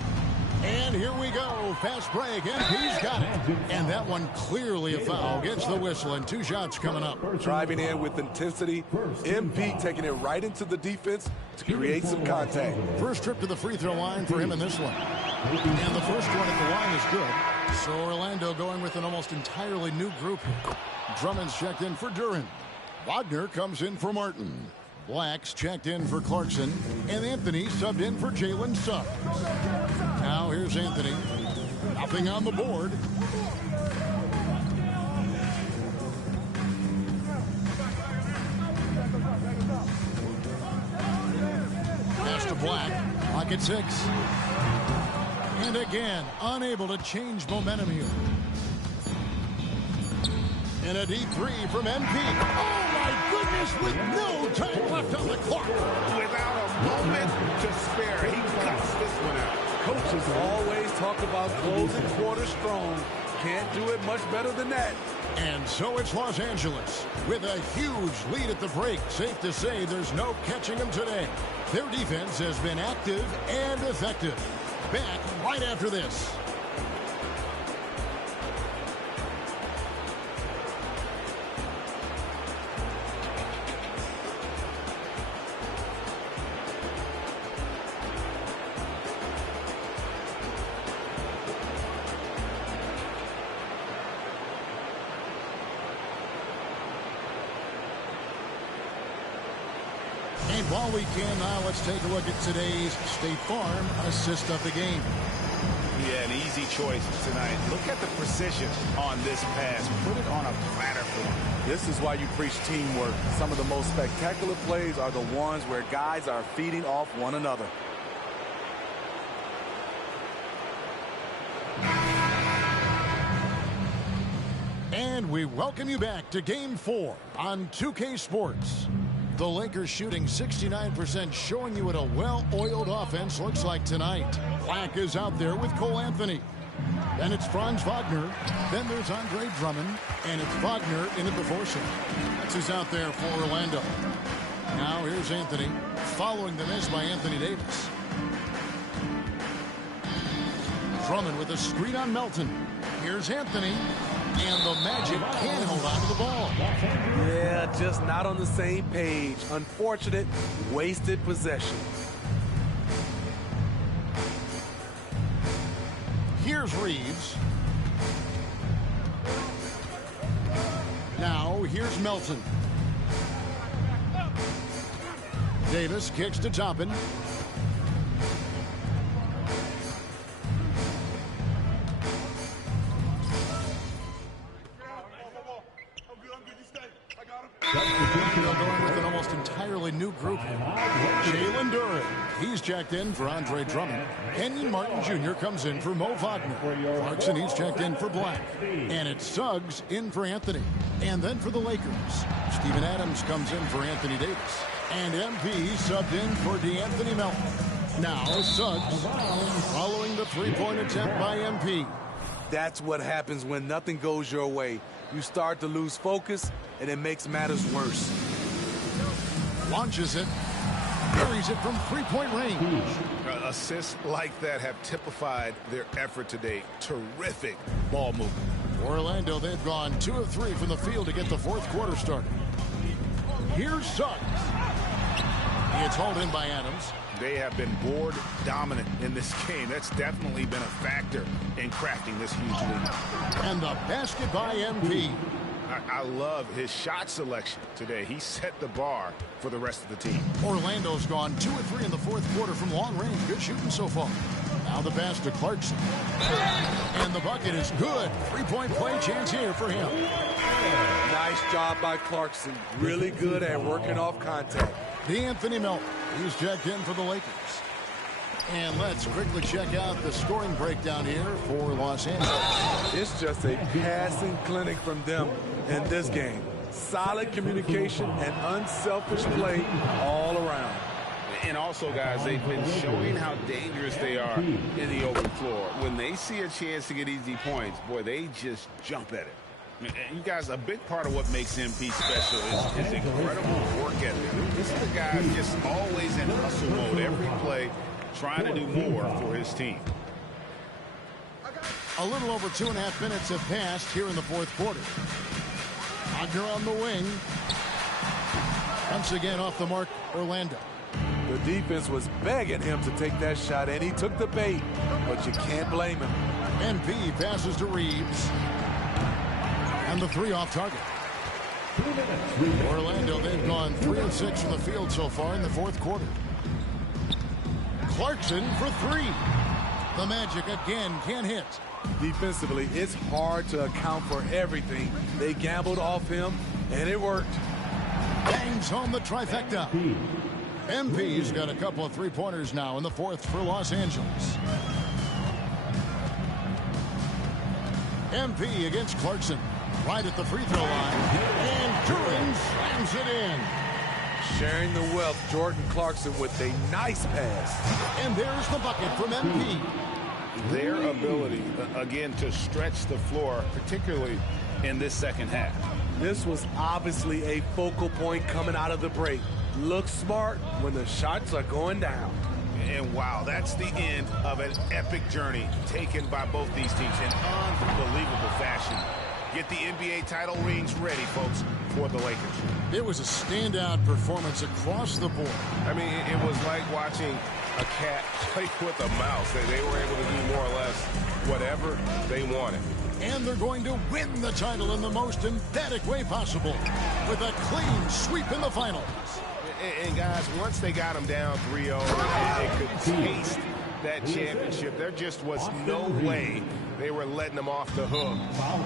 And here we go. Fast break. MP's got it. And that one clearly a foul. Gets the whistle and 2 shots coming up. Driving in with intensity. MP taking it right into the defense to create some contact. First trip to the free throw line for him in this one. And the first one at the line is good. So Orlando going with an almost entirely new group here. Drummond's checked in for Duren. Wagner comes in for Martin. Black's checked in for Clarkson. And Anthony subbed in for Jalen Suggs. Now here's Anthony. Nothing on the board. Pass to Black. Clock at 6. And again, unable to change momentum here. And a deep three from MP. Oh, my goodness, with no time left on the clock. Without a moment to spare, he cuts this one out. Coaches always talk about closing quarters strong. Can't do it much better than that. And so it's Los Angeles with a huge lead at the break. Safe to say there's no catching them today. Their defense has been active and effective. Back right after this. And while we can now, let's take a look at today's State Farm assist of the game. Yeah, an easy choice tonight. Look at the precision on this pass. Put it on a platter for him. This is why you preach teamwork. Some of the most spectacular plays are the ones where guys are feeding off one another. And we welcome you back to Game 4 on 2K Sports. The Lakers shooting 69%, showing you what a well-oiled offense looks like tonight. Black is out there with Cole Anthony. Then it's Franz Wagner. Then there's Andre Drummond. And it's Wagner in at the four-seam. That's who's out there for Orlando. Now here's Anthony. Following the miss by Anthony Davis. Drummond with a screen on Melton. Here's Anthony. And the Magic can't hold on to the ball. Yeah, just not on the same page. Unfortunate, wasted possession. Here's Reeves. Now, here's Melton. Davis kicks to Toppin. Going with an almost entirely new group here. Jalen Duren, he's checked in for Andre Drummond. Kenyon Martin Jr. comes in for Mo Wagner. Clarkson, he's checked in for Black. And it's Suggs in for Anthony. And then for the Lakers, Steven Adams comes in for Anthony Davis. And MP subbed in for DeAnthony Melton. Now Suggs following the three-point attempt by MP. That's what happens when nothing goes your way. You start to lose focus, and it makes matters worse. Launches it. Carries it from three-point range. Assists like that have typified their effort today. Terrific ball movement. Orlando, they've gone 2 of 3 from the field to get the fourth quarter started. Here's Suggs. He gets hauled in by Adams. They have been board dominant in this game. That's definitely been a factor in crafting this huge lead. And the basket by MP. I love his shot selection today. He set the bar for the rest of the team. Orlando's gone 2 of 3 in the fourth quarter from long range. Good shooting so far. Now the pass to Clarkson. And the bucket is good. Three-point play chance here for him. Nice job by Clarkson. Really good at working off contact. DeAnthony Melton, he's checked in for the Lakers. And let's quickly check out the scoring breakdown here for Los Angeles. It's just a passing clinic from them in this game. Solid communication and unselfish play all around. And also, guys, they've been showing how dangerous they are in the open floor. When they see a chance to get easy points, boy, they just jump at it. And you guys, a big part of what makes MP special is his incredible work ethic. This is a guy just always in hustle mode every play, trying to do more for his team. A little over 2.5 minutes have passed here in the fourth quarter. Wagner on the wing. Once again off the mark, Orlando. The defense was begging him to take that shot, and he took the bait, but you can't blame him. MP passes to Reeves. And the three off target. Orlando, they've gone 3 of 6 from the field so far in the fourth quarter. Clarkson for 3. The Magic again can't hit. Defensively, it's hard to account for everything. They gambled off him, and it worked. Bangs home the trifecta. MP's got a couple of three-pointers now in the fourth for Los Angeles. MP against Clarkson. Right at the free throw line. And Duren slams it in. Sharing the wealth, Jordan Clarkson with a nice pass. And there's the bucket from MP. Their ability, again, to stretch the floor, particularly in this second half. This was obviously a focal point coming out of the break. Look smart when the shots are going down. And wow, that's the end of an epic journey taken by both these teams in unbelievable fashion. Get the NBA title rings ready, folks, for the Lakers. It was a standout performance across the board. I mean, it was like watching a cat play with a mouse. They were able to do more or less whatever they wanted. And they're going to win the title in the most emphatic way possible with a clean sweep in the finals. And guys, once they got them down 3-0, they could taste that championship. There just was no way they were letting them off the hook.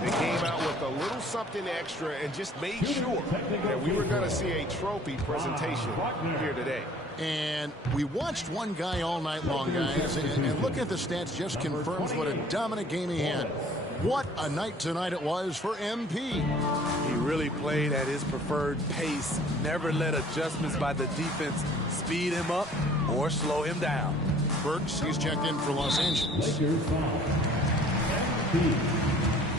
They came out with a little something extra and just made sure that we were going to see a trophy presentation here today. And we watched one guy all night long, guys, and looking at the stats just confirms what a dominant game he had. What a night tonight it was for MP. He really played at his preferred pace, never let adjustments by the defense speed him up or slow him down. Burks, he's checked in for Los Angeles. Lakers foul. MP,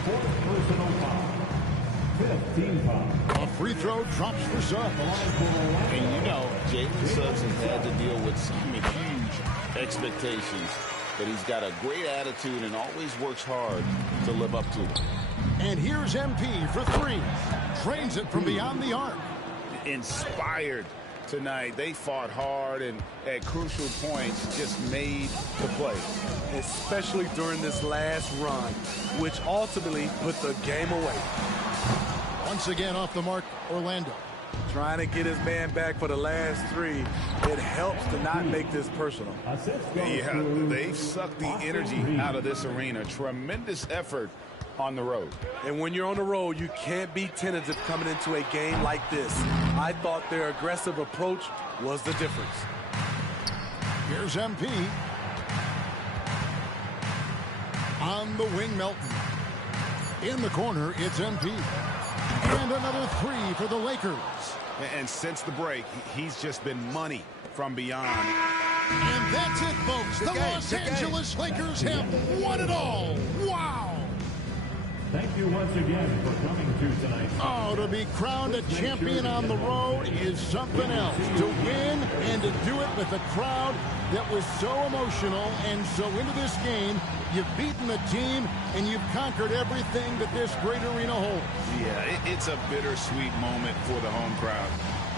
fourth personal foul. 15 foul. A free throw drops for Suggs. And you know, Jalen Suggs has had to deal with some huge expectations. But he's got a great attitude and always works hard to live up to them. And here's MP for 3. Trains it from beyond the arc. Inspired tonight. They fought hard and at crucial points just made the play. Especially during this last run, which ultimately put the game away. Once again off the mark, Orlando. Trying to get his man back for the last 3. It helps to not make this personal. Yeah, they've sucked the energy out of this arena. Tremendous effort on the road. And when you're on the road, you can't be tentative coming into a game like this. I thought their aggressive approach was the difference. Here's MP. On the wing, Melton. In the corner, it's MP. And another three for the Lakers. And since the break, he's just been money from beyond. And that's it, folks. The Los Angeles Lakers have won it all. Wow. Thank you once again for coming to tonight. Oh, to be crowned a champion on the road is something else. To win and to do it with a crowd that was so emotional and so into this game, you've beaten the team and you've conquered everything that this great arena holds. Yeah, it's a bittersweet moment for the home crowd.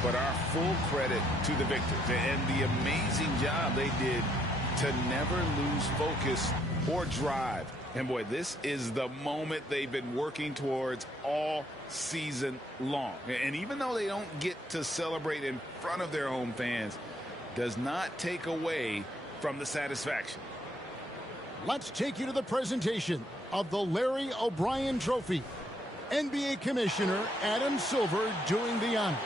But our full credit to the victors and the amazing job they did to never lose focus or drive. And boy, this is the moment they've been working towards all season long. And even though they don't get to celebrate in front of their home fans, does not take away from the satisfaction. Let's take you to the presentation of the Larry O'Brien Trophy. NBA Commissioner Adam Silver doing the honors.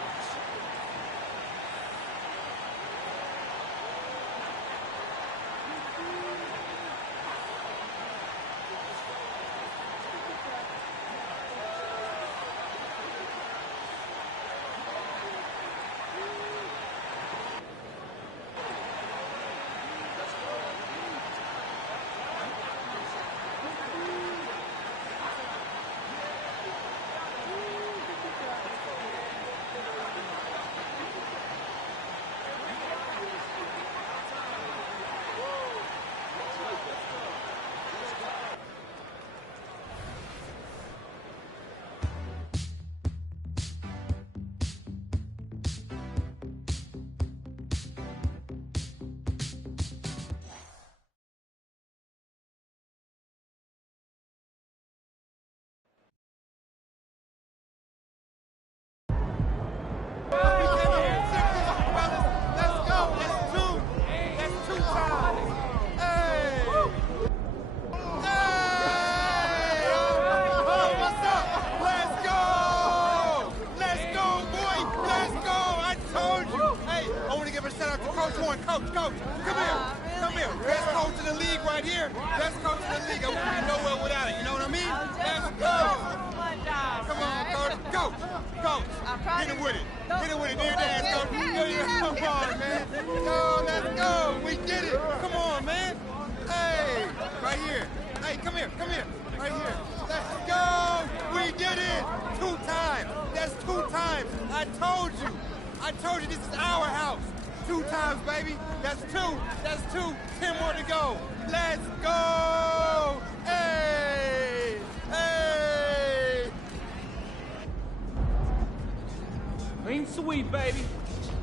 Clean sweep, baby.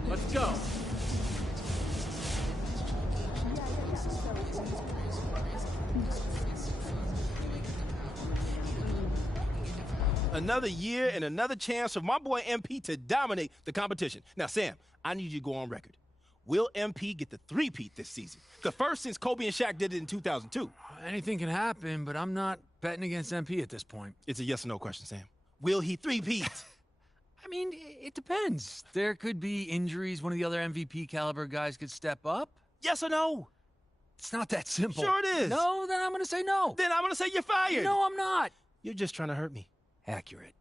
Let's go. Another year and another chance for my boy MP to dominate the competition. Now, Sam, I need you to go on record. Will MP get the three-peat this season? The first since Kobe and Shaq did it in 2002. Anything can happen, but I'm not betting against MP at this point. It's a yes or no question, Sam. Will he three-peat? I mean, it depends. There could be injuries. One of the other MVP caliber guys could step up. Yes or no? It's not that simple. Sure it is. No, then I'm going to say no. Then I'm going to say you're fired. No, I'm not. You're just trying to hurt me. Accurate.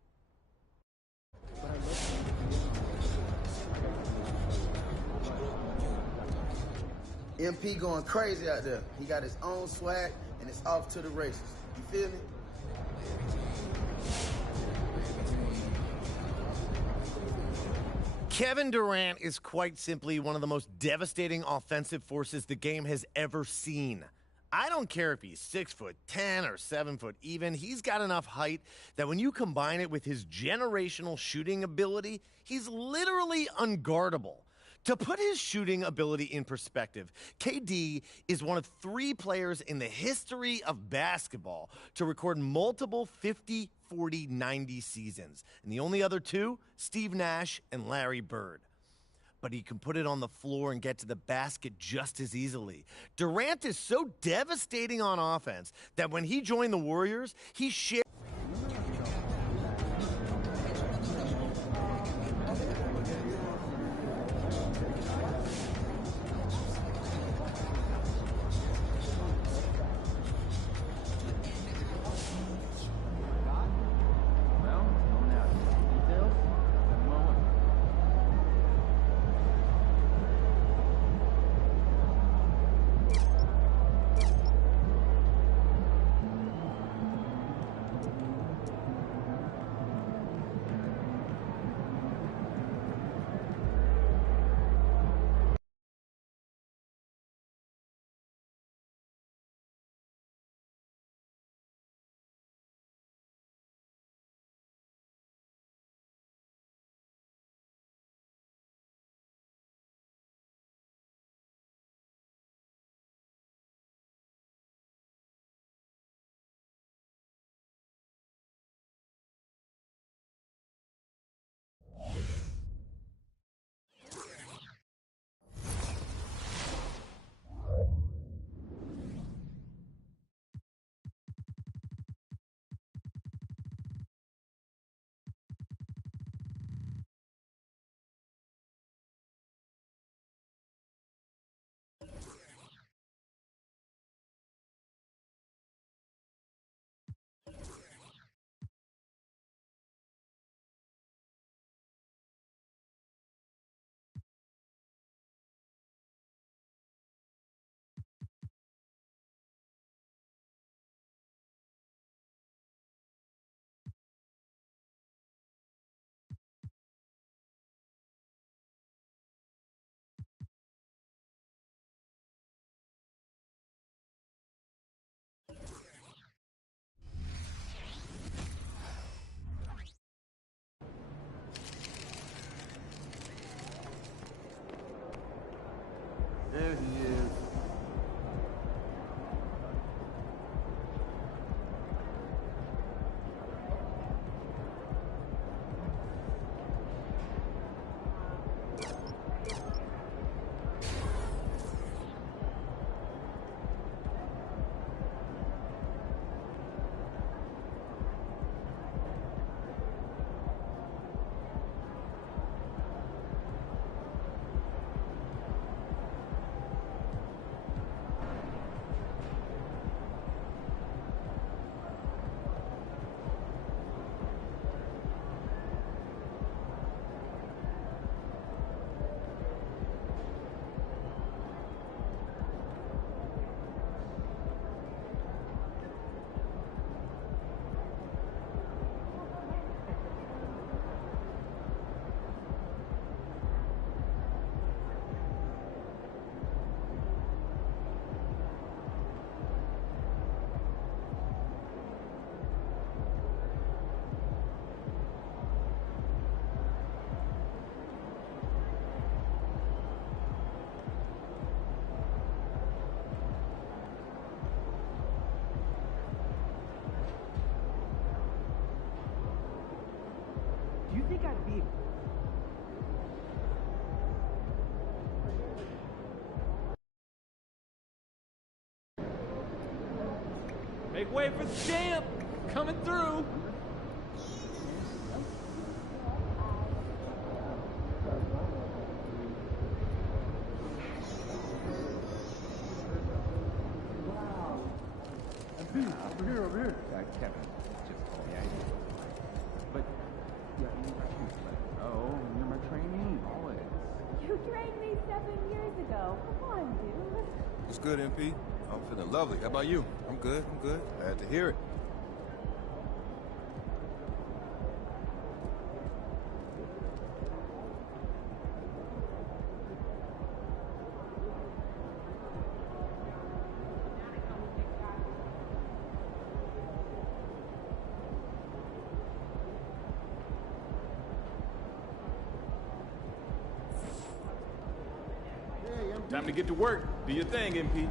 MP going crazy out there. He got his own swag, and it's off to the races. You feel me? Kevin Durant is quite simply one of the most devastating offensive forces the game has ever seen. I don't care if he's 6'10" or 7 foot even. He's got enough height that when you combine it with his generational shooting ability, he's literally unguardable. To put his shooting ability in perspective, KD is one of 3 players in the history of basketball to record multiple 50, 40, 90 seasons. And the only other 2, Steve Nash and Larry Bird. But he can put it on the floor and get to the basket just as easily. Durant is so devastating on offense that when he joined the Warriors, he shared... There he is. Do you think I'd be... Make way for the champ! Coming through! Over here, over here. Kevin, just call me. But, yeah, oh, you're my trainee, always. You trained me 7 years ago. Come on, dude. What's good, MP? I'm feeling lovely. How about you? I'm good, I'm good. Glad to hear it. Time to get to work. Do your thing, MP.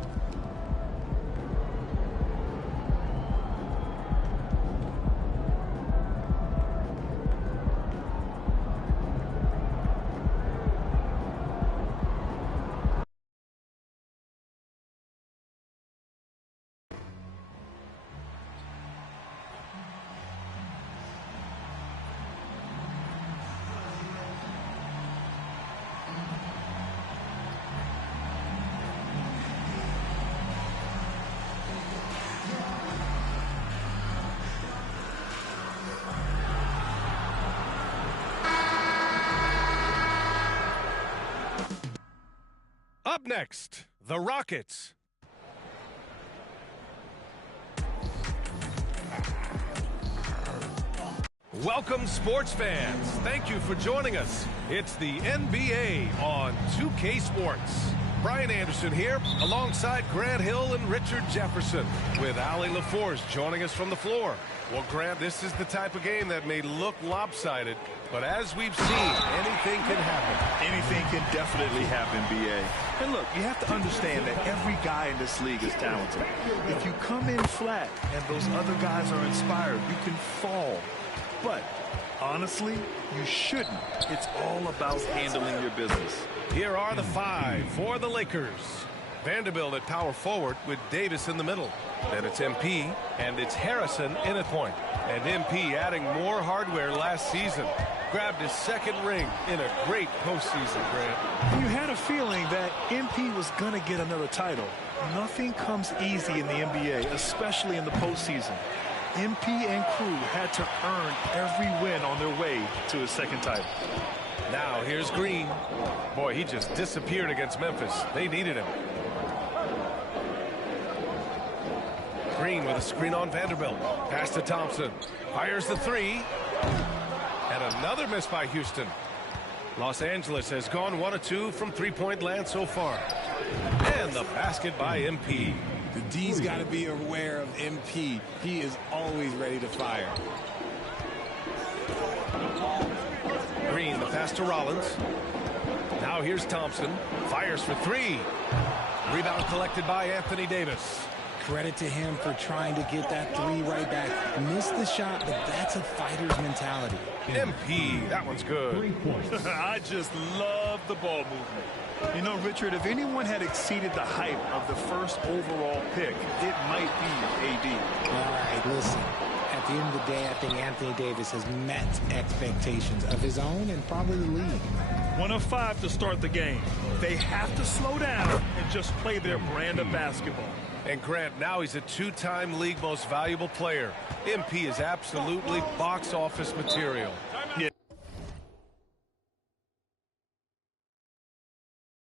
Up next, the Rockets. Welcome, sports fans. Thank you for joining us. It's the NBA on 2K Sports. Brian Anderson here, alongside Grant Hill and Richard Jefferson, with Allie LaForce joining us from the floor. Well, Grant, this is the type of game that may look lopsided, but as we've seen, anything can happen. Anything can definitely happen, BA. And look, you have to understand that every guy in this league is talented. If you come in flat and those other guys are inspired, you can fall. But honestly, you shouldn't. It's all about handling your business. Here are the five for the Lakers. Vanderbilt at power forward with Davis in the middle. Then it's MP, and it's Harrison in at point. And MP adding more hardware last season. Grabbed his second ring in a great postseason, Grant. You had a feeling that MP was going to get another title. Nothing comes easy in the NBA, especially in the postseason. MP and crew had to earn every win on their way to his second title. Now here's Green. Boy, he just disappeared against Memphis. They needed him. Green with a screen on Vanderbilt. Pass to Thompson. Fires the three. And another miss by Houston. Los Angeles has gone 1 of 2 from three-point land so far. And the basket by MP. The D's got to be aware of MP. He is always ready to fire. Green, the pass to Rollins. Now here's Thompson. Fires for three. Rebound collected by Anthony Davis. Credit to him for trying to get that three right back. Missed the shot, but that's a fighter's mentality. MP, that one's good. I just love the ball movement. You know, Richard, if anyone had exceeded the hype of the first overall pick, it might be AD. All right, listen. At the end of the day, I think Anthony Davis has met expectations of his own and probably the league. 1 of 5 to start the game. They have to slow down and just play their brand of basketball. And Grant, now he's a two-time league most valuable player. MP is absolutely box office material. Yeah.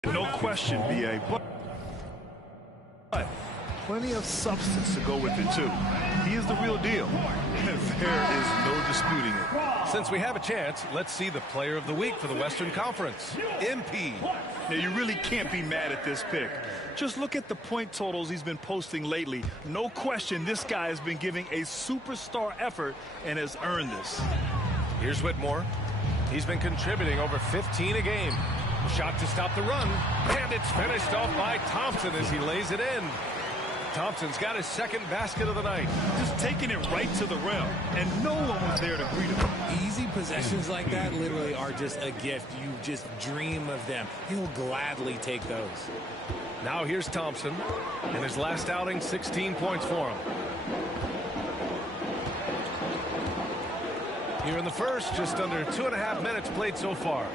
No question, B.A., but plenty of substance to go with it, too. He is the real deal. There is no disputing it. Since we have a chance, let's see the player of the week for the Western Conference. MP. Now, you really can't be mad at this pick. Just look at the point totals he's been posting lately. No question this guy has been giving a superstar effort and has earned this. Here's Whitmore. He's been contributing over 15 a game. Shot to stop the run, and it's finished off by Thompson as he lays it in. Thompson's got his second basket of the night. Just taking it right to the rim, and no one was there to greet him. Easy possessions like that literally are just a gift. You just dream of them. He'll gladly take those. Now here's Thompson. In his last outing, 16 points for him. Here in the first, just under 2.5 minutes played so far.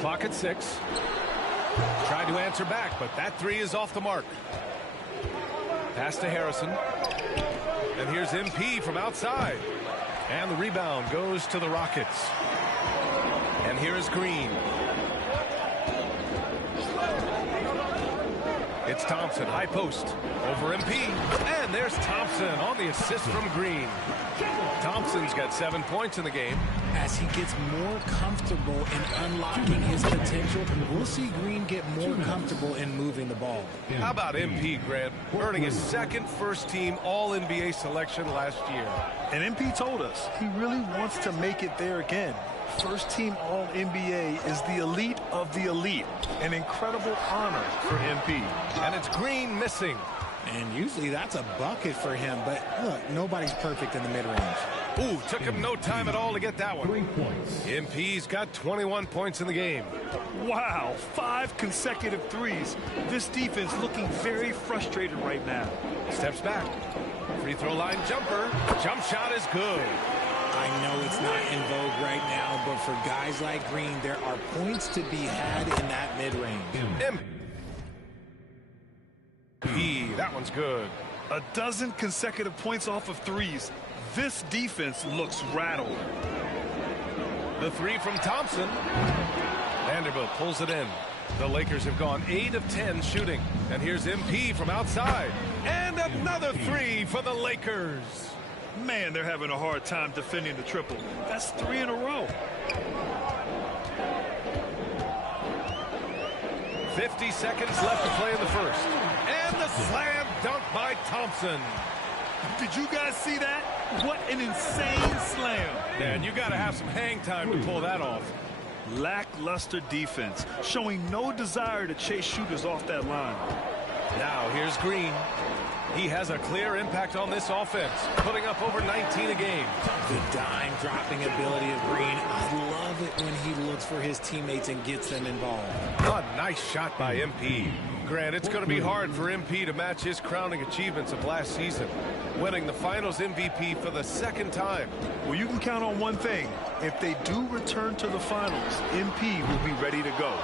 Clock at 6. Tried to answer back, but that three is off the mark. Pass to Harrison. And here's MP from outside. And the rebound goes to the Rockets. And here is Green. It's Thompson, high post, over MP. And there's Thompson on the assist from Green. Thompson's got 7 points in the game. As he gets more comfortable in unlocking his potential, we'll see Green get more comfortable in moving the ball. How about MP, Grant, earning his second first-team All-NBA selection last year? And MP told us he really wants to make it there again. First-team All-NBA is the elite of the elite. An incredible honor for MP. And it's Green missing. And usually that's a bucket for him, but look, nobody's perfect in the mid-range. Ooh, took him no time at all to get that one. 3 points. MP's got 21 points in the game. Wow, 5 consecutive threes. This defense looking very frustrated right now. Steps back. Free throw line jumper. Jump shot is good. I know it's not in vogue right now, but for guys like Green, there are points to be had in that mid-range. MP, that one's good. A dozen consecutive points off of threes. This defense looks rattled. The three from Thompson. Vanderbilt pulls it in. The Lakers have gone 8 of 10 shooting. And here's MP from outside. And another three for the Lakers. Man, they're having a hard time defending the triple. That's 3 in a row. 50 seconds left to play in the first. And the slam dunk by Thompson. Did you guys see that? What an insane slam. Man, you got to have some hang time to pull that off. Lackluster defense, showing no desire to chase shooters off that line. Now here's Green. He has a clear impact on this offense, putting up over 19 a game. The dime-dropping ability of Green. I love it when he looks for his teammates and gets them involved. A nice shot by MP. Grant, it's going to be hard for MP to match his crowning achievements of last season, winning the Finals MVP for the second time. Well, you can count on one thing. If they do return to the Finals, MP will be ready to go.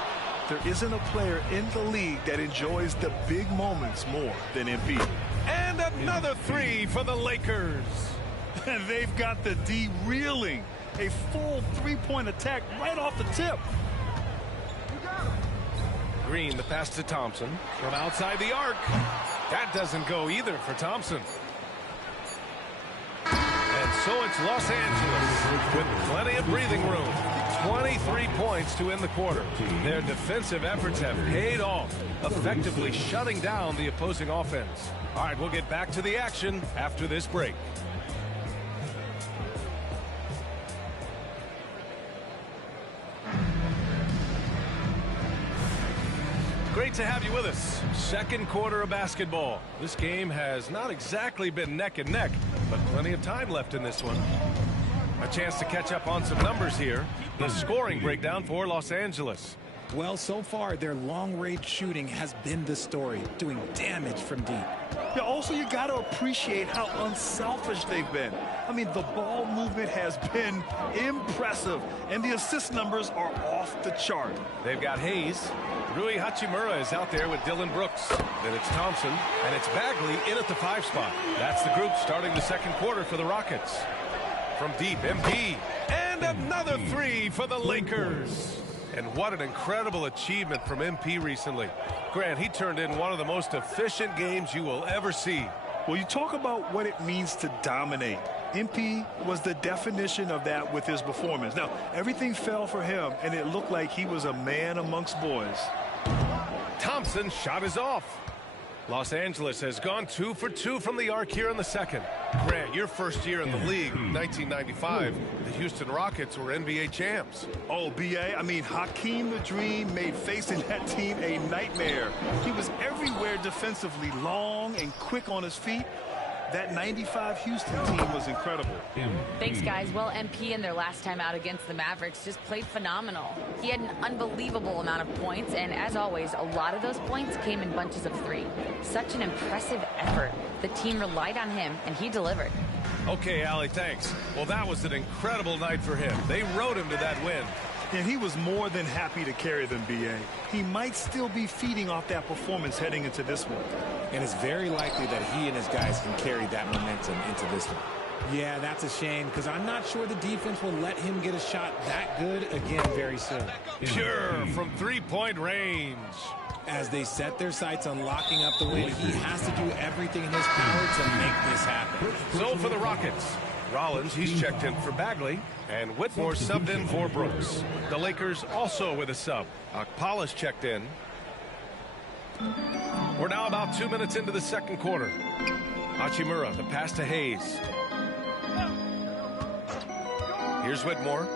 There isn't a player in the league that enjoys the big moments more than MP. And another three for the Lakers. And they've got the D reeling. A full three-point attack right off the tip. Green, the pass to Thompson from outside the arc. That doesn't go either for Thompson. And so it's Los Angeles with plenty of breathing room. 23 points to end the quarter. Their defensive efforts have paid off, effectively shutting down the opposing offense. All right, we'll get back to the action after this break. great to have you with us. Second quarter of basketball. This game has not exactly been neck and neck, but plenty of time left in this one. A chance to catch up on some numbers here. The scoring breakdown for Los Angeles. Well, so far, their long-range shooting has been the story, doing damage from deep. Yeah, also, you got to appreciate how unselfish they've been. I mean, the ball movement has been impressive, and the assist numbers are off the chart. They've got Hayes. Rui Hachimura is out there with Dylan Brooks. Then it's Thompson, and it's Bagley in at the 5 spot. That's the group starting the second quarter for the Rockets. From deep, MP. And another 3 for the Lakers. And what an incredible achievement from MP recently. Grant, he turned in one of the most efficient games you will ever see. Well, you talk about what it means to dominate. MP was the definition of that with his performance. Now, everything fell for him, and it looked like he was a man amongst boys. Thompson's shot is off. Los Angeles has gone 2 for 2 from the arc here in the second. Grant, your first year in the league, 1995, the Houston Rockets were NBA champs. Oh, B.A., I mean, Hakeem the Dream made facing that team a nightmare. He was everywhere defensively, long and quick on his feet. That 95 Houston team was incredible. Thanks, guys. Well, MP in their last time out against the Mavericks just played phenomenal. He had an unbelievable amount of points, and as always, a lot of those points came in bunches of 3. Such an impressive effort. The team relied on him, and he delivered. Okay, Allie, thanks. Well, that was an incredible night for him. They rode him to that win. And he was more than happy to carry them, B.A. He might still be feeding off that performance heading into this one. And it's very likely that he and his guys can carry that momentum into this one. Yeah, that's a shame, because I'm not sure the defense will let him get a shot that good again very soon. Pure from 3-point range. As they set their sights on locking up the win, he has to do everything in his power to make this happen. So for the Rockets, Rollins, he's checked in for Bagley, and Whitmore subbed in for Brooks. The Lakers also with a sub. Akpala's checked in. We're now about 2 minutes into the second quarter. Hachimura, the pass to Hayes. Here's Whitmore.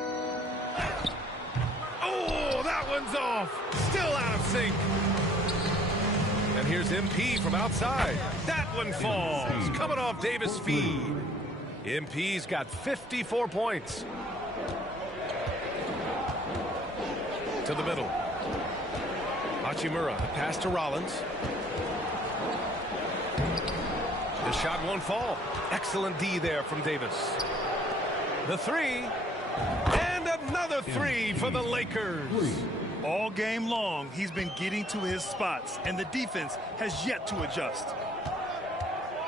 Oh, that one's off. Still out of sync. And here's MP from outside. That one falls. Coming off Davis' feed. MP's got 54 points. To the middle. Hachimura, the pass to Rollins. The shot won't fall. Excellent D there from Davis. The 3. And another 3 for the Lakers. All game long, he's been getting to his spots, and the defense has yet to adjust.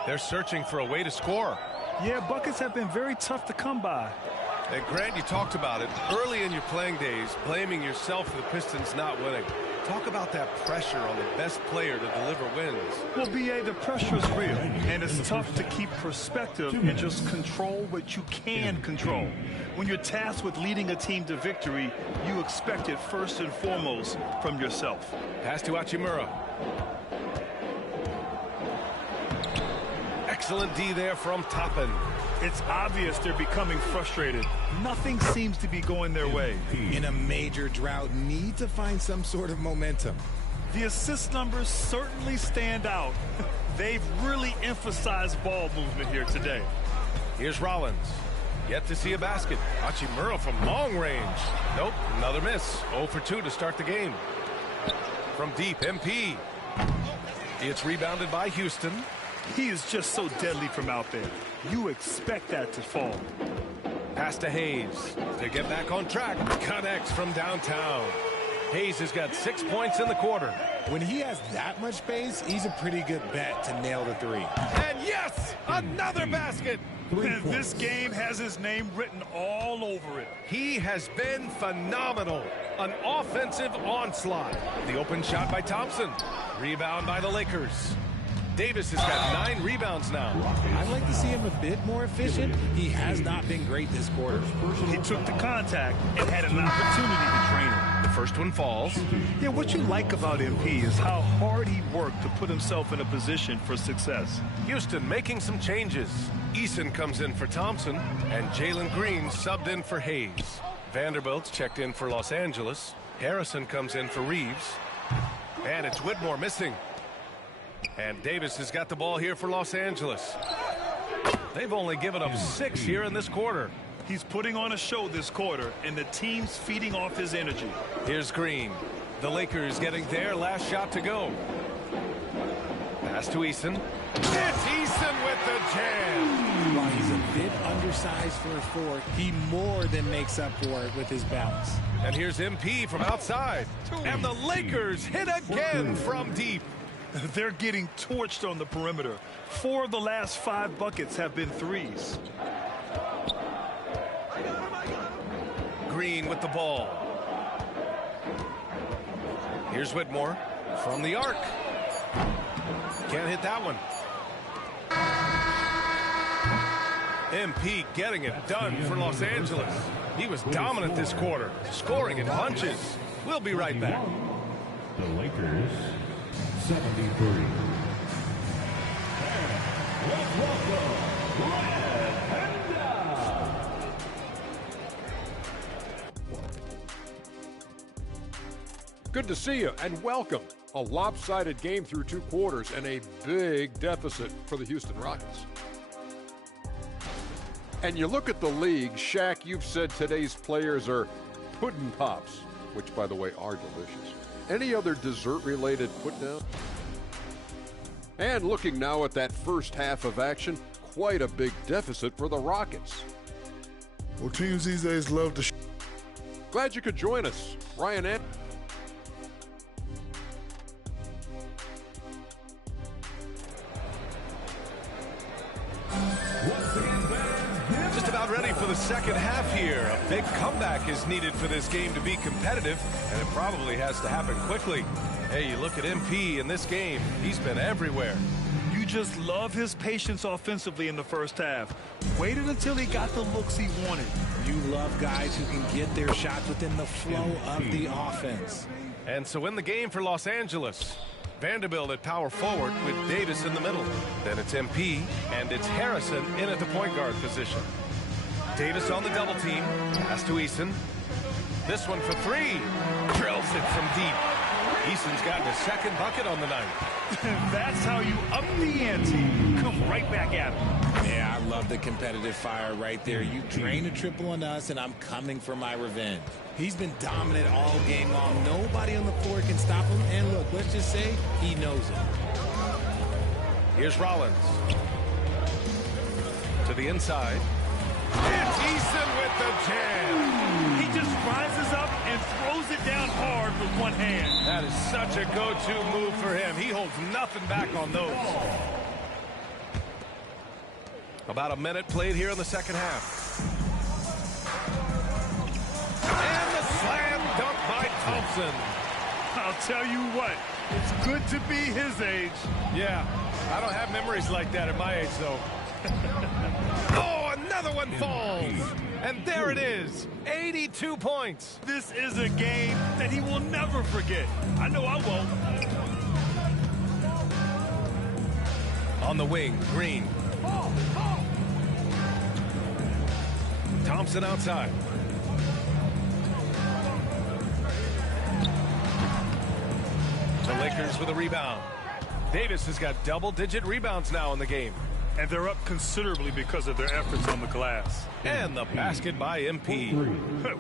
They're searching for a way to score. Yeah, buckets have been very tough to come by. And Grant, you talked about it early in your playing days, blaming yourself for the Pistons not winning. Talk about that pressure on the best player to deliver wins. Well, B.A., the pressure is real, and it's tough to keep perspective and just control what you can control. When you're tasked with leading a team to victory, you expect it first and foremost from yourself. Pass to Hachimura. Excellent D there from Toppin. It's obvious they're becoming frustrated. Nothing seems to be going their way. In a major drought, need to find some sort of momentum. The assist numbers certainly stand out. They've really emphasized ball movement here today. Here's Rollins. Yet to see a basket. Hachimura from long range. Nope, another miss. 0 for 2 to start the game. From deep, MP. It's rebounded by Houston. He is just so deadly from out there. You expect that to fall. Pass to Hayes. To get back on track. Connects from downtown. Hayes has got 6 points in the quarter. When he has that much space, he's a pretty good bet to nail the 3. And yes, another basket. And this game has his name written all over it. He has been phenomenal. An offensive onslaught. The open shot by Thompson. Rebound by the Lakers. Davis has got 9 rebounds now. I'd like to see him a bit more efficient. He has not been great this quarter. He took the contact and had an opportunity to drain it. The first one falls. Yeah, what you like about MP is how hard he worked to put himself in a position for success. Houston making some changes. Eason comes in for Thompson, and Jalen Green subbed in for Hayes. Vanderbilt's checked in for Los Angeles. Harrison comes in for Reeves. And it's Whitmore missing. And Davis has got the ball here for Los Angeles. They've only given up 6 here in this quarter. He's putting on a show this quarter, and the team's feeding off his energy. Here's Green. The Lakers getting their last shot to go. Pass to Eason. It's Eason with the jam. While he's a bit undersized for a 4, he more than makes up for it with his bounce. And here's MP from outside. And the Lakers hit again from deep. They're getting torched on the perimeter. 4 of the last 5 buckets have been threes. Green with the ball. Here's Whitmore from the arc. Can't hit that one. MP getting it done for Los Angeles. He was dominant this quarter, scoring in bunches. We'll be right back. The Lakers, 73. Let's welcome Red Panda. Good to see you and welcome. A lopsided game through 2 quarters and a big deficit for the Houston Rockets. And you look at the league, Shaq, you've said today's players are pudding pops, which, by the way, are delicious. Any other dessert-related put down? And looking now at that first half of action, quite a big deficit for the Rockets. Well, teams these days love to... Glad you could join us. Ryan and... Just about ready for the second half here. A big comeback is needed for this game to be competitive, and it probably has to happen quickly. Hey, you look at MP in this game, he's been everywhere. You just love his patience offensively in the first half. Waited until he got the looks he wanted. You love guys who can get their shots within the flow of the offense. And so in the game for Los Angeles, Vanderbilt at power forward with Davis in the middle. Then it's MP, and it's Harrison in at the point guard position. Davis on the double team. Pass to Eason. This one for 3. Drills it from deep. Eason's gotten his second bucket on the night. That's how you up the ante. Come right back at him. Yeah, I love the competitive fire right there. You drain a triple on us, and I'm coming for my revenge. He's been dominant all game long. Nobody on the floor can stop him. And look, let's just say he knows it. Here's Rollins. To the inside. It's Eason with the jam. He just rises up and throws it down hard with one hand. That is such a go-to move for him. He holds nothing back on those. About a minute played here in the second half. And the slam dunk by Thompson. I'll tell you what, it's good to be his age. Yeah, I don't have memories like that at my age, though. Oh, another one falls. And there it is, 82 points. This is a game that he will never forget. I know I won't. On the wing, Green. Thompson outside. The Lakers with a rebound. Davis has got double-digit rebounds now in the game. And they're up considerably because of their efforts on the glass. And the basket by MP.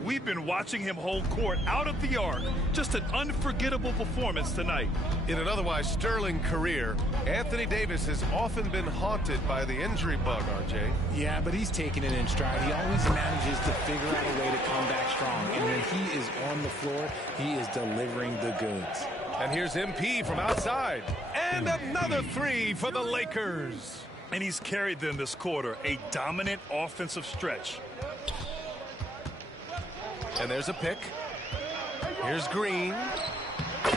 We've been watching him hold court out of the arc. Just an unforgettable performance tonight. In an otherwise sterling career, Anthony Davis has often been haunted by the injury bug, RJ. Yeah, but he's taking it in stride. He always manages to figure out a way to come back strong. And when he is on the floor, he is delivering the goods. And here's MP from outside. And another 3 for the Lakers. And he's carried them this quarter, a dominant offensive stretch. And there's a pick. Here's Green,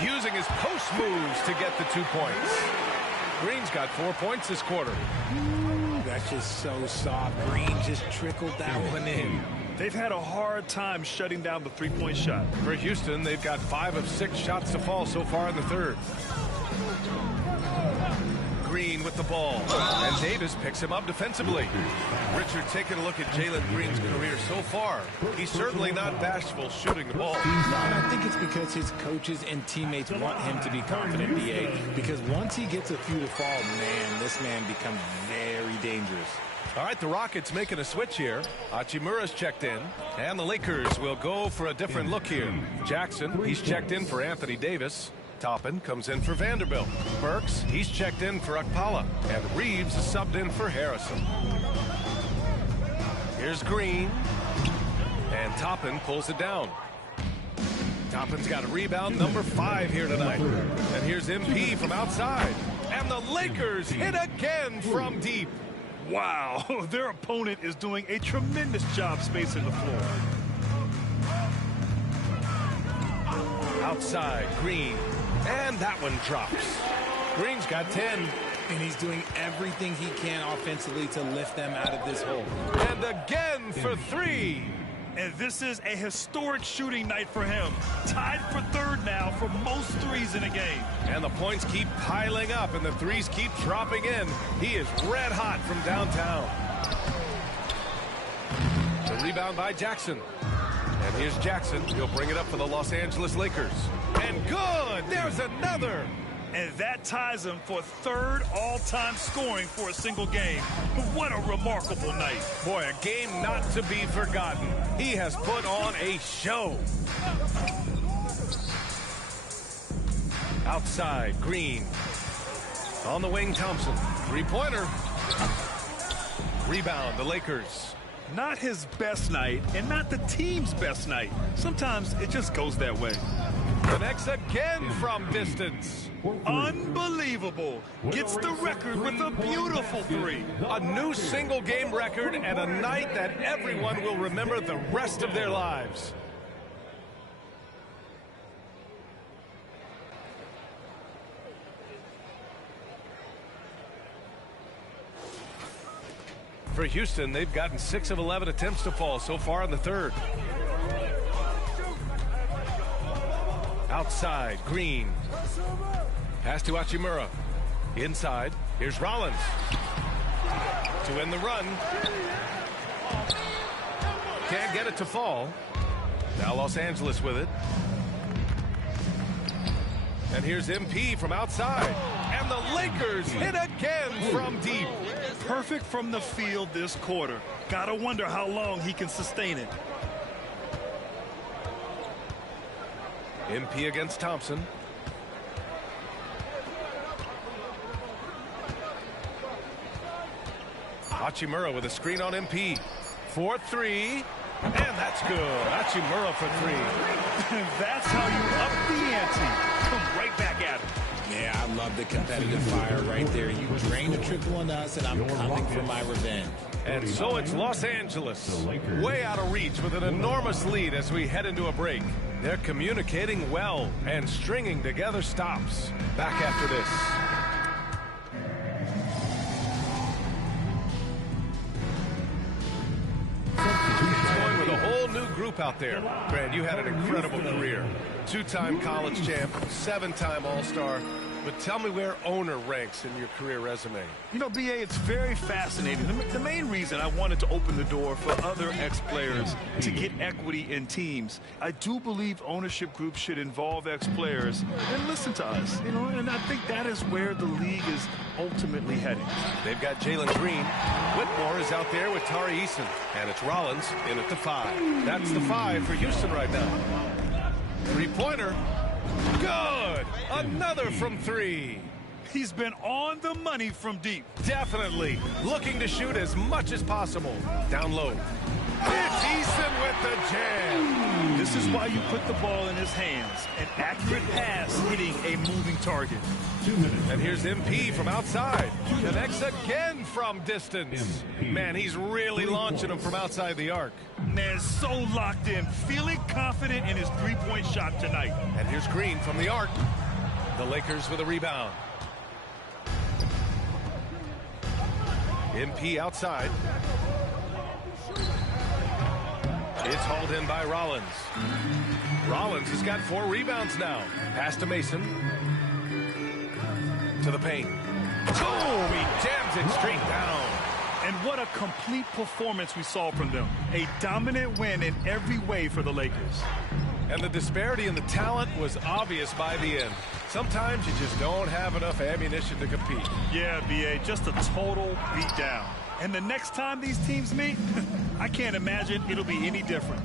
using his post moves to get the 2 points. Green's got 4 points this quarter. Ooh, that's just so soft. Green just trickled that one in. They've had a hard time shutting down the three-point shot. For Houston, they've got 5 of 6 shots to fall so far in the third. Green with the ball, and Davis picks him up defensively. Richard, taking a look at Jalen Green's career so far, he's certainly not bashful shooting the ball. And I think it's because his coaches and teammates want him to be confident, BA. Because once he gets a few to fall, man, this man becomes very dangerous. All right, the Rockets making a switch here. Hachimura's checked in, and the Lakers will go for a different look here. Jackson, he's checked in for Anthony Davis. Toppin comes in for Vanderbilt. Burks, he's checked in for Akpala. And Reeves is subbed in for Harrison. Here's Green. And Toppin pulls it down. Toppin's got a rebound, number 5 here tonight. And here's MP from outside. And the Lakers hit again from deep. Wow, their opponent is doing a tremendous job spacing the floor. Outside, Green. And that one drops. Green's got 10. And he's doing everything he can offensively to lift them out of this hole. And again for 3. And this is a historic shooting night for him. Tied for 3rd now for most threes in a game. And the points keep piling up and the threes keep dropping in. He is red hot from downtown. The rebound by Jackson. And here's Jackson. He'll bring it up for the Los Angeles Lakers. And good! There's another! And that ties him for 3rd all-time scoring for a single game. What a remarkable night. Boy, a game not to be forgotten. He has put on a show. Outside, Green. On the wing, Thompson. 3-pointer. Rebound, the Lakers. Not his best night, and not the team's best night. Sometimes it just goes that way. Connects again from distance. Unbelievable. Gets the record with a beautiful 3. A new single-game record and a night that everyone will remember the rest of their lives. For Houston, they've gotten 6 of 11 attempts to fall so far in the 3rd. Outside, Green. Pass to Hachimura. Inside, here's Rollins. To end the run. Can't get it to fall. Now Los Angeles with it. And here's MP from outside. And the Lakers hit again from deep. Perfect from the field this quarter. Gotta wonder how long he can sustain it. MP against Thompson. Hachimura with a screen on MP. 4-3. And that's good. Hachimura for 3. That's how you up the ante. Come right back at him. Yeah, I love the competitive fire right there. You drained a triple on us, and I'm coming for my revenge. And so it's Los Angeles, way out of reach with an enormous lead as we head into a break. They're communicating well and stringing together stops. Back after this. It's going with a whole new group out there. Brad, you had an incredible career. 2-time college champ, 7-time All-Star. But tell me where owner ranks in your career resume. You know, BA, it's very fascinating. The main reason I wanted to open the door for other ex-players to get equity in teams. I do believe ownership groups should involve ex-players and listen to us, you know, and I think that is where the league is ultimately heading. They've got Jalen Green. Whitmore is out there with Tari Eason. And it's Rollins in at the 5. That's the 5 for Houston right now. 3-pointer. Good! Another from 3. He's been on the money from deep. Definitely. Looking to shoot as much as possible. Down low. It's Eason with the jam. This is why you put the ball in his hands. An accurate pass hitting a moving target. 2 minutes. And here's MP from outside. Connects again from distance. Man, he's really launching him from outside the arc. Man, so locked in. Feeling confident in his 3-point shot tonight. And here's Green from the arc. The Lakers with a rebound. MP outside. It's hauled in by Rollins. Rollins has got 4 rebounds now. Pass to Mason. To the paint. Boom! He jams it straight down. And what a complete performance we saw from them. A dominant win in every way for the Lakers. And the disparity in the talent was obvious by the end. Sometimes you just don't have enough ammunition to compete. Yeah, B.A., just a total beatdown. And the next time these teams meet, I can't imagine it'll be any different.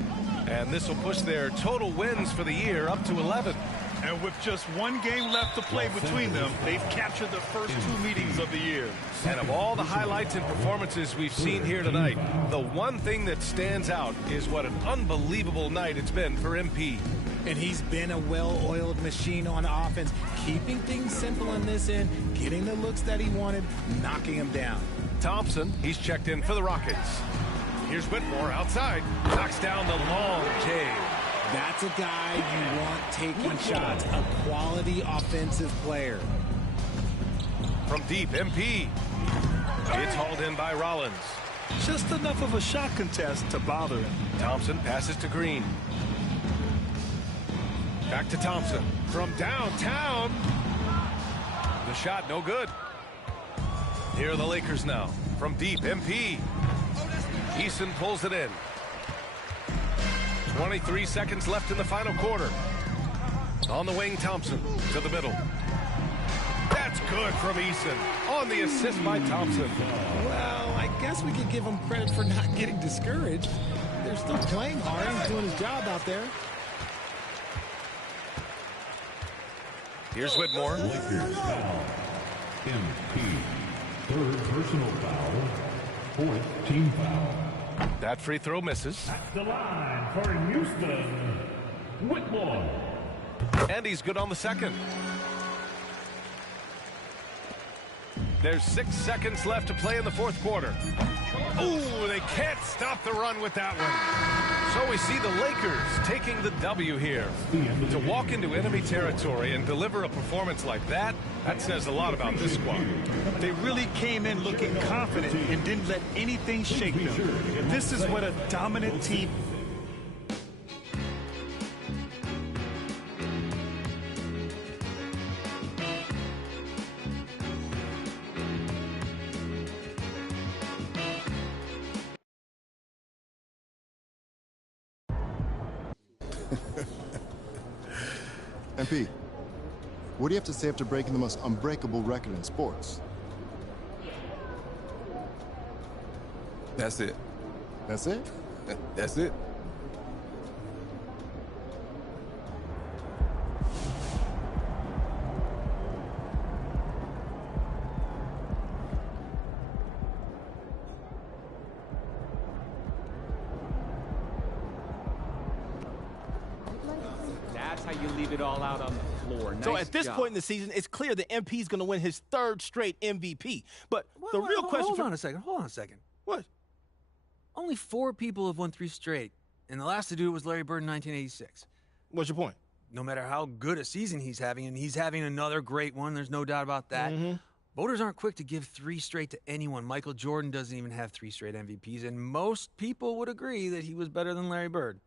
And this will push their total wins for the year up to 11. And with just one game left to play between them, they've captured the first 2 meetings of the year. And of all the highlights and performances we've seen here tonight, the one thing that stands out is what an unbelievable night it's been for MP. And he's been a well-oiled machine on offense, keeping things simple in this end, getting the looks that he wanted, knocking him down. Thompson, he's checked in for the Rockets. Here's Whitmore outside, knocks down the long J. That's a guy you want taking shots, a quality offensive player. From deep, MP. It's hauled in by Rollins. Just enough of a shot contest to bother him. Thompson passes to Green. Back to Thompson. From downtown. The shot no good. Here are the Lakers now. From deep, MP. Eason pulls it in. 23 seconds left in the final quarter. On the wing, Thompson to the middle. That's good from Eason. On the assist by Thompson. Well, I guess we could give him credit for not getting discouraged. They're still playing hard. He's doing his job out there. Here's Whitmore. Lakers foul. MP. Third personal foul. Fourth team foul. That free throw misses. At the line for Houston, Whitmore. And he's good on the second. There's 6 seconds left to play in the fourth quarter. Ooh, they can't stop the run with that one. So we see the Lakers taking the W here. To walk into enemy territory and deliver a performance like that, that says a lot about this squad. They really came in looking confident and didn't let anything shake them. This is what a dominant team. MP, what do you have to say after breaking the most unbreakable record in sports? That's it. That's it? That's it. That's how you leave it all out on the floor. Nice So at this job. point in the season, it's clear that MP is going to win his 3rd straight MVP. But the real question... Hold on a second. Hold on a second. What? Only 4 people have won 3 straight, and the last to do it was Larry Bird in 1986. What's your point? No matter how good a season he's having, and he's having another great one, there's no doubt about that. Voters aren't quick to give 3 straight to anyone. Michael Jordan doesn't even have 3 straight MVPs, and most people would agree that he was better than Larry Bird.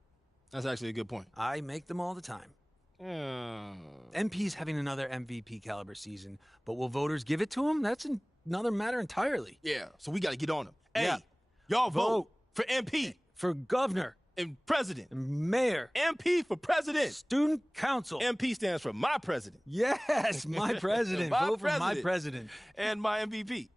That's actually a good point. I make them all the time. MP's having another MVP caliber season, but will voters give it to him? That's another matter entirely. Yeah, so we got to get on him. Hey, Yeah. y'all vote for MP. For governor. And president. And mayor. MP for president. Student council. MP stands for my president. Yes, my president. My Vote for my president. president. And my MVP.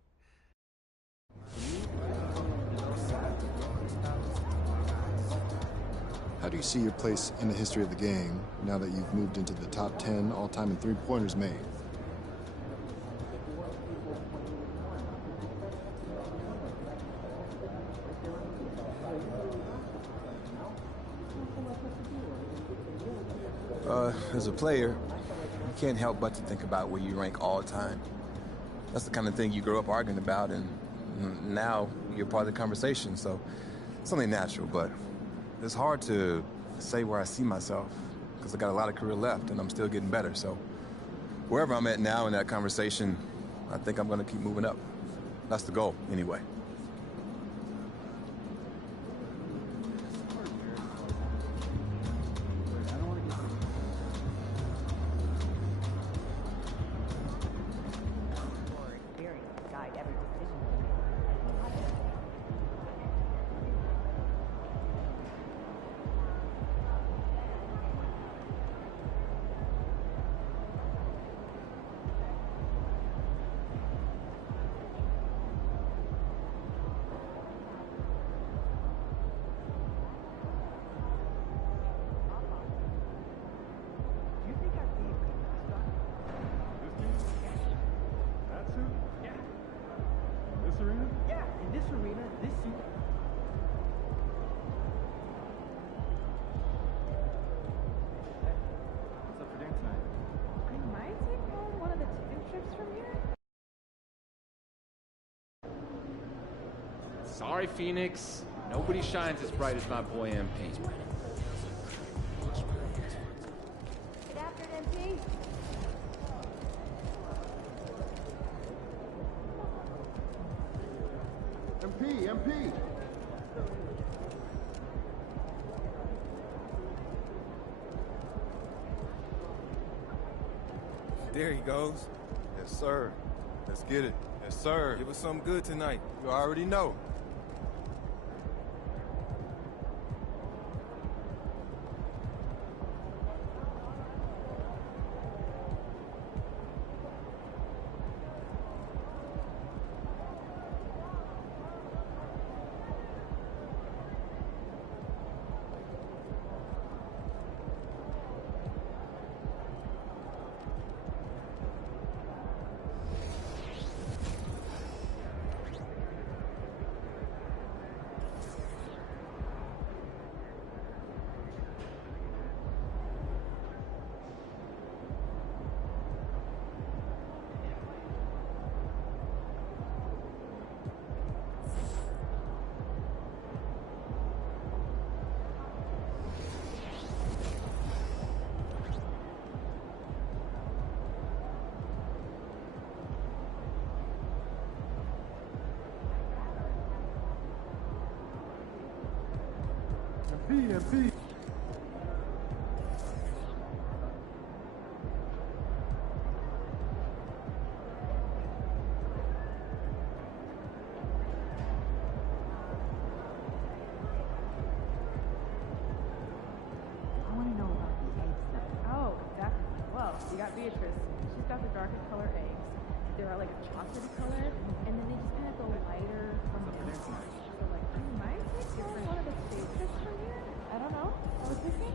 How do you see your place in the history of the game now that you've moved into the top 10 all-time in three-pointers made? As a player, you can't help but to think about where you rank all time. That's the kind of thing you grow up arguing about, and now you're part of the conversation, so it's only natural, but it's hard to say where I see myself because I got a lot of career left and I'm still getting better. So wherever I'm at now in that conversation, I think I'm going to keep moving up. That's the goal, anyway. Sorry, Phoenix. Nobody shines as bright as my boy MP. Get after it, MP. MP. There he goes. Yes, sir. Let's get it. Yes, sir. Give us something good tonight. You already know. MP. I want to know about the eggs though. Oh, definitely. Well, you got Beatrice. She's got the darkest color eggs. They're like a chocolatey color, and then they just kind of go lighter from the inside. So like, you might take one of the favorites from here. I don't know. I was thinking.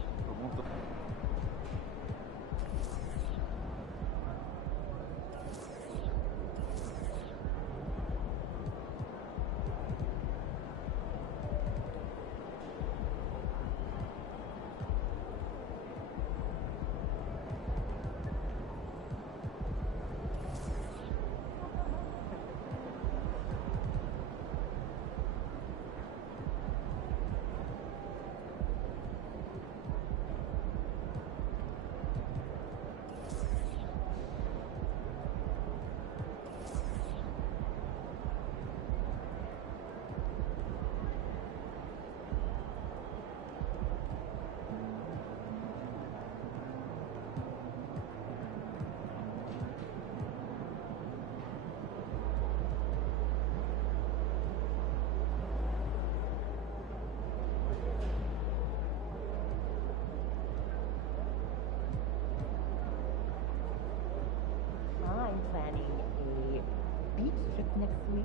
I'm planning a beach trip next week.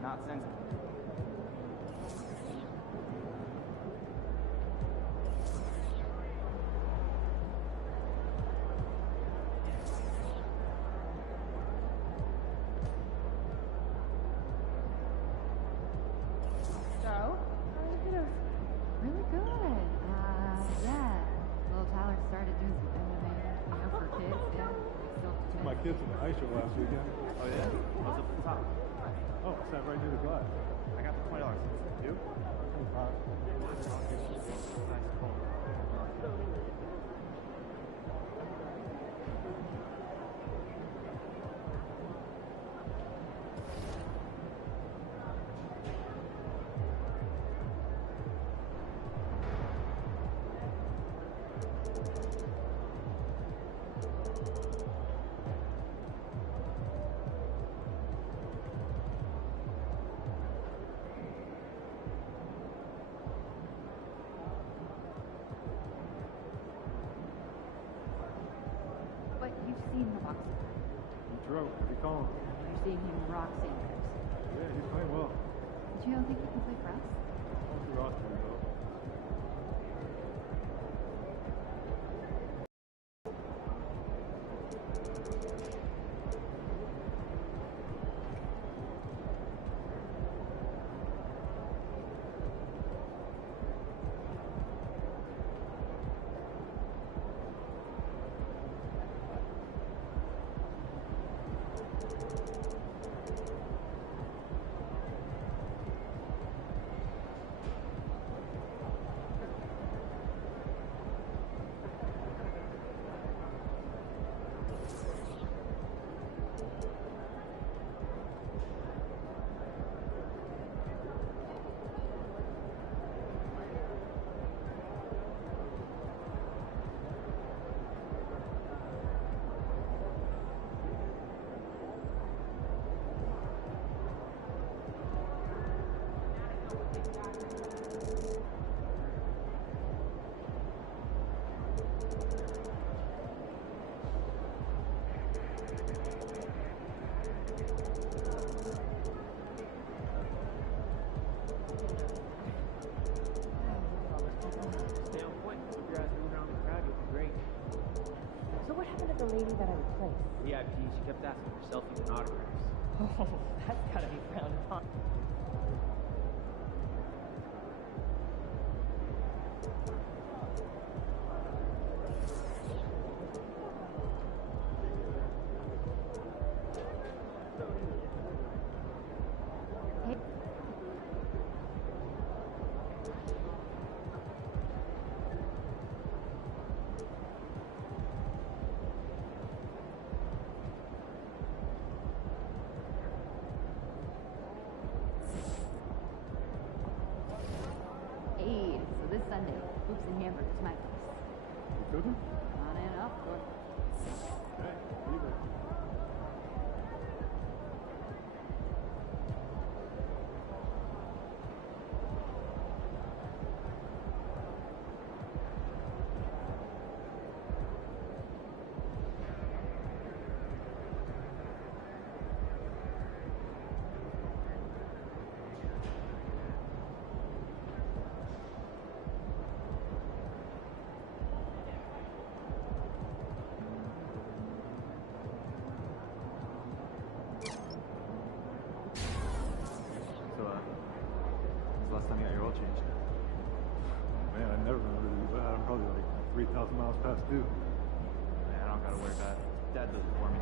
Not since. So, how are the kiddos? Really good. Yeah. Well, Tyler started doing some MMA, for kids. Yeah. My kids in the ice show last weekend. Oh yeah? I was up at the top. Oh, I sat right near the glass. I got the $20. You? But you've seen the boxing. True. What do you call him? You're seeing him rock Sanders. Yeah, he's playing well. But you don't think he can play for us? What's the roster, though? Stay on point. If your eyes move around the crowd, you'll be great. So what happened to the lady that I replaced? VIP, she kept asking for selfies and autographs. Oh, that's gotta be frowned upon. Hey, so this Sunday, hoops and hamburgers, my place. You cooking? On and off, course. Hey, leave it. So, when's the last time you got your oil changed? Man, I never remember to do that. I'm probably like 3,000 miles past due. Man, I don't gotta worry about it. Dad does it for me.